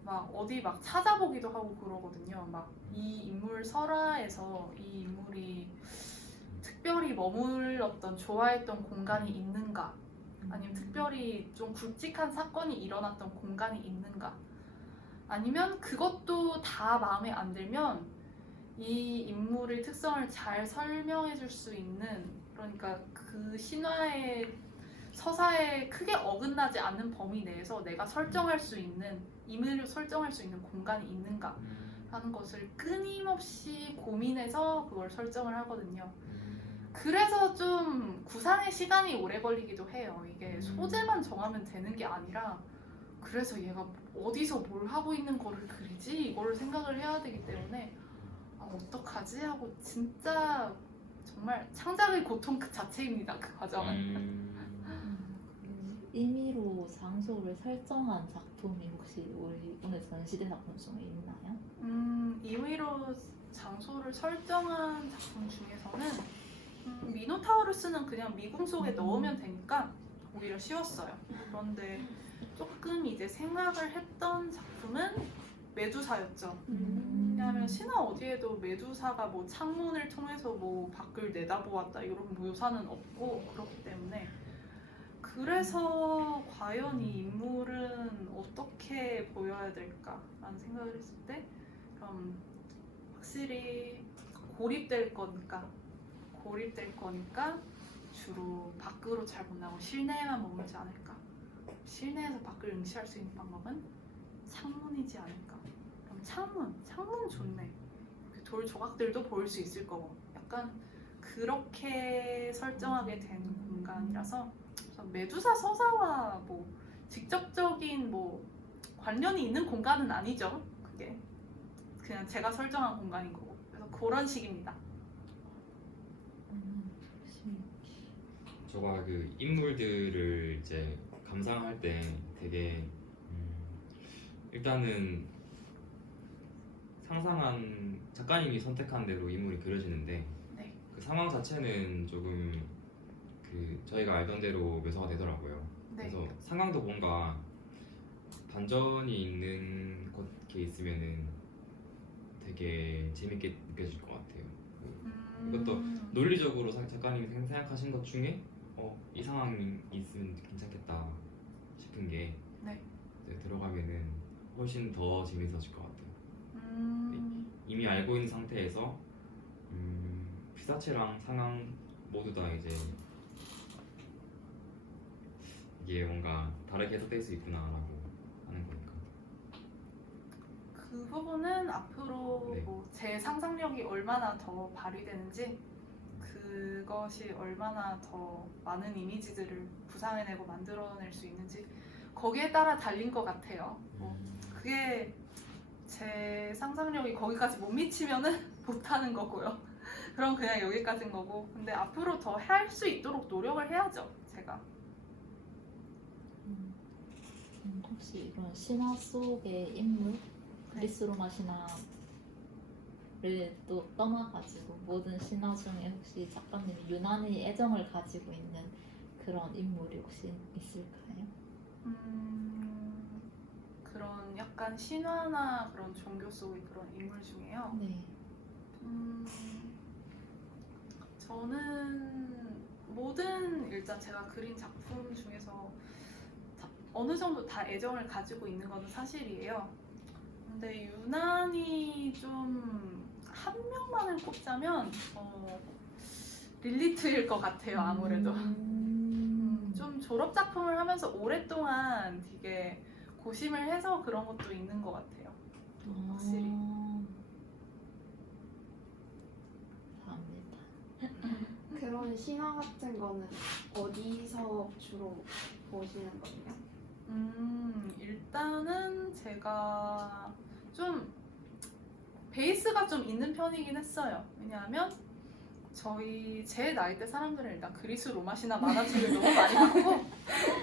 막 어디 막 찾아보기도 하고 그러거든요. 막 이 인물 설화에서 이 인물이 특별히 머물렀던 좋아했던 공간이 있는가? 아니면 특별히 좀 굵직한 사건이 일어났던 공간이 있는가? 아니면 그것도 다 마음에 안 들면 이 인물의 특성을 잘 설명해 줄 수 있는, 그러니까 그 신화의 서사에 크게 어긋나지 않는 범위 내에서 내가 설정할 수 있는, 임의로 설정할 수 있는 공간이 있는가 하는 것을 끊임없이 고민해서 그걸 설정을 하거든요. 그래서 좀 구상의 시간이 오래 걸리기도 해요. 이게 소재만 정하면 되는 게 아니라, 그래서 얘가 어디서 뭘 하고 있는 거를 그리지? 이거를 생각을 해야 되기 때문에 어떡하지? 하고 진짜 정말 창작의 고통 그 자체입니다. 그 과정은. 임의로 장소를 설정한 작품이 혹시 우리 오늘 전시된 작품 중에 있나요? 임의로 장소를 설정한 작품 중에서는 미노타우루스는 그냥 미궁 속에 넣으면 되니까 오히려 쉬웠어요. 그런데 조금 이제 생각을 했던 작품은 메두사였죠. 왜냐하면 신화 어디에도 메두사가 뭐 창문을 통해서 뭐 밖을 내다보았다 이런 묘사는 없고 그렇기 때문에, 그래서 과연 이 인물은 어떻게 보여야 될까라는 생각을 했을 때 그럼 확실히 고립될 거니까 주로 밖으로 잘 못 나고 실내에만 머물지 않을까. 실내에서 밖을 응시할 수 있는 방법은 창문이지 않을까. 그럼 창문 좋네. 돌 조각들도 보일 수 있을 거고. 약간 그렇게 설정하게 된 공간이라서 메두사 서사와 뭐 직접적인 뭐 관련이 있는 공간은 아니죠. 그게 그냥 제가 설정한 공간인 거고. 그래서 그런 식입니다. 저가 그 인물들을 이제 감상할 때 되게 일단은 상상한 작가님이 선택한 대로 인물이 그려지는데 네. 그 상황 자체는 조금 그 저희가 알던 대로 묘사가 되더라고요. 네. 그래서 상황도 뭔가 반전이 있는 것게 있으면은 되게 재밌게 느껴질 것 같아요. 이것도 논리적으로 작가님이 생각하신 것 중에 이 상황이 있으면 괜찮겠다 싶은 게 네. 들어가면은 훨씬 더 재밌어질 것 같아요. 이미 알고 있는 상태에서 피사체랑 상황 모두 다 이제 이게 뭔가 다르게 해석될 수 있구나라고 하는 거니까. 그 부분은 앞으로 네. 뭐 제 상상력이 얼마나 더 발휘되는지 그것이 얼마나 더 많은 이미지들을 구상해내고 만들어낼 수 있는지 거기에 따라 달린 것 같아요. 뭐 그게 제 상상력이 거기까지 못 미치면은 못하는 거고요. 그럼 그냥 여기까지인 거고. 근데 앞으로 더 할 수 있도록 노력을 해야죠, 제가. 혹시 이런 신화 속의 인물, 그리스 로마 신화를 또 떠나가지고 모든 신화 중에 혹시 작가님이 유난히 애정을 가지고 있는 그런 인물이 혹시 있을까요? 그런 약간 신화나 그런 종교 속의 그런 인물 중에요. 네. 저는 모든 일단 제가 그린 작품 중에서 어느 정도 다 애정을 가지고 있는 건 사실이에요. 근데 유난히 좀 한 명만을 꼽자면 릴리트일 것 같아요. 아무래도 좀 졸업 작품을 하면서 오랫동안 되게 고심을 해서 그런 것도 있는 것 같아요. 확실히. 감사합니다. 그런 신화 같은 거는 어디서 주로 보시는 거예요? 일단은 제가 좀 베이스가 좀 있는 편이긴 했어요. 왜냐하면 제 나이대 사람들은 일단 그리스 로마 신화 만화책을 너무 많이 봤고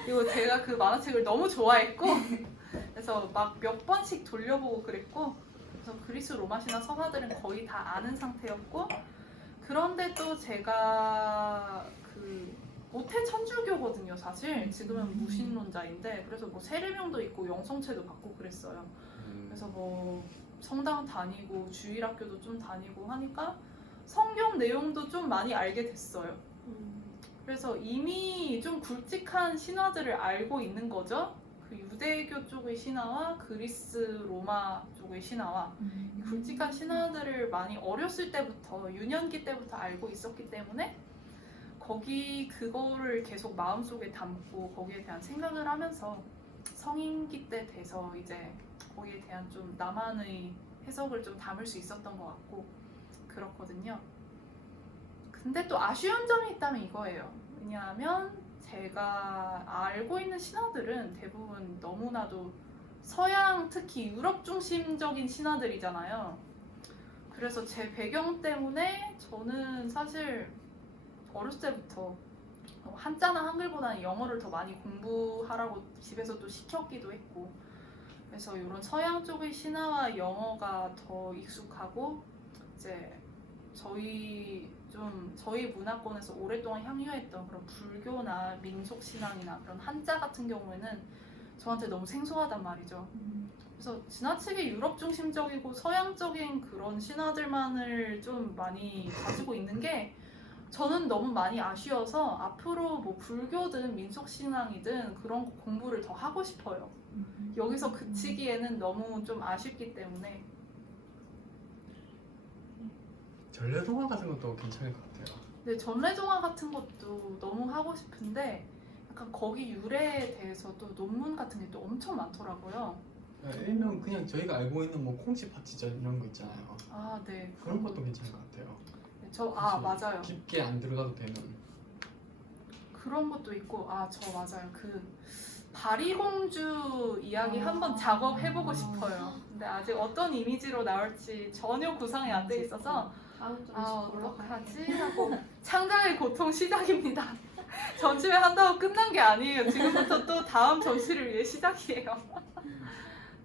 그리고 제가 그 만화책을 너무 좋아했고 그래서 막 몇 번씩 돌려보고 그랬고 그래서 그리스 로마 신화 서사들은 거의 다 아는 상태였고 그런데 또 제가 그 모태 천주교거든요, 사실. 지금은 무신론자인데 그래서 뭐 세례명도 있고 영성체도 받고 그랬어요. 그래서 뭐 성당 다니고 주일학교도 좀 다니고 하니까 성경 내용도 좀 많이 알게 됐어요. 그래서 이미 좀 굵직한 신화들을 알고 있는 거죠. 그 유대교 쪽의 신화와 그리스 로마 쪽의 신화와 굵직한 신화들을 많이 어렸을 때부터 유년기 때부터 알고 있었기 때문에 그거를 계속 마음속에 담고 거기에 대한 생각을 하면서 성인기 때 돼서 이제 거기에 대한 좀 나만의 해석을 좀 담을 수 있었던 것 같고 그렇거든요. 근데 또 아쉬운 점이 있다면 이거예요. 왜냐하면 제가 알고 있는 신화들은 대부분 너무나도 서양, 특히 유럽 중심적인 신화들이잖아요. 그래서 제 배경 때문에 저는 사실 어렸을 때부터 한자나 한글보다는 영어를 더 많이 공부하라고 집에서 또 시켰기도 했고 그래서 이런 서양 쪽의 신화와 영어가 더 익숙하고 이제 저희 문화권에서 오랫동안 향유했던 그런 불교나 민속 신앙이나 그런 한자 같은 경우에는 저한테 너무 생소하단 말이죠. 그래서 지나치게 유럽 중심적이고 서양적인 그런 신화들만을 좀 많이 가지고 있는 게 저는 너무 많이 아쉬워서 앞으로 뭐 불교든 민속 신앙이든 그런 공부를 더 하고 싶어요. 여기서 그치기에는 너무 좀 아쉽기 때문에. 전래동화 같은 것도 괜찮을 것 같아요. 근데 전래동화 같은 것도 너무 하고 싶은데 약간 거기 유래에 대해서도 논문 같은 게 또 엄청 많더라고요. 왜냐면 그냥 저희가 알고 있는 뭐 콩쥐팥쥐전 이런 거 있잖아요. 아, 네. 그런 것도 괜찮을 것 같아요. 맞아요. 깊게 안 들어가도 되는. 그런 것도 있고, 맞아요. 그 바리공주 이야기 한번 작업해보고 싶어요. 근데 아직 어떤 이미지로 나올지 전혀 구상이 안 돼 있어서 어떡하지? 하고 창작의 고통 시작입니다. 전시회 한다고 끝난 게 아니에요. 지금부터 또 다음 전시를 위해 시작이에요.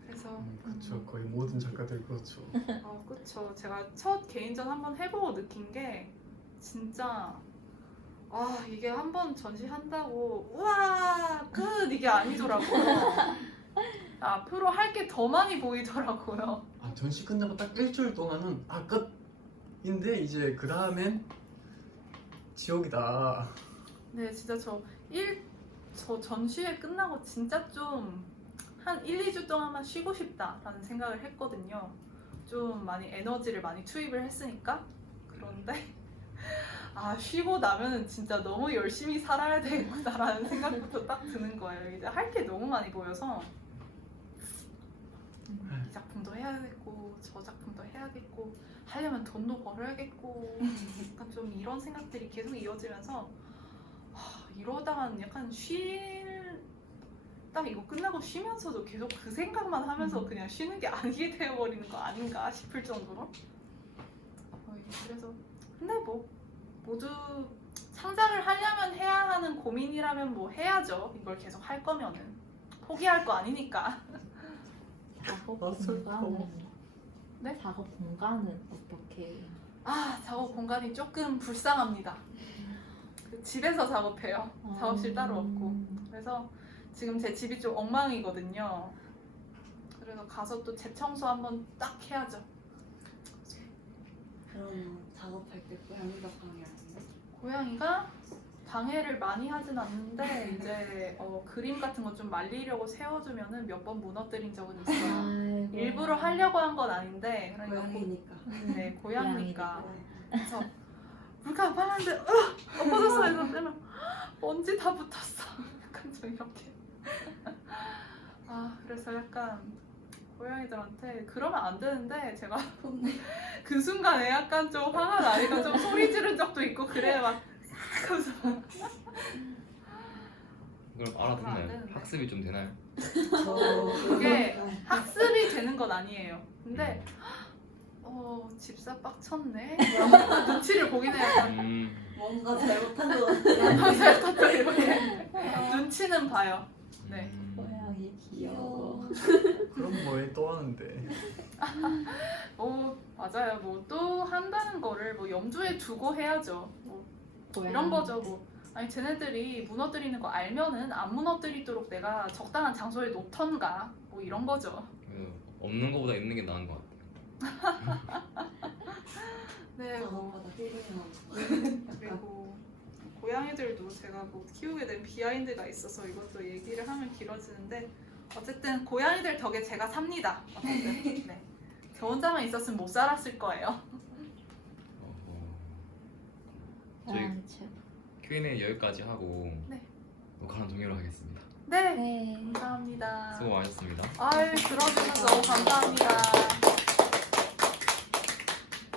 그래서 그렇죠. 거의 모든 작가들 그렇죠. 그쵸. 제가 첫 개인전 한번 해보고 느낀 게 진짜 이게 한번 전시한다고 우와 끝 이게 아니더라고요. 앞으로 할 게 더 많이 보이더라고요. 전시 끝나고 딱 일주일 동안은 끝인데 이제 그 다음엔 지옥이다. 네, 진짜 저 전시회 끝나고 진짜 좀 한 1, 2주 동안만 쉬고 싶다라는 생각을 했거든요. 좀 많이 에너지를 많이 투입을 했으니까. 그런데 쉬고 나면은 진짜 너무 열심히 살아야 되겠다라는 생각부터 딱 드는 거예요. 이제 할 게 너무 많이 보여서 이 작품도 해야겠고 저 작품도 해야겠고 하려면 돈도 벌어야겠고 약간 좀 이런 생각들이 계속 이어지면서 이러다간 약간 딱 이거 끝나고 쉬면서도 계속 그 생각만 하면서 그냥 쉬는 게 아니게 되어버리는 거 아닌가 싶을 정도로 그래서 근데 뭐 모두 창작을 하려면 해야 하는 고민이라면 뭐 해야죠. 이걸 계속 할 거면은 포기할 거 아니니까. 작업 슬퍼. 공간은 네? 작업 공간은 어떻게? 작업 공간이 조금 불쌍합니다. 그 집에서 작업해요. 작업실 따로 없고. 그래서 지금 제 집이 좀 엉망이거든요. 그래서 가서 또 재청소 한번 딱 해야죠. 그러면 작업할 때 고양이가 방해하는데? 고양이가 방해를 많이 하진 않는데 이제 그림 같은 거 좀 말리려고 세워주면은 몇 번 무너뜨린 적은 있어요. 아이고. 일부러 하려고 한 건 아닌데 그러니까 고양이니까. 네, 고양이니까. 네. 그래서 물가 안 발랐는데 엎어졌어 이거 빼면 먼지 다 붙었어. 약간 좀 이렇게. 그래서 약간 고양이들한테 그러면 안 되는데 제가 그 순간에 약간 좀 화가 나니까 좀 소리 지른 적도 있고 그래 막 하면서 그럼 안 알아듣나요? 되는데. 학습이 좀 되나요? 그게 학습이 되는 건 아니에요. 근데 집사 빡쳤네. 눈치를 보긴 해요. 뭔가 잘못한 거 같아. 항상 이렇게 눈치는 봐요. 네. 고양이 귀여워. 그럼 뭐해 또 하는데. 맞아요. 뭐 또 한다는 거를 뭐 염두에 두고 해야죠. 뭐 고양이. 이런 거죠. 뭐 아니 쟤네들이 무너뜨리는 거 알면은 안 무너뜨리도록 내가 적당한 장소에 놓던가 뭐 이런 거죠. 없는 거보다 있는 게 나은 것 같아요. 네. 작업하다 힐링하고. 그리고 고양이들도 제가 뭐 키우게 된 비하인드가 있어서 이것도 얘기를 하면 길어지는데 어쨌든 고양이들 덕에 제가 삽니다. 어쨌든 네. 저 혼자만 있었으면 못 살았을 거예요. 저희 고양이 최고. Q&A 여기까지 하고 네. 녹화는 종료로 하겠습니다. 네. 네. 감사합니다. 수고 많으셨습니다. 들어주셔서 너무 감사합니다.